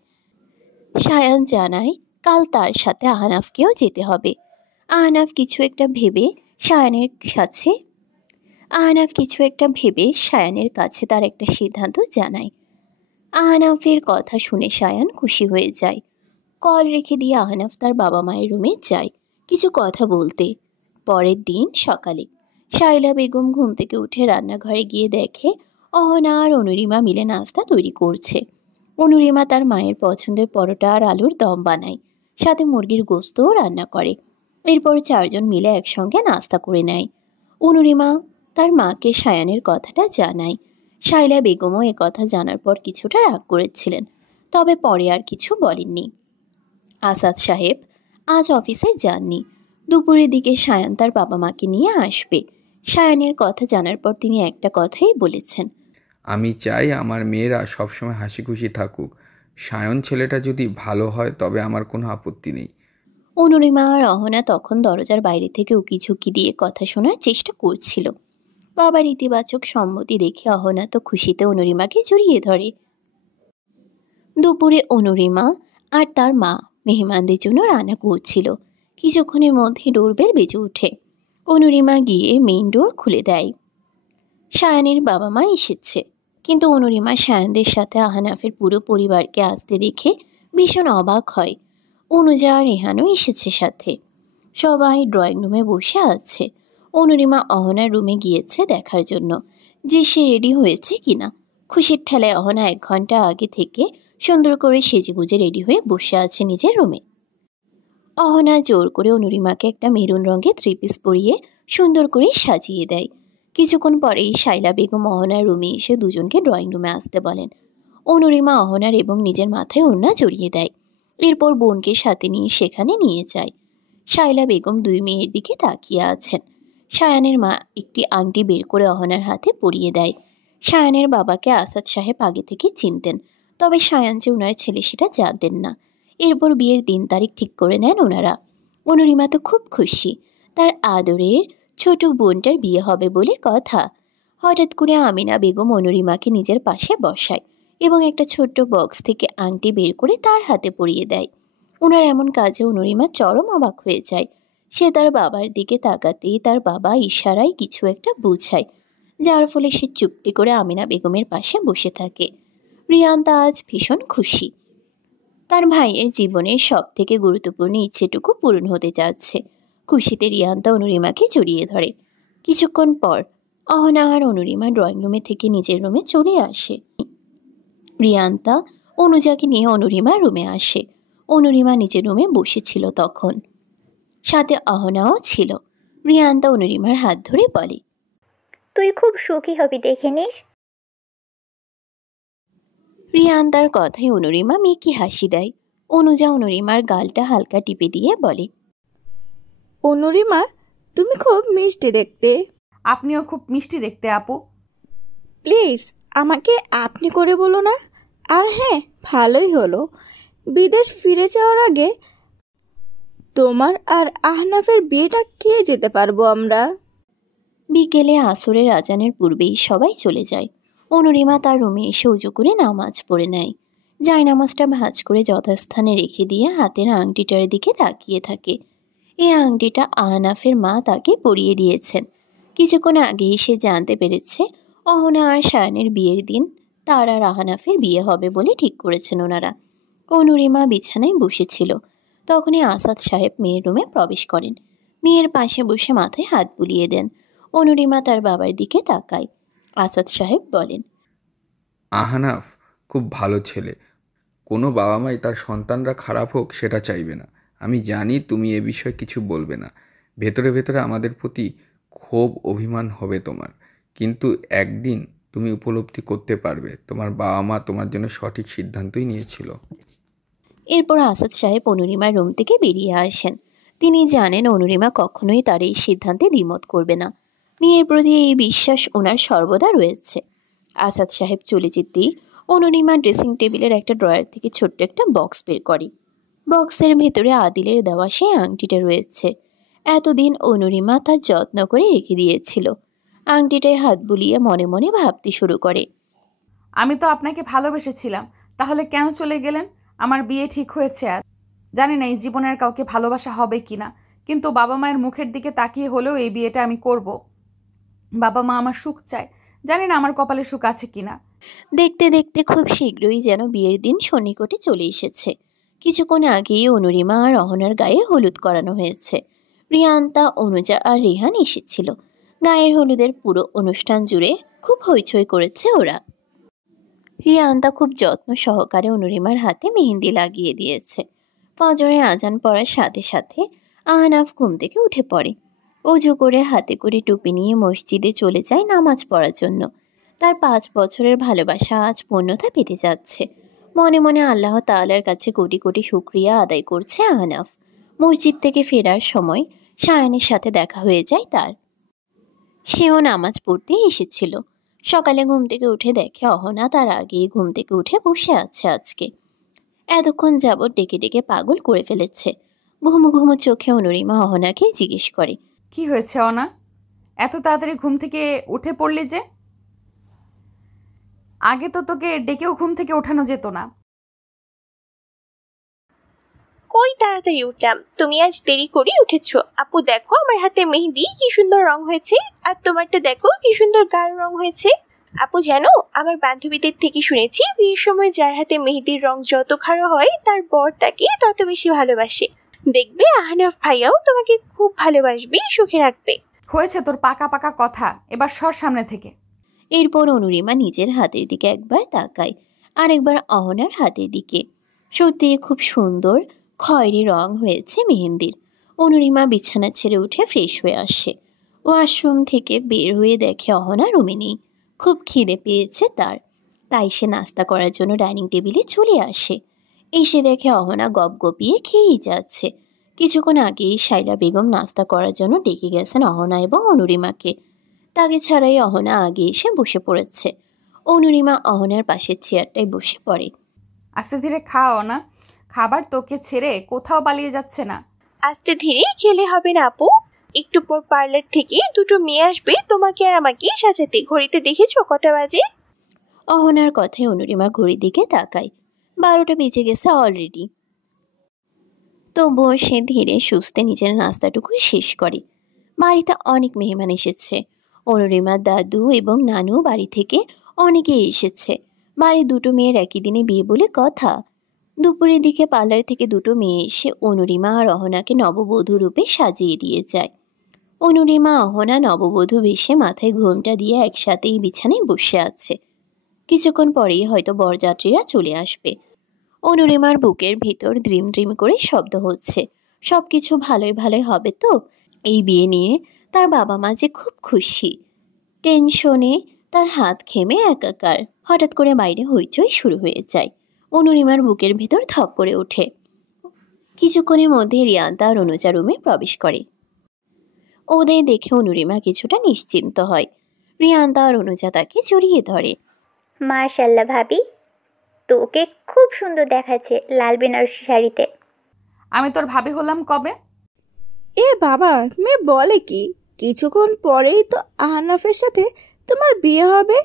শায়ান জানায় কাল তার সাথে আহনাফকেও যেতে হবে। আহনাফ কিছু একটা ভেবে শায়ানের কাছে তার একটা সিদ্ধান্ত জানায়। আহনাফের কথা শুনে সায়ান খুশি হয়ে যায়। কল রেখে দিয়ে আহনাফ তার বাবা মায়ের রুমে যায় কিছু কথা বলতে। পরের দিন সকালে শাইলা বেগম ঘুম থেকে উঠে রান্নাঘরে গিয়ে দেখে অহনা আর অনুরিমা মিলে নাস্তা তৈরি করছে। অনুরিমা তার মায়ের পছন্দের পরোটা আর আলুর দম বানায়, সাথে মুরগির গোস্তও রান্না করে। এরপর চারজন মিলে একসঙ্গে নাস্তা করে নেয়। অনুরিমা তার মাকে সায়ানের কথাটা জানায়। শাইলা বেগমও এ কথা জানার পর কিছুটা রাগ করেছিলেন, তবে পরে আর কিছু বলেননি। আসাদ সাহেব আজ অফিসে যাননি। দুপুরের দিকে সায়ান তার বাবা মাকে নিয়ে আসবে। সায়ানের কথা জানার পর তিনি একটা কথাই বলেছেন, আমি চাই আমার মেয়েরা সবসময় হাসি খুশি থাকুক। সায়ন ছেলেটা যদি ভালো হয় তবে আমার কোনো আপত্তি নেই। অনুরিমা আর অহনা তখন দরজার বাইরে থেকে উকিঝুঁকি দিয়ে কথা শোনার চেষ্টা করছিল। বাবার ইতিবাচক সম্মতি দেখে অহনা তো খুশিতে অনুরিমাকে জড়িয়ে ধরে। দুপুরে অনুরিমা আর তার মা মেহমানদের জন্য রান্না করছিল। কিছুক্ষণের মধ্যে ডোরবেল বেজে ওঠে। অনুরিমা গিয়ে মেইন ডোর খুলে দেয়। সায়ানের বাবা মা এসেছে, কিন্তু অনুরিমা সায়ানদের সাথে আহনাফের পুরো পরিবারকে আসতে দেখে ভীষণ অবাক হয়। অনুজা আর রেহানও এসেছে সাথে। সবাই ড্রয়িং রুমে বসে আছে। অনুরিমা অহনার রুমে গিয়েছে দেখার জন্য যে সে রেডি হয়েছে কিনা। খুশির ঠেলায় অহনা 1 ঘন্টা আগে থেকে সুন্দর করে সেজেগুজে রেডি হয়ে বসে আছে নিজের রুমে। অহনা জোর করে অনুরিমাকে একটা মেরুন রঙের 3 পিস পরিয়ে সুন্দর করে সাজিয়ে দেয়। কিছুক্ষণ পরেই শাইলা বেগম অহনার রুমে এসে দুজনকে ড্রয়িং রুমে আসতে বলেন। অনুরিমা অহনার এবং নিজের মাথায় ওড়না জড়িয়ে দেয়। এরপর বোনকে সাথে নিয়ে সেখানে নিয়ে যায়। শাইলা বেগম 2 মেয়ের দিকে তাকিয়ে আছেন। সায়ানের মা একটি আংটি বের করে অহনার হাতে পরিয়ে দেয়। সায়ানের বাবাকে আসাদ সাহেব আগে থেকে চিনতেন, তবে সায়ান যে ওনার ছেলে সেটা জানতেন না। এরপর বিয়ের দিন তারিখ ঠিক করে নেন ওনারা। অনুরিমা তো খুব খুশি, তার আদরের ছোট বোনটার বিয়ে হবে বলে কথা। হঠাৎ করে আমিনা বেগম অনুরিমাকে নিজের পাশে বসায় এবং একটা ছোট্ট বক্স থেকে আংটি বের করে তার হাতে পরিয়ে দেয়। ওনার এমন কাজে অনুরিমা চরম অবাক হয়ে যায়। সে তার বাবার দিকে তাকাতেই তার বাবা ইশারায় কিছু একটা বুঝায়, যার ফলে সে চুপটি করে আমিনা বেগমের পাশে বসে থাকে। রিয়ান্তা আজ ভীষণ খুশি। তার ভাইয়ের জীবনের সব থেকে গুরুত্বপূর্ণ ইচ্ছেটুকু পূরণ হতে যাচ্ছে। খুশিতে রিয়ান্তা অনুরিমাকে জড়িয়ে ধরে। কিছুক্ষণ পর অহনা আর অনুরিমা ড্রয়িং রুমে থেকে নিজের রুমে চলে আসে। রিয়ান্তা অনুজাকে নিয়ে অনুরিমার রুমে আসে। অনুরিমা নিজের রুমে বসেছিল তখন, সাথে অহনাও ছিল। রিয়ান্তা অনুরিমার হাত ধরে বলে, তুই খুব সুখী হবি দেখে নিস। রিয়ান্তার কথায় অনুরিমা মেয়েকে হাসি দেয়। অনুজা অনুরিমার গালটা হালকা টিপে দিয়ে বলে, অনুরিমা তুমি খুব মিষ্টি দেখতে। আপনিও খুব মিষ্টি দেখতে আপু। প্লিজ আমাকে আপনি করে বলো না। আর হ্যাঁ, ভালোই হলো, বিদেশ ফিরে যাওয়ার আগে তোমার আর আহনাফের বিয়েটা খেয়ে যেতে পারবো আমরা। বিকেলে আসরের আজানের পূর্বেই সবাই চলে যায়। অনুরিমা তার রুমে এসে উজু করে নামাজ পড়ে নেয়। জায়নামাজটা ভাঁজ করে যথাস্থানে রেখে দিয়ে হাতের আংটিটার দিকে তাকিয়ে থাকে। এই আংটিটা আহনাফের মা তাকে পরিয়ে দিয়েছেন। কিছুক্ষণ আগেই সে জানতে পেরেছে অহনা আর সায়ানের বিয়ের দিন তার আর আহনাফের বিয়ে হবে বলে ঠিক করেছেন ওনারা। অনুরিমা বিছানায় বসেছিল। তখনই আসাদ সাহেব মেয়ের রুমে প্রবেশ করেন। মেয়ের পাশে বসে মাথায় হাত বুলিয়ে দেন। অনুরিমা তার বাবার দিকে তাকায়। আসাদ সাহেব বলেন, আহনাফ খুব ভালো ছেলে। কোনো বাবা মাই তার সন্তানরা খারাপ হোক সেটা চাইবে না। আমি জানি তুমি এ বিষয়ে কিছু বলবে না। ভেতরে ভেতরে আমাদের প্রতি ক্ষোভ অভিমান হবে তোমার, কিন্তু একদিন তুমি উপলব্ধি করতে পারবে তোমার বাবা মা তোমার জন্য সঠিক সিদ্ধান্তই নিয়েছিল। এরপর আসাদ সাহেব অনুরিমার রুম থেকে বেরিয়ে আসেন। তিনি জানেন অনুরিমা কখনোই তার এই সিদ্ধান্তে দ্বিমত করবে না। মেয়ের প্রতি এই বিশ্বাস ওনার সর্বদা রয়েছে। আসাদ সাহেব চলে যেতেই অনুরিমা ড্রেসিং টেবিলের একটা ড্রয়ার থেকে ছোট্ট একটা বক্স বের করে। বক্সের ভেতরে আদিলের দেওয়া সেই আংটিটা রয়েছে। এতদিন অনুরিমা তার যত্ন করে রেখে দিয়েছিল। আংটিটায় হাত বুলিয়ে মনে মনে ভাবতে শুরু করে, আমি তো আপনাকে ভালোবেসেছিলাম, তাহলে কেন চলে গেলেন? আমার বিয়ে ঠিক হয়েছে আজ। জানি না এই জীবনের কাউকে ভালোবাসা হবে কিনা, কিন্তু বাবা মায়ের মুখের দিকে তাকিয়ে হলেও এই বিয়েটা আমি করব। বাবা মা আমার সুখ চায়। জানি না আমার কপালে সুখ আছে কিনা, দেখতে দেখতে খুব শীঘ্রই যেন বিয়ের দিন সন্নিকটে চলে এসেছে। কিছুক্ষণ আগেই অনুরিমা আর অহনার গায়ে হলুদ করানো হয়েছে। রিয়ান্তা, অনুজা আর রেহান এসেছিল। গায়ের হলুদের পুরো অনুষ্ঠান জুড়ে খুব হইচই করেছে ওরা। রিয়ান্তা খুব যত্ন সহকারে অনুরিমার হাতে মেহেন্দি লাগিয়ে দিয়েছে। ফজরের আজান পড়ার সাথে সাথে আহনাফ ঘুম থেকে উঠে পড়ে। অজু করে হাতে করে টুপি নিয়ে মসজিদে চলে যায় নামাজ পড়ার জন্য। তার 5 বছরের ভালোবাসা আজ পূর্ণতা পেতে যাচ্ছে। মনে মনে আল্লাহ তাআলার কাছে কোটি কোটি শুকরিয়া আদায় করছে আহনাফ। মসজিদ থেকে ফেরার সময় সায়ানের সাথে দেখা হয়ে যায় তার। সেও নামাজ পড়তে এসেছিল। সকালে ঘুম থেকে উঠে দেখে অহনা তার আগেই ঘুম থেকে উঠে বসে আছে। আজকে এতক্ষণ যাবৎ ডেকে ডেকে পাগল করে ফেলেছে। ঘুমু ঘুমু চোখে অনুরিমা অহনাকে জিজ্ঞেস করে, কি হয়েছে অনা, এত তাড়াতাড়ি ঘুম থেকে উঠে পড়লি যে? আগে তো তোকে ডেকেও ঘুম থেকে ওঠানো যেত না। কই তাড়াতাড়ি উঠলাম, তুমি আজ দেরি করে উঠেছো। আপু দেখো আমার হাতে মেহেন্দি কি সুন্দর রং হয়েছে, আর তোমারটা দেখো কি সুন্দর গাঢ় রং হয়েছে। আপু জানো, আমার বান্ধবীদের থেকে শুনেছি বিয়ের সময় যার হাতে মেহেন্দির রং যত গাঢ় হয় তার বর তাকে তত বেশি ভালোবাসে। দেখবে আহনাফ ভাইয়াও তোমাকে খুব ভালোবাসবে, সুখে রাখবে। হয়েছে তোর পাকা পাকা কথা, এবার সর সামনে থেকে। এরপর অনুরিমা নিজের হাতের দিকে একবার তাকায়, আরেকবার অহনার হাতের দিকে। সত্যি খুব সুন্দর খয়েরি রং হয়েছে মেহেন্দির। অনুরিমা বিছানা ছেড়ে উঠে ফ্রেশ হয়ে আসে। ওয়াশরুম থেকে বের হয়ে দেখে অহনা রুমে নেই। খুব খিদে পেয়েছে তার, তাই সে নাস্তা করার জন্য ডাইনিং টেবিলে চলে আসে। এসে দেখে অহনা গপগপিয়ে খেয়েই যাচ্ছে। কিছুক্ষণ আগেই শাইলা বেগম নাস্তা করার জন্য ডেকে গেছেন অহনা এবং অনুরিমাকে। তাকে ছাড়াই অহনা আগে এসে বসে পড়েছে। অনুরিমা অহনার পাশের চেয়ারটায় বসে পড়ে। আস্তে ধীরে খাও না, খাবার তোকে ছেড়ে কোথাও পালিয়ে যাচ্ছে না। আস্তে ধীরে খেলে হবে না আপু, একটু পর পার্লার থেকে দুটো মেয়ে আসবে তোমাকে আর আমাকে সাজাতে। ঘড়িতে দেখেছো কটা বাজে? অহনার কথায় অনুরিমা ঘড়ির দিকে তাকায়। 12টা বেজে গেছে অলরেডি। তবুও সে ধীরে সুস্থে নিজের নাস্তাটুকু শেষ করে। বাড়িতে অনেক মেহমান এসেছে। অনুরিমার দাদু এবং নানু বাড়ি থেকে অনেকেই এসেছে। বাড়ির দুটো মেয়ের একই দিনে বিয়ে বলে কথা। দুপুরের দিকে পার্লার থেকে দুটো মেয়ে এসে অনুরিমা আর অহনাকে নববধূ রূপে সাজিয়ে দিয়ে যায়। অনুরিমা অহনা নববধূ বেশে মাথায় ঘোমটা দিয়ে একসাথেই বিছানায় বসে আছে। কিছুক্ষণ পরেই হয়তো বরযাত্রীরা চলে আসবে। অনুরিমার বুকের ভিতর দ্রিম দ্রিম করে শব্দ হচ্ছে। সব কিছু ভালোই ভালোই হবে তো? এই বিয়ে নিয়ে তার বাবা মা যে খুব খুশি। টেনশনে তার হাত ঘেমে একাকার। হঠাৎ করে বাইরে হইচই শুরু হয়ে যায়। অনুরিমার বুকের ভিতর ধক করে ওঠে। কিছুক্ষণের মধ্যে রিয়ান্তা আর অনুজা রুমে প্রবেশ করে। ওদের দেখে অনুরিমা কিছুটা নিশ্চিন্ত হয়। রিয়ান্তা আর অনুজা তাকে জড়িয়ে ধরে। মাশাআল্লাহ ভাবি, তোকে খুব সুন্দর দেখাচ্ছে লাল বেনারসি শাড়িতে। আমি তোর ভাবি হলাম কবে? এ বাবা, মেয়ে বলে কি? কিছুক্ষণ পরেই তো আহনাফের সাথে তোমার বিয়ে হবে।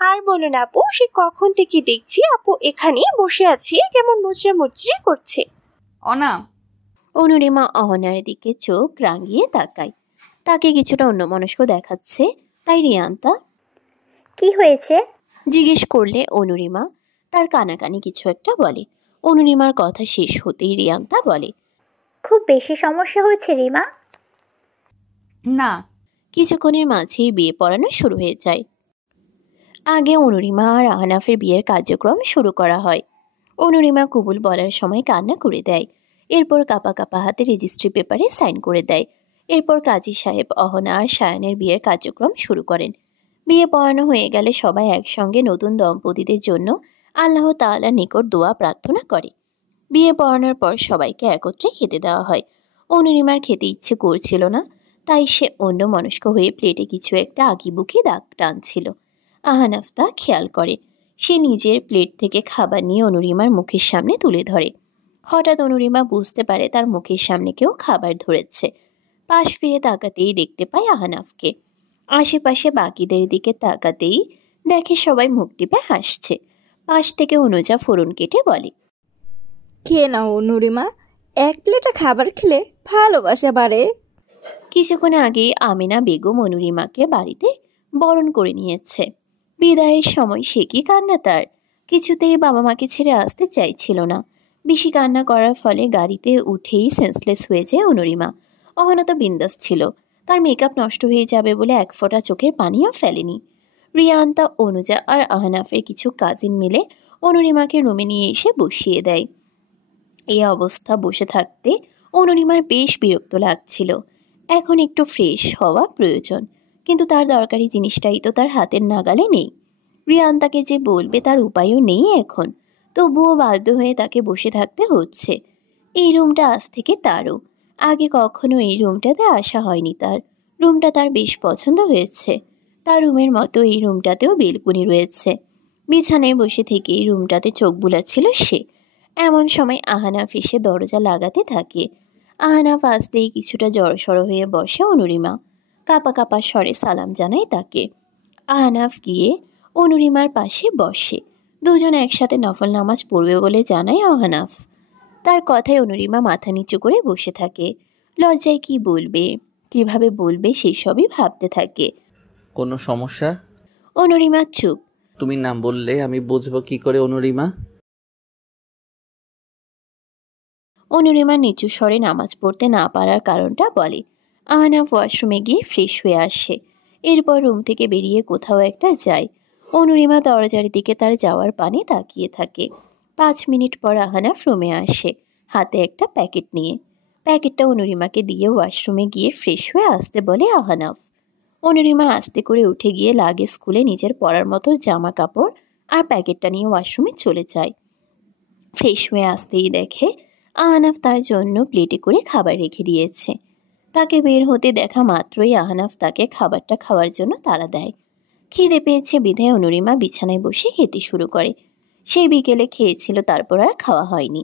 আর বলো না আপু, সে কখন থেকে দেখছি আপু এখানে বসে আছে, কেমন মুচড়ে মুচড়ে করছে। অনা। অনুরিমা অহনার দিকে চোখ রাঙিয়ে তাকায়। তাকে কিছুটা অন্যমনস্ক দেখাচ্ছে। তাই রিয়ান্তা কি হয়েছে জিজ্ঞেস করলে অনুরিমা তার কানাকানি কিছু একটা বলে। অনুরিমার কথা শেষ হতেই রিয়ান্তা বলে, খুব বেশি সমস্যা হচ্ছে রিমা? না। কিছুক্ষণের মাঝেই বিয়ে পড়ানো শুরু হয়ে যায়। আগে অনুরিমা আর আহনাফের বিয়ের কার্যক্রম শুরু করা হয়। অনুরিমা কবুল বলার সময় কান্না করে দেয়। এরপর কাপা কাপা হাতে রেজিস্ট্রি পেপারে সাইন করে দেয়। এরপর কাজী সাহেব অহনা আর সায়ানের বিয়ের কার্যক্রম শুরু করেন। বিয়ে পড়ানো হয়ে গেলে সবাই একসঙ্গে নতুন দম্পতিদের জন্য আল্লাহ তাআলার নিকট দোয়া প্রার্থনা করে। বিয়ে পড়ানোর পর সবাইকে একত্রে খেতে দেওয়া হয়। অনুরিমার খেতে ইচ্ছে করছিল না, তাই সে অন্য মনস্ক হয়ে প্লেটে কিছু একটা আঁকিবুকি দাগ টানছিল। আহনাফ তা খেয়াল করে। সে নিজের প্লেট থেকে খাবার নিয়ে অনুরিমার মুখের সামনে তুলে ধরে। হঠাৎ অনুরিমা বুঝতে পারে তার মুখের সামনে কেউ খাবার ধরেছে। পাশ ফিরে তাকাতেই দেখতে পায় আহনাফকে। আশেপাশে বাকিদের দিকে তাকাতেই দেখে সবাই মুখ টিপে হাসছে। পাশ থেকে অনুজা ফোড়ন কেটে বলে, খেয়ে নাও অনুরিমা, এক প্লেটে খাবার খেলে ভালোবাসা বাড়ে। কিছুক্ষণ আগেই আমিনা বেগম অনুরিমাকে বাড়িতে বরণ করে নিয়েছে। বিদায়ের সময় সে কি কান্না তার! কিছুতেই বাবা মাকে ছেড়ে আসতে চাইছিল না। বেশি কান্না করার ফলে গাড়িতে উঠেই সেন্সলেস হয়ে যায় অনুরিমা। অহনা তো বিন্দাস ছিল, তার মেকআপ নষ্ট হয়ে যাবে বলে এক ফোঁটা চোখের পানিও ফেলেনি। রিয়ান্তা, অনুজা আর আহনাফের কিছু কাজিন মিলে অনুরিমাকে রুমে নিয়ে এসে বসিয়ে দেয়। এই অবস্থা বসে থাকতে অনুরিমার বেশ বিরক্ত লাগছিল। এখন একটু ফ্রেশ হওয়া প্রয়োজন, কিন্তু তার দরকারি জিনিসটাই তো তার হাতের নাগালে নেই। রিয়ান্তাকে যে বলবে তার উপায়ও নেই এখন, তবুও বাধ্য হয়ে তাকে বসে থাকতে হচ্ছে। এই রুমটা আজ থেকে তারও। আগে কখনো এই রুমটাতে আসা হয়নি তার। রুমটা তার বেশ পছন্দ হয়েছে। তার রুমের মতো এই রুমটাতেও বেলকুনি রয়েছে। বিছানায় বসে থেকে এই রুমটাতে চোখ বুলাচ্ছিল সে। এমন সময় আহনাফ এসে দরজা লাগাতে থাকে। আহনাফ আসতেই কিছুটা জড়সড় হয়ে বসে অনুরিমা। কাপা কাপা স্বরে সালাম জানায় তাকে। আহনাফ গিয়ে অনুরিমার পাশে বসে। দুজন একসাথে নফল নামাজ পড়বে বলে জানায় আহনাফ। তার কথায় অনুরিমা মাথা নিচু করে বসে থাকে। লজ্জায় কি বলবে, কিভাবে বলবে সেই সবই ভাবতে থাকে। কোনো সমস্যা? অনুরিমা চুপ। তুমি না বললে আমি বুঝবো কি করে অনুরিমা? অনুরিমা নিচু স্বরে নামাজ পড়তে না পারার কারণটা বলে। আহনাফ ওয়াশরুমে গিয়ে ফ্রেশ হয়ে আসে। এরপর রুম থেকে বেরিয়ে কোথাও একটা যায়। অনুরিমা দরজার দিকে তার যাওয়ার পানে তাকিয়ে থাকে। 5 মিনিট পর আহনাফ রুমে আসে, হাতে একটা প্যাকেট নিয়ে। প্যাকেটটা অনুরিমাকে দিয়ে ওয়াশরুমে গিয়ে ফ্রেশ হয়ে আসতে বলে আহনাফ। অনুরিমা আস্তে করে উঠে গিয়ে লাগেজ খুলে নিজের পরার মতো জামা কাপড় আর প্যাকেটটা নিয়ে ওয়াশরুমে চলে যায়। ফ্রেশ হয়ে আসতেই দেখে আহনাফ তার জন্য প্লেটে করে খাবার রেখে দিয়েছে। তাকে বের হতে দেখা মাত্রই আহনাফ তাকে খাবারটা খাওয়ার জন্য তাড়া দেয়। খিদে পেয়েছে বিধায় অনুরিমা বিছানায় বসে খেতে শুরু করে। সেই বিকেলে খেয়েছিল, তারপর আর খাওয়া হয়নি।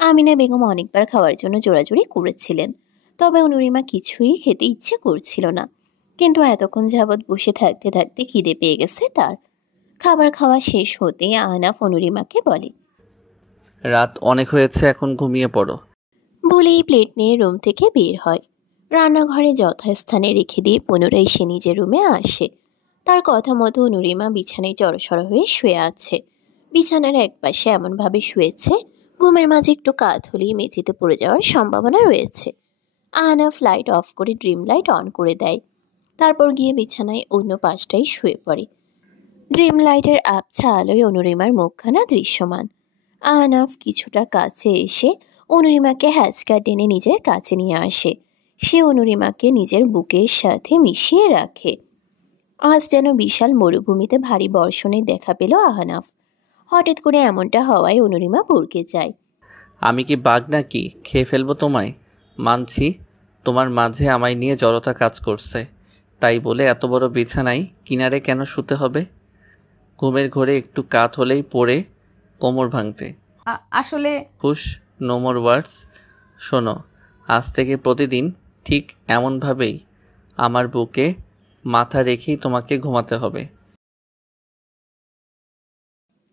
আমিনা বেগম অনেকবার খাওয়ার জন্য জোরাজুরি করেছিলেন, তবে অনুরিমা কিছুই খেতে ইচ্ছে করছিল না। কিন্তু এতক্ষণ যাবৎ বসে থাকতে থাকতে খিদে পেয়ে গেছে তার। খাবার খাওয়া শেষ হতেই আহনাফ অনুরিমাকে বলে, রাত অনেক হয়েছে, এখন ঘুমিয়ে পড়ো। বলেই প্লেট নিয়ে রুম থেকে বের হয়। রান্নাঘরে যথাস্থানে রেখে দিয়ে পুনরায় সে নিজের রুমে আসে। তার কথা মতো অনুরিমা বিছানায় জড়সড় হয়ে শুয়ে আছে। বিছানার একপাশে এমনভাবে শুয়েছে ঘুমের মাঝে একটু কাত হলেই মেঝেতে পড়ে যাওয়ার সম্ভাবনা রয়েছে। আহনাফ লাইট অফ করে ড্রিম লাইট অন করে দেয়। তারপর গিয়ে বিছানায় অন্য পাশটাই শুয়ে পড়ে। ড্রিম লাইটের আবছা আলোয় অনুরিমার মুখখানা দৃশ্যমান। আহনাফ কিছুটা কাছে এসে অনুরিমাকে হ্যাচকা টেনে নিজের কাছে নিয়ে আসে। সে অনুরিমাকে নিজের বুকের সাথে মিশিয়ে রাখে। আজ যেন বিশাল মরুভূমিতে ভারী বর্ষণে দেখা পেল আহনাফ। হঠাৎ করে এমনটা হওয়ায় অনুরিমা ভড়কে যায়। আমি কি বাঘ নাকি, খেয়ে ফেলবো তোমায়? মানছি তোমার মাঝে আমায় নিয়ে জড়তা কাজ করছে, তাই বলে এত বড় বিছানায় কিনারে কেন শুতে হবে? ঘুমের ঘোরে একটু কাত হলেই পড়ে কোমর ভাঙতে। আসলে হুশ, নো মোর ওয়ার্ডস। শোনো, আজ থেকে প্রতিদিন ঠিক এমনভাবেই আমার বুকে মাথা রেখেই তোমাকে ঘুমাতে হবে।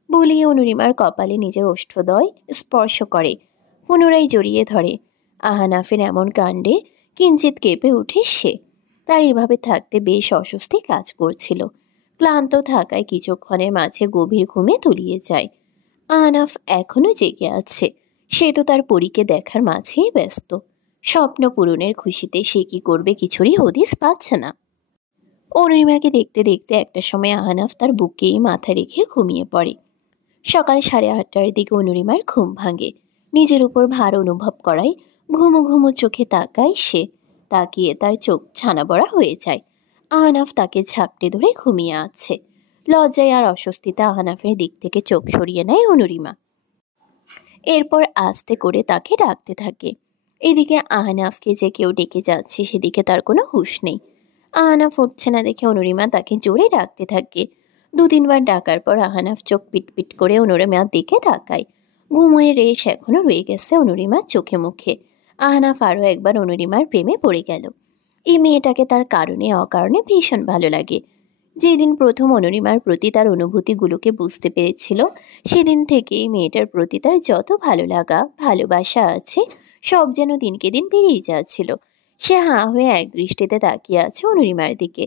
বলেই অনুরিমার কপালে নিজের ওষ্ঠদ্বয় স্পর্শ করে, পুনরায় জড়িয়ে ধরে। আহনাফের এমন কাণ্ডে কিঞ্চিত কেঁপে উঠে সে। তার এভাবে থাকতে বেশ অস্বস্তি কাজ করছিল। ক্লান্ত থাকায় কিছুক্ষণের মাঝে গভীর ঘুমে তলিয়ে যায়। আহনাফ এখনো জেগে আছে। সে তো তার পরীকে দেখার মাঝেই ব্যস্ত। স্বপ্ন পূরণের খুশিতে সে কি করবে কিছুরই হদিস পাচ্ছে না। অনুরিমাকে দেখতে দেখতে একটা সময় আহনাফ তার বুকেই মাথা রেখে ঘুমিয়ে পড়ে। সকাল 8:30টার দিকে অনুরিমার ঘুম ভাঙে। নিজের উপর ভার অনুভব করায় ঘুমো ঘুমো চোখে তাকায় সে। তাকিয়ে তার চোখ ছানা বড়া হয়ে যায়। আহনাফ তাকে ঝাপটে ধরে ঘুমিয়ে আছে। লজ্জায় আর অস্বস্তিতে আহনাফের দিক থেকে চোখ সরিয়ে নেয় অনুরিমা। এরপর আস্তে করে তাকে ডাকতে থাকে। এদিকে আহনাফকে যে কেউ ডেকে যাচ্ছে সেদিকে তার কোনো হুঁশ নেই। আহনাফ উঠছে না দেখে অনুরিমা তাকে জোরে ডাকতে থাকে। 2-3 বার ডাকার পর আহনাফ চোখ পিটপিট করে অনুরিমার দিকে তাকায়। ঘুমের রেশ এখনো রয়ে গেছে অনুরিমার চোখে মুখে। আহনাফ আরও একবার অনুরিমার প্রেমে পড়ে গেল। এই মেয়েটাকে তার কারণে অকারণে ভীষণ ভালো লাগে। যেদিন প্রথম অনুরিমার প্রতি তার অনুভূতিগুলোকে বুঝতে পেরেছিল, সেদিন থেকেই মেয়েটার প্রতি তার যত ভালো লাগা ভালোবাসা আছে সব যেন দিনকে দিন বেড়েই যাচ্ছিল। সে হাঁ হয়ে এক দৃষ্টিতে তাকিয়ে আছে অনুরিমার দিকে।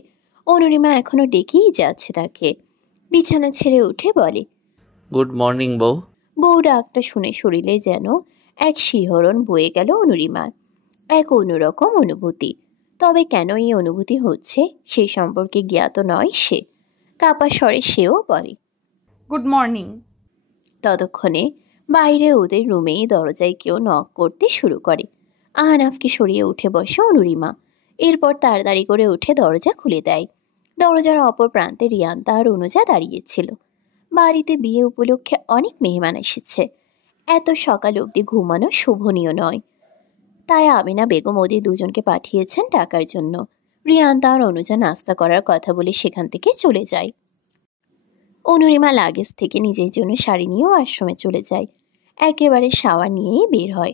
অনুরিমা এখনো ডেকেই যাচ্ছে তাকে। বিছানা ছেড়ে উঠে বলে, গুড মর্নিং বউ। বউ ডাকটা শুনে শরীরে যেন এক শিহরণ বয়ে গেল অনুরিমার, এক অন্যরকম অনুভূতি। তবে কেন এই অনুভূতি হচ্ছে সেই সম্পর্কে জ্ঞাত নয় সে। কাপা স্বরে সেও বলে, গুড মর্নিং। ততক্ষণে বাইরে ওদের রুমেই দরজায় কেউ নক করতে শুরু করে। আহনাফকে সরিয়ে উঠে বসে অনুরিমা। এরপর তাড়াতাড়ি করে উঠে দরজা খুলে দেয়। দরজার অপর প্রান্তে রিয়ান্তা আর অনুজা দাঁড়িয়েছিল। বাড়িতে বিয়ে উপলক্ষে অনেক মেহমান এসেছে। এত সকাল অবধি ঘুমানো শোভনীয় নয়, তাই আমিনা বেগম ওদের দুজনকে পাঠিয়েছেন টাকার জন্য। রিয়ান্তা আর অনুজা নাস্তা করার কথা বলে সেখান থেকে চলে যায়। অনুরিমা লাগেজ থেকে নিজের জন্য শাড়ি নিয়েও আশ্রমে চলে যায়। একেবারে শাওয়ার নিয়েই বের হয়।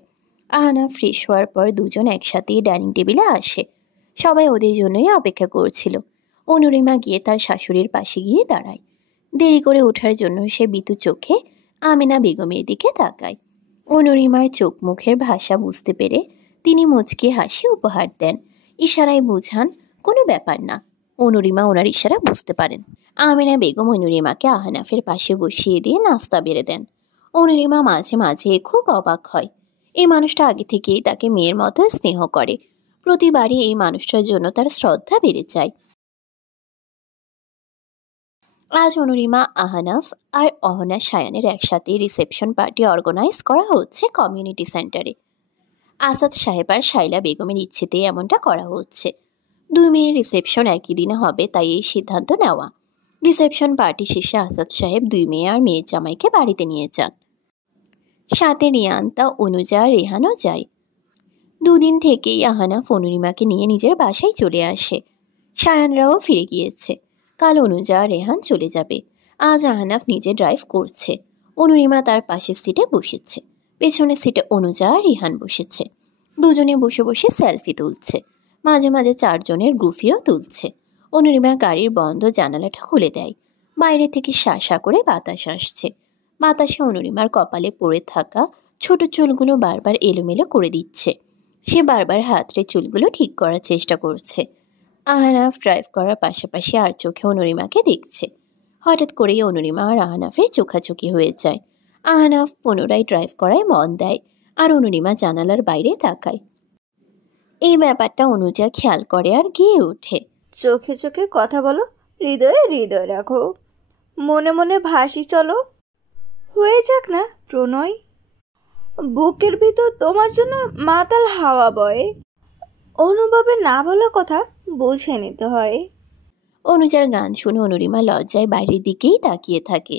আহানা ফ্রেশ হওয়ার পর দুজন একসাথে ডাইনিং টেবিলে আসে। সবাই ওদের জন্যই অপেক্ষা করছিল। অনুরিমা গিয়ে তার শাশুড়ির পাশে গিয়ে দাঁড়ায়। দেরি করে ওঠার জন্য সে বিতু চোখে আমিনা বেগমের দিকে তাকায়। অনুরিমার চোখ মুখের ভাষা বুঝতে পেরে তিনি মুচকি হাসি উপহার দেন, ইশারায় বুঝান কোনো ব্যাপার না। অনুরিমা ওনার ইশারা বুঝতে পারেন। আমিনা বেগম অনুরিমাকে আহনাফের পাশে বসিয়ে দিয়ে নাস্তা বেড়ে দেন। অনুরিমা মাঝে মাঝে খুব অবাক হয়। এই মানুষটা আগে থেকেই তাকে মেয়ের মতো স্নেহ করে। প্রতিবারই এই মানুষটার জন্য তার শ্রদ্ধা বেড়ে যায়। আজ অনুরিমা, আহনাফ আর অহনা সায়ানের একসাথে রিসেপশন পার্টি অর্গানাইজ করা হচ্ছে কমিউনিটি সেন্টারে। আসাদ সাহেব আর শাইলা বেগমের ইচ্ছেতেই এমনটা করা হচ্ছে। দুই মেয়ের রিসেপশন একই দিনে হবে, তাই এই সিদ্ধান্ত নেওয়া। রিসেপশন পার্টি শেষে আসাদ সাহেব দুই মেয়ে আর মেয়ের জামাইকে বাড়িতে নিয়ে যান। সাথে রিয়ান্তা, অনুজা, রেহানও যায়। দুদিন থেকেই আহনাফ অনুরিমাকে নিয়ে নিজের বাসায় চলে আসে। সায়ানরাও ফিরে গিয়েছে। কাল অনুজা আর রেহান চলে যাবে। আজ আহনাফ নিজে ড্রাইভ করছে। অনুরিমা তার পাশের সিটে বসেছে। পেছনের সিটে অনুজা আর রেহান বসেছে। দুজনে বসে বসে সেলফি তুলছে। মাঝে মাঝে চারজনের গ্রুফিও তুলছে। অনুরিমা গাড়ির বন্ধ জানালাটা খুলে দেয়। বাইরে থেকে শাঁসা করে বাতাস আসছে। বাতাসে অনুরিমার কপালে পড়ে থাকা ছোট চুলগুলো বারবার এলোমেলো করে দিচ্ছে। সে বারবার হাতড়ে চুলগুলো ঠিক করার চেষ্টা করছে। আহনাফ ড্রাইভ করার পাশাপাশি আর চোখে অনুরিমাকে দেখছে। হঠাৎ করেই অনুরিমা আর আহনাফের চোখাচোখি হয়ে যায়। আহনাফ পুনরায় ড্রাইভ করায় মন দেয় আর অনুরিমা জানালার বাইরে তাকায়। এই ব্যাপারটা অনুজা খেয়াল করে আর গিয়ে ওঠে, চোখে চোখে কথা বলো, হৃদয়ে হৃদয় রাখো, মনে মনে ভাসি চলো, হয়ে যাক না প্রণয়। বুকের ভিতর তোমার জন্য মাতাল হাওয়া বয়, অনুভবে না বলা কথা বুঝে নিতে হয়। অনুজার গান শুনে অনুরিমা লজ্জায় বাইরের দিকেই তাকিয়ে থাকে।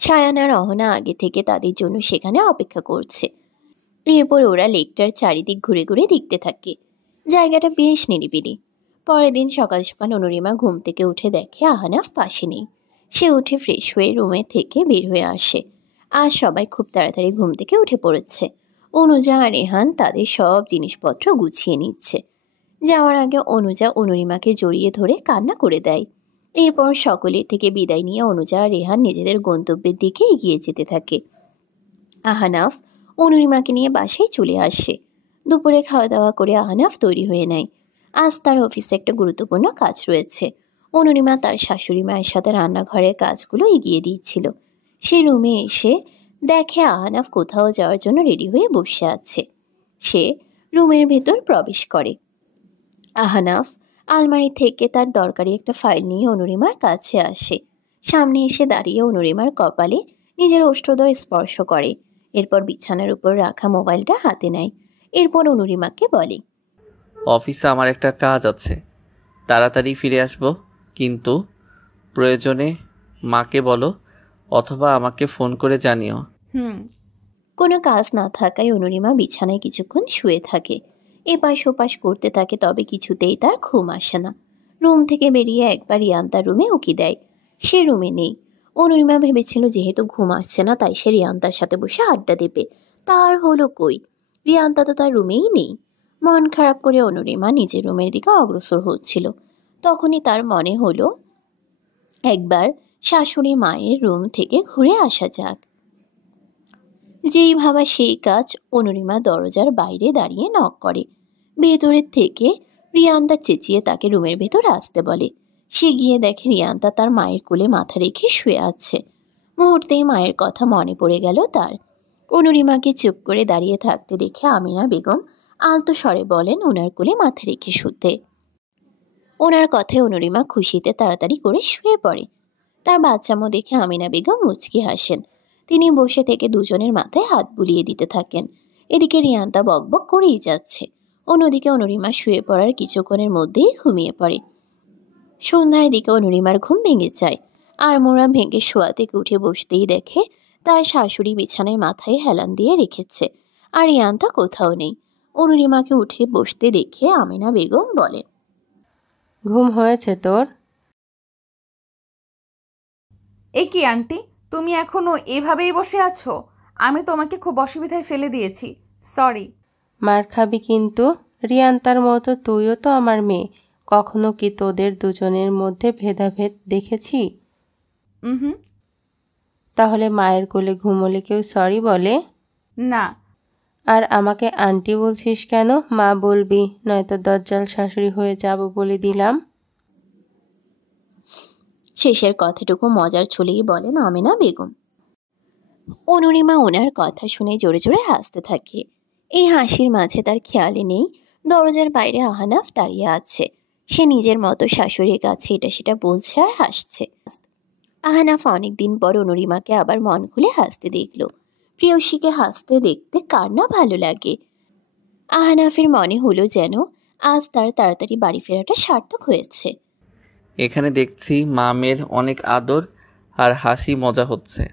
সায়ান আর অহনা আগে থেকে তাদের জন্য সেখানে অপেক্ষা করছে। এরপর ওরা লেকটার চারিদিক ঘুরে ঘুরে দেখতে থাকে। জায়গাটা বেশ নিরিবিলি। পরের দিন সকাল সকাল অনুরিমা ঘুম থেকে উঠে দেখে আহনাফ পাশে নেই। সে উঠে ফ্রেশ হয়ে রুমে থেকে বের হয়ে আসে। আজ সবাই খুব তাড়াতাড়ি ঘুম থেকে উঠে পড়েছে। অনুজা আর রেহান তাদের সব জিনিসপত্র গুছিয়ে নিচ্ছে। যাওয়ার আগে অনুজা অনুরিমাকে জড়িয়ে ধরে কান্না করে দেয়। এরপর সকলে থেকে বিদায় নিয়ে অনুজা আর রেহান নিজেদের গন্তব্যের দিকে এগিয়ে যেতে থাকে। আহনাফ অনুরিমাকে নিয়ে বাসায় চলে আসে। দুপুরে খাওয়া দাওয়া করে আহনাফ তৈরি হয়ে নেয়। আজ তার অফিসে একটা গুরুত্বপূর্ণ কাজ রয়েছে। অনুরিমা তার শাশুড়ি মায়ের সাথে রান্নাঘরের কাজগুলো এগিয়ে দিচ্ছিল। সে রুমে এসে দেখে আহনাফ কোথাও যাওয়ার জন্য রেডি হয়ে বসে আছে। সে রুমের ভেতর প্রবেশ করে। আহনাফ আলমারি থেকে তার দরকারি একটা ফাইল নিয়ে অনুরিমার কাছে আসে। সামনে এসে দাঁড়িয়ে অনুরিমার কপালে নিজের ওষ্ঠদ্বয় স্পর্শ করে। এরপর বিছানার উপর রাখা মোবাইলটা হাতে নেয়। এরপর অনুরিমাকে বলে, অফিসে আমার একটা কাজ আছে, তাড়াতাড়ি ফিরে আসব, কিন্তু প্রয়োজনে মাকে বলো অথবা আমাকে ফোন করে জানিও। কোনো কাজ না থাকায় অনুরিমা বিছানায় কিছুক্ষণ শুয়ে থাকে। এপাশ ওপাশ করতে থাকে, তবে কিছুতেই তার ঘুম আসে না। রুম থেকে বেরিয়ে একবার রিয়ান্তার রুমে উকি দেয়। সে রুমে নেই। অনুরিমা ভেবেছিল যেহেতু ঘুম আসছে না তাই সে রিয়ান্তার সাথে বসে আড্ডা দেবে। তার হলো কই, রিয়ান্তা তো তার রুমেই নেই। মন খারাপ করে অনুরিমা নিজের রুমের দিকে অগ্রসর হচ্ছিল। তখনই তার মনে হলো একবার শাশুড়ি মায়ের রুম থেকে ঘুরে আসা যাক। যেই ভাবা সেই কাজ। অনুরিমা দরজার বাইরে দাঁড়িয়ে নক করে। ভেতরের থেকে রিয়ান্তা চেঁচিয়ে তাকে রুমের ভেতর আসতে বলে। সে গিয়ে দেখে রিয়ান্তা তার মায়ের কোলে মাথা রেখে শুয়ে আছে। মুহূর্তেই মায়ের কথা মনে পড়ে গেল তার। অনুরিমাকে চুপ করে দাঁড়িয়ে থাকতে দেখে আমিনা বেগম আলতো স্বরে বলেন ওনার কোলে মাথা রেখে শুতে। ওনার কথায় অনুরিমা খুশিতে তাড়াতাড়ি করে শুয়ে পড়ে। তার বাচ্চামো দেখে আমিনা বেগম মুচকি হাসেন। তিনি বসে থেকে দুজনের মাথায় হাত বুলিয়ে দিতে থাকেন। এদিকে রিয়ান্তা বকবক করেই যাচ্ছে। অন্যদিকে অনুরিমা শুয়ে পড়ার কিছুক্ষণের মধ্যেই ঘুমিয়ে পড়ে। সন্ধ্যার দিকে অনুরিমার ঘুম ভেঙে যায়। আর মোড়া ভেঙে শোয়া থেকে উঠে বসতেই দেখে তার শাশুড়ি বিছানায় মাথায় হেলান দিয়ে রেখেছে, আর রিয়ান্তা কোথাও নেই। অনুরিমাকে উঠে বসতে দেখে আমিনা বেগম বলে, ঘুম হয়েছে তোর? এ কি আন্টি, তুমি এখনো এভাবেই বসে আছো? আমি তোমাকে খুব অসুবিধায় ফেলে দিয়েছি, সরি। মার খাবি কিন্তু। রিয়ান্তার মতো তুইও তো আমার মেয়ে। কখনো কি তোদের দুজনের মধ্যে ভেদাভেদ দেখেছি? তাহলে মায়ের কোলে ঘুমোলে কেউ সরি বলে না? আর আমাকে আন্টি বলছিস কেন? মা বলবি, নয়তো দজ্জাল শাশুড়ি হয়ে যাব বলে দিলাম। শেষের কথাটুকু মজার ছলেই বলেন আমিনা বেগম। অনুরিমা ওনার কথা শুনে জোরে জোরে হাসতে থাকে। এই হাসির মাঝে তার খেয়ালই নেই দরজার বাইরে আহনাফ দাঁড়িয়ে আছে। সে নিজের মতো শাশুড়ির কাছে এটা সেটা বলছে আর হাসছে। আহনাফ অনেকদিন পর অনুরিমাকে আবার মন খুলে হাসতে দেখল। প্রিয়সীকে হাসতে দেখতে কার না ভালো লাগে। আহনাফের মনে হলো যেন আজ তার তাড়াতাড়ি বাড়ি ফেরাটা সার্থক হয়েছে। এখানে দেখছি মামের অনেক আদর আর হাসি মজা হচ্ছে।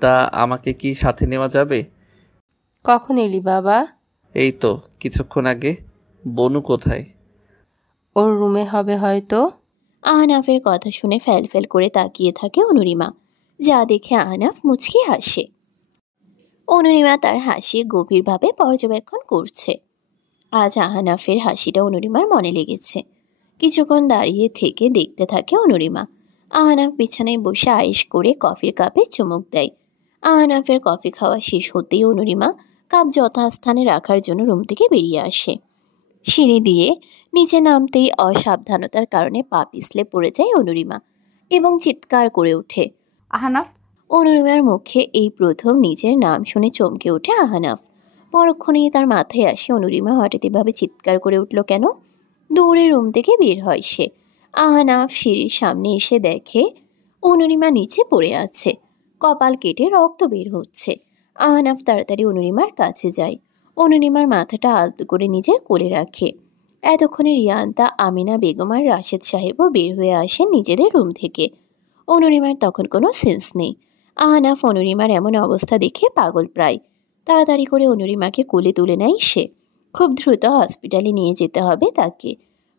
তা আমাকে কি সাথে নেওয়া যাবে? কখন এলি বাবা? এই তো কিছুক্ষণ আগে। বনু কোথায়? ওর রুমে হবে হয়তো। আহনাফের কথা শুনে ফ্যাল করে তাকিয়ে থাকে অনুরিমা, যা দেখে আহনাফ মুচকি হাসে। অনুরিমা তার হাসি গভীরভাবে পর্যবেক্ষণ করছে। আজ আহনাফের হাসিটা অনুরিমার মনে লেগেছে। কিছুক্ষণ দাঁড়িয়ে থেকে দেখতে থাকে অনুরিমা। আহনাফ বিছানায় বসে আয়েশ করে কফির কাপে চুমুক দেয়। আহনাফের কফি খাওয়া শেষ হতেই অনুরিমা কাপ যথাস্থানে রাখার জন্য রুম থেকে বেরিয়ে আসে। সিঁড়ি দিয়ে নিচে নামতেই অসাবধানতার কারণে পা পিছলে পড়ে যায় অনুরিমা এবং চিৎকার করে ওঠে, আহনাফ! অনুরিমার মুখে এই প্রথম নিজের নাম শুনে চমকে ওঠে আহনাফ। পরক্ষণেই তার মাথায় আসে অনুরিমা হঠাৎ এভাবে চিৎকার করে উঠল কেন। দৌড়ে রুম থেকে বের হয় সে। আহনাফ সিঁড়ির সামনে এসে দেখে অনুরিমা নিচে পড়ে আছে, কপাল কেটে রক্ত বের হচ্ছে। আহনাফ তাড়াতাড়ি অনুরিমার কাছে যায়। অনুরিমার মাথাটা আলতো করে নিজের কোলে রাখে। এতক্ষণে রিয়ান্তা, আমিনা বেগম আর রাশেদ সাহেবও বের হয়ে আসেন নিজেদের রুম থেকে। অনুরিমার তখন কোনো সেন্স নেই। আহনাফ অনুরিমার এমন অবস্থা দেখে পাগল প্রায়। তাড়াতাড়ি করে অনুরিমাকে কোলে তুলে নেয় সে। খুব দ্রুত হসপিটালে নিয়ে যেতে হবে তাকে।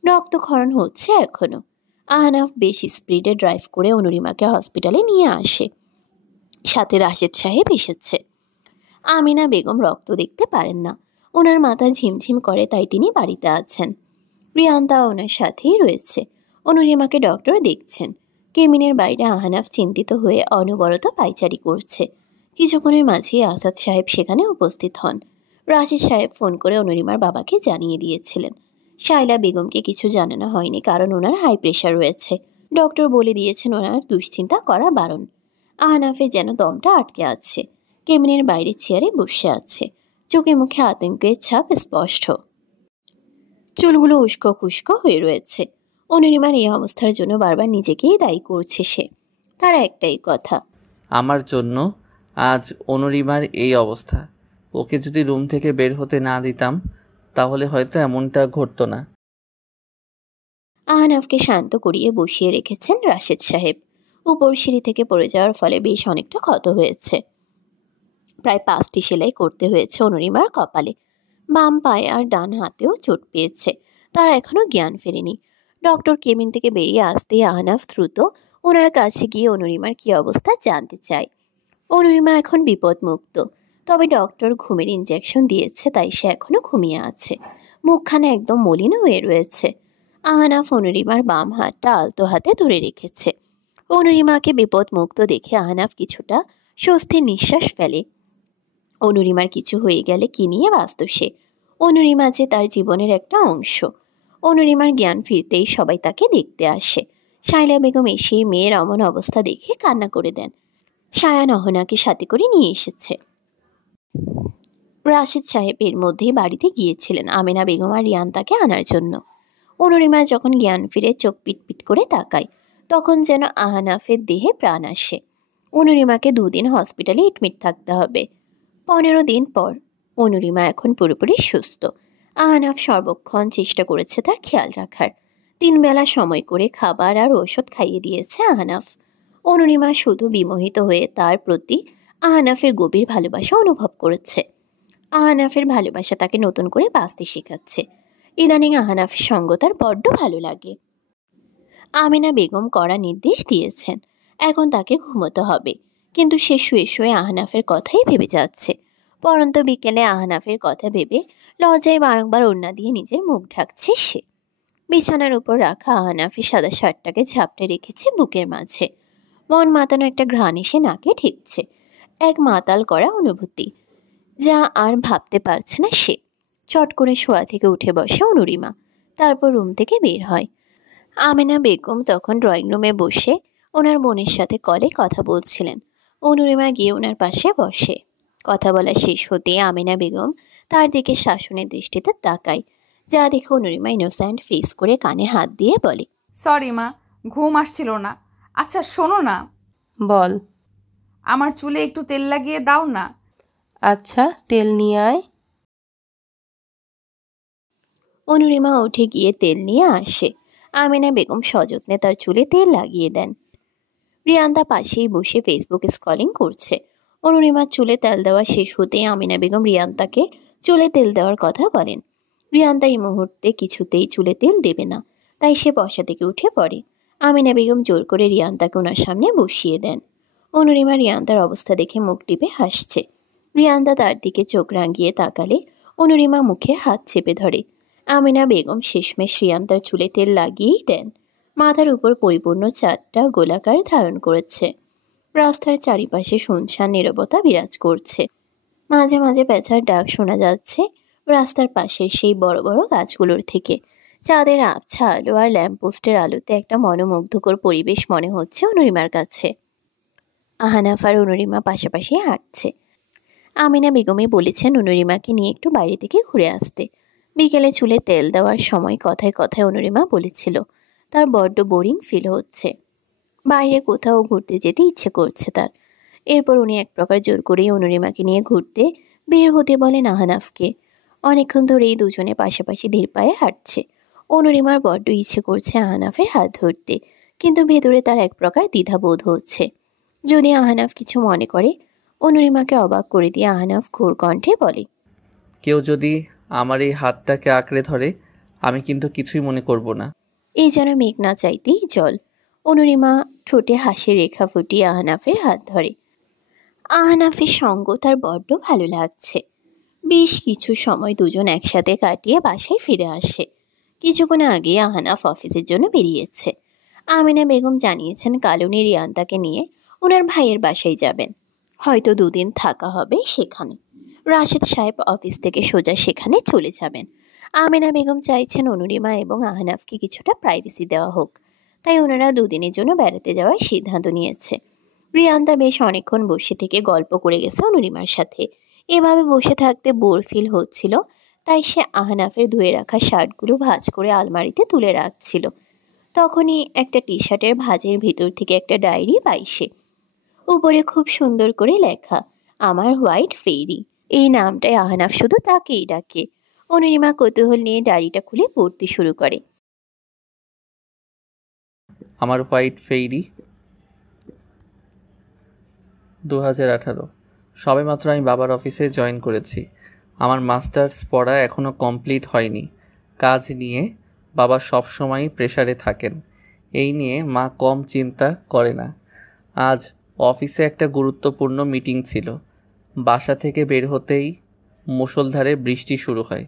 রক্তক্ষরণ হচ্ছে এখনও। আহনাফ বেশ স্পিডে ড্রাইভ করে অনুরিমাকে হসপিটালে নিয়ে আসে। সাথে রাশেদ সাহেব এসেছে। আমিনা বেগম রক্ত দেখতে পারেন না, ওনার মাথা ঝিমঝিম করে, তাই তিনি বাড়িতে আছেন। রিয়ান্তা ওনার সাথেই রয়েছে। অনুরিমাকে ডক্টর দেখছেন। কেবিনের বাইরে আহনাফ চিন্তিত হয়ে অনবরত পায়চারি করছে। কিছুক্ষণের মাঝেই আসাদ সাহেব সেখানে উপস্থিত হন। রাশেদ সাহেব ফোন করে অনুরিমার বাবাকে জানিয়ে দিয়েছিলেন। শাইলা বেগমকে কিছু জানানো হয়নি, কারণ ওনার হাই প্রেশার রয়েছে। ডক্টর বলে দিয়েছেন ওনার দুশ্চিন্তা করা বারণ। আহনাফের যেন দমটা আটকে আছে। কেবিনের বাইরে চেয়ারে বসে আছে। চোখে মুখে আতঙ্কের ছাপ স্পষ্ট। চুলগুলো উস্কো খুস্কো হয়ে রয়েছে। অনুরিমার এই অবস্থার জন্য বারবার নিজেকেই দায়ী করছে সে। তার একটাই কথা, আমার জন্য আজ অনুরিমার এই অবস্থা। ওকে যদি রুম থেকে বের হতে না দিতাম তাহলে হয়তো এমনটা ঘটতো না। আহনাফকে শান্ত করিয়ে বসিয়ে রেখেছেন রাশেদ সাহেব। উপর সিঁড়ি থেকে পড়ে যাওয়ার ফলে বেশ অনেকটা ক্ষত হয়েছে। প্রায় 5টি সেলাই করতে হয়েছে অনুরিমার কপালে। বাম পায়ে আর ডান হাতেও চোট পেয়েছে। তার এখনও জ্ঞান ফেরেনি। ডক্টর কেবিন থেকে বেরিয়ে আসতেই আহনাফ দ্রুত ওনার কাছে গিয়ে অনুরিমার কী অবস্থা জানতে চায়। অনুরিমা এখন বিপদমুক্ত, তবে ডক্টর ঘুমের ইঞ্জেকশন দিয়েছে, তাই সে এখনও ঘুমিয়ে আছে। মুখখানা একদম মলিন হয়ে রয়েছে। আহনাফ অনুরিমার বাম হাতটা আলতো হাতে ধরে রেখেছে। অনুরিমাকে বিপদমুক্ত দেখে আহনাফ কিছুটা স্বস্তির নিঃশ্বাস ফেলে। অনুরিমার কিছু হয়ে গেলে কি নিয়ে বাঁচত সে? অনুরিমা যে তার জীবনের একটা অংশ। অনুরিমার জ্ঞান ফিরতেই সবাই তাকে দেখতে আসে। শায়লা বেগম এসে মেয়ের অমন অবস্থা দেখে কান্না করে দেন। সায়ান অহনাকে সাথে করে নিয়ে এসেছে। রাশেদ সাহেব এর মধ্যেই বাড়িতে গিয়েছিলেন আমিনা বেগম আর রিয়ান্তাকে আনার জন্য। অনুরিমা যখন জ্ঞান ফিরে চোখ পিটপিট করে তাকায়, তখন যেন আহনাফের দেহে প্রাণ আসে। অনুরিমাকে 2 দিন হসপিটালে এডমিট থাকতে হবে। 15 দিন পর অনুরিমা এখন পুরোপুরি সুস্থ। আহনাফ সর্বক্ষণ চেষ্টা করেছে তার খেয়াল রাখার। 3 বেলা সময় করে খাবার আর ঔষধ খাইয়ে দিয়েছে আহনাফ। অনুরিমা শুধু বিমোহিত হয়ে তার প্রতি আহনাফের গভীর ভালোবাসা অনুভব করেছে। আহনাফের ভালোবাসা তাকে নতুন করে বাঁচতে শেখাচ্ছে। ইদানিং আহনাফের সঙ্গ তার বড্ড ভালো লাগে। আমিনা বেগম কড়া নির্দেশ দিয়েছেন, এখন তাকে ঘুমোতে হবে, কিন্তু সে শুয়ে শুয়ে আহনাফের কথাই ভেবে যাচ্ছে। পরন্ত বিকেলে আহনাফের কথা ভেবে লজ্জায় বারংবার ওড়না দিয়ে নিজের মুখ ঢাকছে সে। বিছানার উপর রাখা আহনাফের সাদা শার্টটাকে ঝাপটে রেখেছে বুকের মাঝে। মন মাতানো একটা ঘ্রাণ এসে নাকে ঠেকছে, এক মাতাল করা অনুভূতি, যা আর ভাবতে পারছে না সে। চট করে শোয়া থেকে উঠে বসে অনুরিমা, তারপর রুম থেকে বের হয়। আমিনা বেগম তখন ড্রয়িং রুমে বসে ওনার বোনের সাথে কলে কথা বলছিলেন। অনুরিমা গিয়ে ওনার পাশে বসে। কথা বলা শেষ হতে আমিনা বেগম তার দিকে শাসনের দৃষ্টিতে তাকায়, যা দেখে অনুরিমা ইনোসেন্ট ফেস করে কানে হাত দিয়ে বলে, সরি মা, ঘুম আসছিল না। আচ্ছা শোনো না, বল। আমার চুলে একটু তেল লাগিয়ে দাও না। আচ্ছা, তেল নিয়ে আয়। অনুরিমা উঠে গিয়ে তেল নিয়ে আসে। আমিনা বেগম সযত্নে তার চুলে তেল লাগিয়ে দেন। রিয়ান্তা পাশেই বসে ফেসবুক স্ক্রলিং করছে। অনুরিমার চুলে তেল দেওয়া শেষ হতেই আমিনা বেগম রিয়ান্তাকে চুলে তেল দেওয়ার কথা বলেন। রিয়ান্তা এই মুহূর্তে কিছুতেই চুলে তেল দেবে না, তাই সে বসা থেকে উঠে পড়ে। আমিনা বেগম জোর করে রিয়ান্তাকে ওনার সামনে বসিয়ে দেন। অনুরিমা রিয়ান্তার অবস্থা দেখে মুখ টিপে হাসছে। রিয়ান্তা তার দিকে চোখ রাঙিয়ে তাকালে অনুরিমা মুখে হাত চেপে ধরে। আমিনা বেগম শেষমেশ রিয়ান্তার চুলে তেল লাগিয়েই দেন। মাথার উপর পরিপূর্ণ চাঁদটা গোলাকার ধারণ করেছে। রাস্তার চারিপাশে শুনশান নীরবতা বিরাজ করছে। মাঝে মাঝে পেঁচার ডাক শোনা যাচ্ছে রাস্তার পাশে সেই বড় বড় গাছগুলোর থেকে। চাঁদের আবছা আলো আর ল্যাম্পপোস্টের আলোতে একটা মনোমুগ্ধকর পরিবেশ মনে হচ্ছে অনুরিমার কাছে। আহনাফ আর অনুরিমা পাশাপাশি হাঁটছে। আমিনা বেগমই বলেছেন অনুরিমাকে নিয়ে একটু বাইরে থেকে ঘুরে আসতে। বিকেলে চুলে তেল দেওয়ার সময় কথায় কথায় অনুরিমা বলেছিল তার বড্ড বোরিং ফিল হচ্ছে, বাইরে কোথাও ঘুরতে যেতে ইচ্ছে করছে তার। এরপর উনি এক প্রকার জোর করেই অনুরিমাকে নিয়ে ঘুরতে বের হতে বলেন আহনাফকে। অনেকক্ষণ ধরেই দুজনে পাশাপাশি ধীর পায়ে হাঁটছে। অনুরিমার বড্ড ইচ্ছে করছে আহনাফের হাত ধরতে, কিন্তু ভেতরে তার এক প্রকার দ্বিধাবোধ হচ্ছে। যদি আহনাফ কিছু মনে করে, অনুরিমাকে অবাক করে দিয়ে আহনাফ ঘোর কণ্ঠে বলে, কেউ যদি আমার এই হাতটাকে আঁকড়ে ধরে আমি কিন্তু কিছুই মনে করব না। এই যেন মেঘ না চাইতেই জল। অনুরিমা ঠোঁটে হাসি রেখা ফুটিয়ে আহনাফের হাত ধরে। আহনাফের সঙ্গ তার বড্ড ভালো লাগছে। বেশ কিছু সময় দুজন একসাথে কাটিয়ে বাসায় ফিরে আসে। কিছুক্ষণ আগে আহনাফ অফিসের জন্য বেরিয়েছে। আমিনা বেগম জানিয়েছেন কাল উনি রিয়ান্তাকে নিয়ে ওনার ভাইয়ের বাসায় যাবেন। হয়তো 2 দিন থাকা হবে সেখানে। রাশেদ সাহেব অফিস থেকে সোজা সেখানে চলে যাবেন। আমিনা বেগম চাইছেন অনুরিমা এবং আহনাফকে কিছুটা প্রাইভেসি দেওয়া হোক, তাই ওনারা 2 দিনের জন্য বেড়াতে যাওয়ার সিদ্ধান্ত নিয়েছে। রিয়ান্তা বেশ অনেকক্ষণ বসে থেকে গল্প করে গেছে অনুরিমার সাথে। এভাবে বসে থাকতে বোর ফিল হচ্ছিল, তাই সে আহনাফের ধুয়ে রাখা শার্টগুলো ভাঁজ করে আলমারিতে তুলে রাখছিল। তখনই একটা টি শার্টের ভাঁজের ভিতর থেকে একটা ডায়েরি পাই সে। উপরে খুব সুন্দর করে লেখা, আমার হোয়াইট ফেরি। এই নামটাই আহনাফ শুধু তাকেই ডাকে। অনুরিমা কৌতূহল নিয়ে ডায়েরিটা খুলে পড়তে শুরু করে। আমার হোয়াইট ফেরি 2018। সবেমাত্র আমি বাবার অফিসে জয়েন করেছি। আমার মাস্টার্স পড়া এখনও কমপ্লিট হয়নি। কাজ নিয়ে বাবা সবসময়ই প্রেশারে থাকেন, এই নিয়ে মা কম চিন্তা করে না। আজ অফিসে একটা গুরুত্বপূর্ণ মিটিং ছিল। বাসা থেকে বের হতেই মুষলধারে বৃষ্টি শুরু হয়।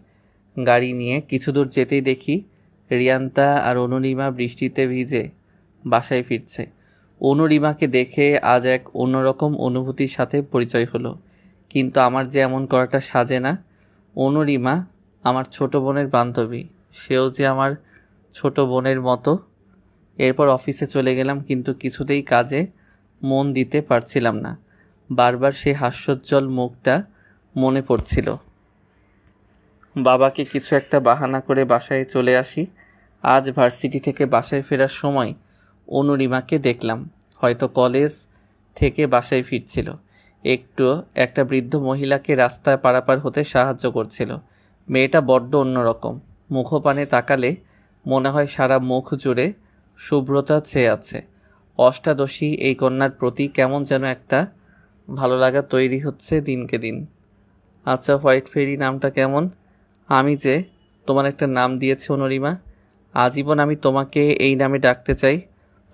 গাড়ি নিয়ে কিছু দূর যেতেই দেখি রিয়ান্তা আর অনুরিমা বৃষ্টিতে ভিজে বাসায় ফিরছে। অনুরিমাকে দেখে আজ এক অন্যরকম অনুভূতির সাথে পরিচয় হলো, কিন্তু আমার যে এমন করাটা সাজে না। অনুরিমা আমার ছোট বোনের বান্ধবী, সেও যে আমার ছোট বোনের মতো, এরপর অফিসে চলে গেলাম, কিন্তু কিছুতেই কাজে মন দিতে পারছিলাম না। বারবার সেই হাস্যোজ্জ্বল মুখটা মনে পড়ছিল। বাবাকে কিছু একটা বাহানা করে বাসায় চলে আসি। আজ ভার্সিটি থেকে বাসায় ফেরার সময় অনুরিমাকে দেখলাম, হয়তো কলেজ থেকে বাসায় ফিরছিল। একটা বৃদ্ধ মহিলাকে রাস্তায় পারাপার হতে সাহায্য করছিল। মেয়েটা বড্ড অন্যরকম। মুখপানে তাকালে মনে হয় সারা মুখ জুড়ে শুভ্রতা ছেয়ে আছে। অষ্টাদশী এই কন্যার প্রতি কেমন যেন একটা ভালো লাগা তৈরি হচ্ছে দিনকে দিন। আচ্ছা, হোয়াইট ফেরি নামটা কেমন? আমি যে তোমার একটা নাম দিয়েছি অনুরিমা, আজীবন আমি তোমাকে এই নামে ডাকতে চাই।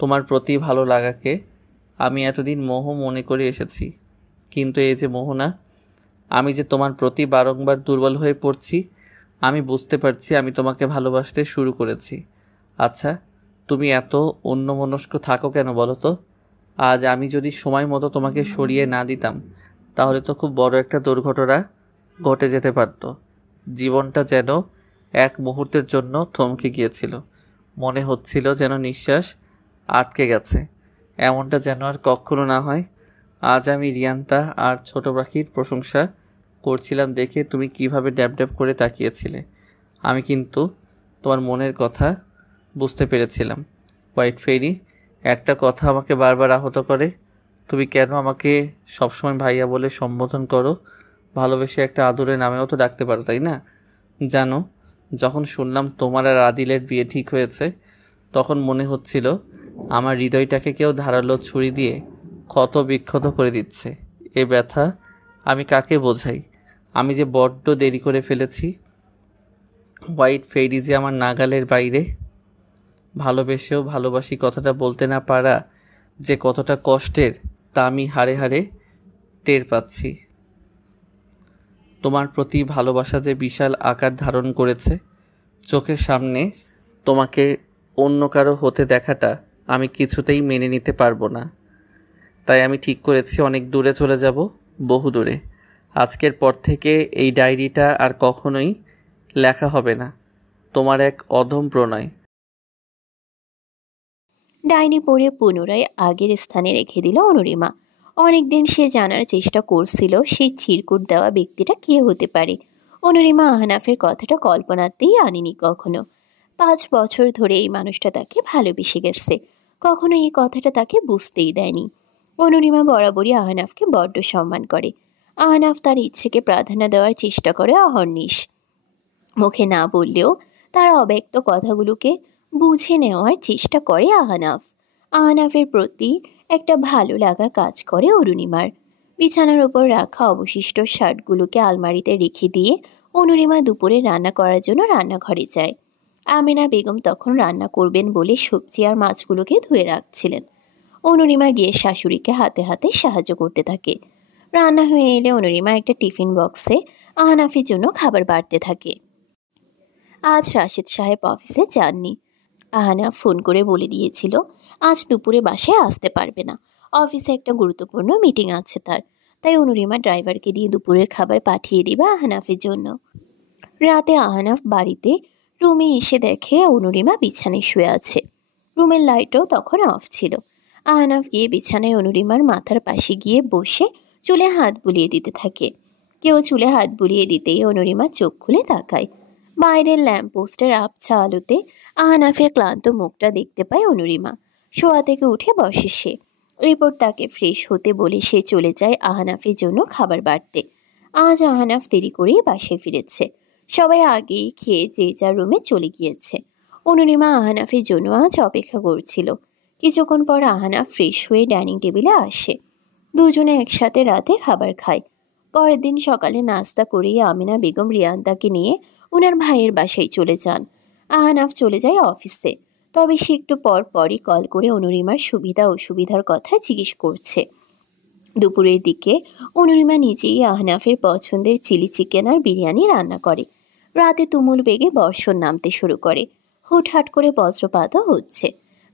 তোমার প্রতি ভালো লাগাকে আমি এতদিন মোহ মনে করে এসেছি, কিন্তু এই যে মোহনা, আমি যে তোমার প্রতি বারংবার দুর্বল হয়ে পড়ছি, আমি বুঝতে পারছি আমি তোমাকে ভালোবাসতে শুরু করেছি। আচ্ছা, তুমি এত অন্যমনস্ক থাকো কেন বলো তো? আজ আমি যদি সময় মতো তোমাকে সরিয়ে না দিতাম, তাহলে তো খুব বড় একটা দুর্ঘটনা ঘটে যেতে পারত। জীবনটা যেন এক মুহূর্তের জন্য থমকে গিয়েছিল। মনে হচ্ছিল যেন নিঃশ্বাস আটকে গেছে। এমনটা যেন আর কখনো না হয়। আজ আমি রিয়ান্তা আর ছোট পাখির প্রশংসা করছিলাম দেখে তুমি কিভাবে ড্যাব ড্যাব করে তাকিয়েছিলে। আমি কিন্তু তোমার মনের কথা বুঝতে পেরেছিলাম। হোয়াইট ফেরি, একটা কথা আমাকে বারবার আহত করে। তুমি কেন আমাকে সবসময় ভাইয়া বলে সম্বোধন করো? ভালোবেসে একটা আদরের নামেও তো ডাকতে পারো, তাই না? জানো, যখন শুনলাম তোমার আর আদিলের বিয়ে ঠিক হয়েছে, তখন মনে হচ্ছিল আমার হৃদয়টাকে কেউ ধারালো ছুরি দিয়ে ক্ষত বিক্ষত করে দিচ্ছে। এ ব্যথা আমি কাকে বোঝাই? আমি যে বড্ড দেরি করে ফেলেছি। হোয়াইট ফেরি যে আমার নাগালের বাইরে। ভালোবেসেও ভালোবাসি কথাটা বলতে না পারা যে কতটা কষ্টের, তা আমি হাড়ে হাড়ে টের পাচ্ছি। তোমার প্রতি ভালোবাসা যে বিশাল আকার ধারণ করেছে, চোখের সামনে তোমাকে অন্য কারো হতে দেখাটা আমি কিছুতেই মেনে নিতে পারবো না। তাই আমি ঠিক করেছি অনেক দূরে চলে যাব, বহু দূরে। আজকের পর থেকে এই ডায়েরিটা আর কখনোই লেখা হবে না। তোমার এক অধম প্রণয়। ডায়েরি পড়ে পুনরায় আগের স্থানে রেখে দিল অনুরিমা। অনেকদিন সে জানার চেষ্টা করছিল সেই চিরকুট দেওয়া ব্যক্তিটা কে হতে পারে। অনুরিমা আহনাফের কথাটা কল্পনাতেই আনেনি কখনো। 5 বছর ধরে এই মানুষটা তাকে ভালোবেসে গেছে, কখনো এই কথাটা তাকে বুঝতেই দেয়নি। অনুরিমা বরাবরই আহনাফকে বড্ড সম্মান করে। আহনাফ তার ইচ্ছেকে প্রাধান্য দেওয়ার চেষ্টা করে অহর্নিশ। মুখে না বললেও তার অব্যক্ত কথাগুলোকে বুঝে নেওয়ার চেষ্টা করে আহনাফ। আহনাফের প্রতি একটা ভালো লাগা কাজ করে অরুণিমার। বিছানার উপর রাখা অবশিষ্ট শার্টগুলোকে আলমারিতে রেখে দিয়ে অনুরিমা দুপুরে রান্না করার জন্য রান্নাঘরে যায়। আমিনা বেগম তখন রান্না করবেন বলে সবজি আর মাছগুলোকে ধুয়ে রাখছিলেন। অনুরিমা গিয়ে শাশুড়িকে হাতে হাতে সাহায্য করতে থাকে। রান্না হয়ে এলে অনুরিমা একটা টিফিন বক্সে আহনাফের জন্য খাবার বাড়তে থাকে। আজ রাশেদ সাহেব অফিসে যাননি। আহনাফ ফোন করে বলে দিয়েছিল আজ দুপুরে বাসায় আসতে পারবে না, অফিসে একটা গুরুত্বপূর্ণ মিটিং আছে তার। তাই অনুরিমা ড্রাইভারকে দিয়ে দুপুরের খাবার পাঠিয়ে দিবে আহনাফের জন্য। রাতে আহনাফ বাড়িতে রুমে এসে দেখে অনুরিমা বিছানায় শুয়ে আছে। রুমের লাইটও তখন অফ ছিল। আহনাফ গিয়ে বিছানায় অনুরিমার মাথার পাশে গিয়ে বসে চুলে হাত বুলিয়ে দিতে থাকে। কেউ চুলে হাত বুলিয়ে দিতেই অনুরিমা চোখ খুলে তাকায়। বাইরের ল্যাম্পপোস্টের আবছা আলোতে আহনাফের ক্লান্ত মুখটা দেখতে পায় অনুরিমা। শোয়া থেকে উঠে বসে সে। এরপর তাকে ফ্রেশ হতে বলে সে চলে যায় আহনাফের জন্য খাবার বাড়তে। আজ আহনাফ দেরি করেই বাসায় ফিরেছে। সবাই আগেই খেয়ে যে যার রুমে চলে গিয়েছে। অনুরিমা আহনাফের জন্য আজ অপেক্ষা করছিল। কিছুক্ষণ পর আহনাফ ফ্রেশ হয়ে ডাইনিং টেবিলে আসে। দুজনে একসাথে রাতে খাবার খায়। পরের দিন সকালে নাস্তা করিয়ে আমিনা বেগম রিয়ান্তাকে নিয়ে ওনার ভাইয়ের বাসায় চলে যান। আহনাফ চলে যায় অফিসে। তবে সে একটু পর পরই কল করে অনুরিমার সুবিধা অসুবিধার কথা জিজ্ঞেস করছে। দুপুরের দিকে অনুরিমা নিজেই আহনাফের পছন্দের চিলি চিকেন আর বিরিয়ানি রান্না করে। রাতে তুমুল বেগে বর্ষণ নামতে শুরু করে। হুটহাট করে বজ্রপাতও হচ্ছে।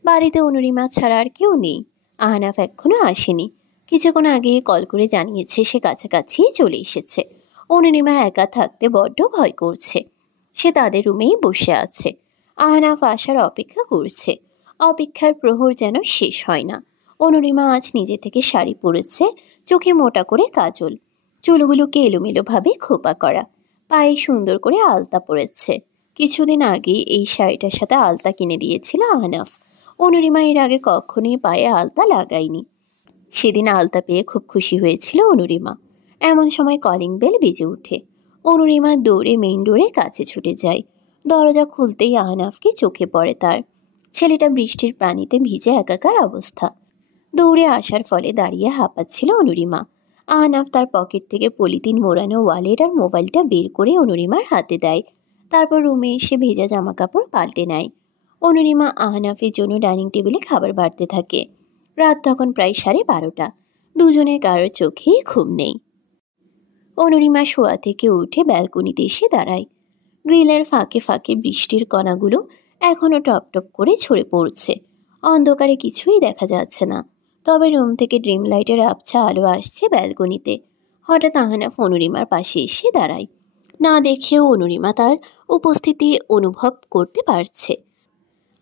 বাড়িতে অনুরিমা ছাড়া আর কেউ নেই। আহনাফ এখনো আসেনি। কিছুক্ষণ আগে কল করে জানিয়েছে সে কাছাকাছি চলে এসেছে। অনুরিমার একা থাকতে বড্ড ভয় করছে। সে তাদের রুমেই বসে আছে। আহনাফ আসার অপেক্ষা করছে। অপেক্ষার প্রহর যেন শেষ হয় না। অনুরিমা আজ নিজে থেকে শাড়ি পরেছে, চোখে মোটা করে কাজল, চুলগুলোকে এলোমেলোভাবে খোপা করা, পায়ে সুন্দর করে আলতা পরেছে। কিছুদিন আগে এই শাড়িটার সাথে আলতা কিনে দিয়েছিল আহনাফ। অনুরিমা এর আগে কখনোই পায়ে আলতা লাগায়নি। সেদিন আলতা পেয়ে খুব খুশি হয়েছিল অনুরিমা। এমন সময় কলিং বেল বেজে ওঠে। অনুরিমা দৌড়ে মেইন ডোরে কাছে ছুটে যায়। দরজা খুলতেই আহনাফকে চোখে পড়ে তার। ছেলেটা বৃষ্টির পানিতে ভিজে একাকার অবস্থা। দৌড়ে আসার ফলে দাঁড়িয়ে হাঁপাচ্ছিল অনুরিমা। আহনাফ তার পকেট থেকে পলিথিন মোড়ানো ওয়ালেট আর মোবাইলটা বের করে অনুরিমার হাতে দেয়। তারপর রুমে এসে ভেজা জামা কাপড় পাল্টে নেয়। অনুরিমা আহনাফের জন্য ডাইনিং টেবিলে খাবার বাড়তে থাকে। রাত তখন প্রায় 12:30। দুজনের কারোর চোখেই ঘুম নেই। অনুরিমা শোয়া থেকে উঠে ব্যালকনিতে এসে দাঁড়ায়। গ্রিলের ফাঁকে ফাঁকে বৃষ্টির কণাগুলো এখনও টপ টপ করে ঝরে পড়ছে। অন্ধকারে কিছুই দেখা যাচ্ছে না, তবে রুম থেকে ড্রিম লাইটের আবছা আলো আসছে ব্যালকনিতে। হঠাৎ আহনাফ অনুরিমার পাশে এসে দাঁড়ায়। না দেখেও অনুরিমা তার উপস্থিতি অনুভব করতে পারছে।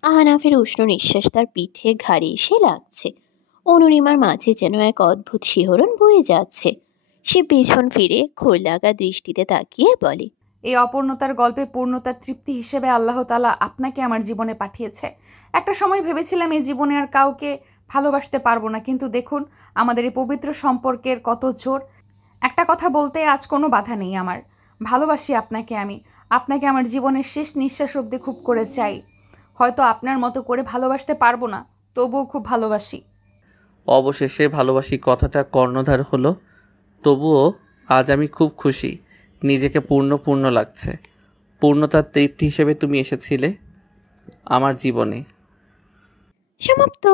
আহনাফের উষ্ণ নিঃশ্বাস তার পিঠে ঘাড়ে এসে লাগছে। অনুরিমার মাঝে যেন এক অদ্ভুত শিহরণ বয়ে যাচ্ছে। সে পেছন ফিরে খোর লাগা দৃষ্টিতে তাকিয়ে বলে, এই অপূর্ণতার গল্পে পূর্ণতার তৃপ্তি হিসেবে আল্লাহ তাআলা আপনাকে আমার জীবনে পাঠিয়েছে। একটা সময় ভেবেছিলাম এই জীবনে আর কাউকে ভালোবাসতে পারবো না, কিন্তু দেখুন আমাদের এই পবিত্র সম্পর্কের কত জোর। একটা কথা বলতে আজ কোনো বাধা নেই আমার। ভালোবাসি আপনাকে আমি। আপনাকে আমার জীবনের শেষ নিঃশ্বাস অবধি খুব করে চাই। হয়তো আপনার মতো করে ভালোবাসতে পারবো না, তবুও খুব ভালোবাসি। অবশেষে ভালোবাসি কথাটা কর্ণধার হলো। তবুও আজ আমি খুব খুশি, নিজেকে পূর্ণ লাগছে। পূর্ণতার তৃপ্তি হিসেবে তুমি এসেছিলে আমার জীবনে। সমাপ্ত।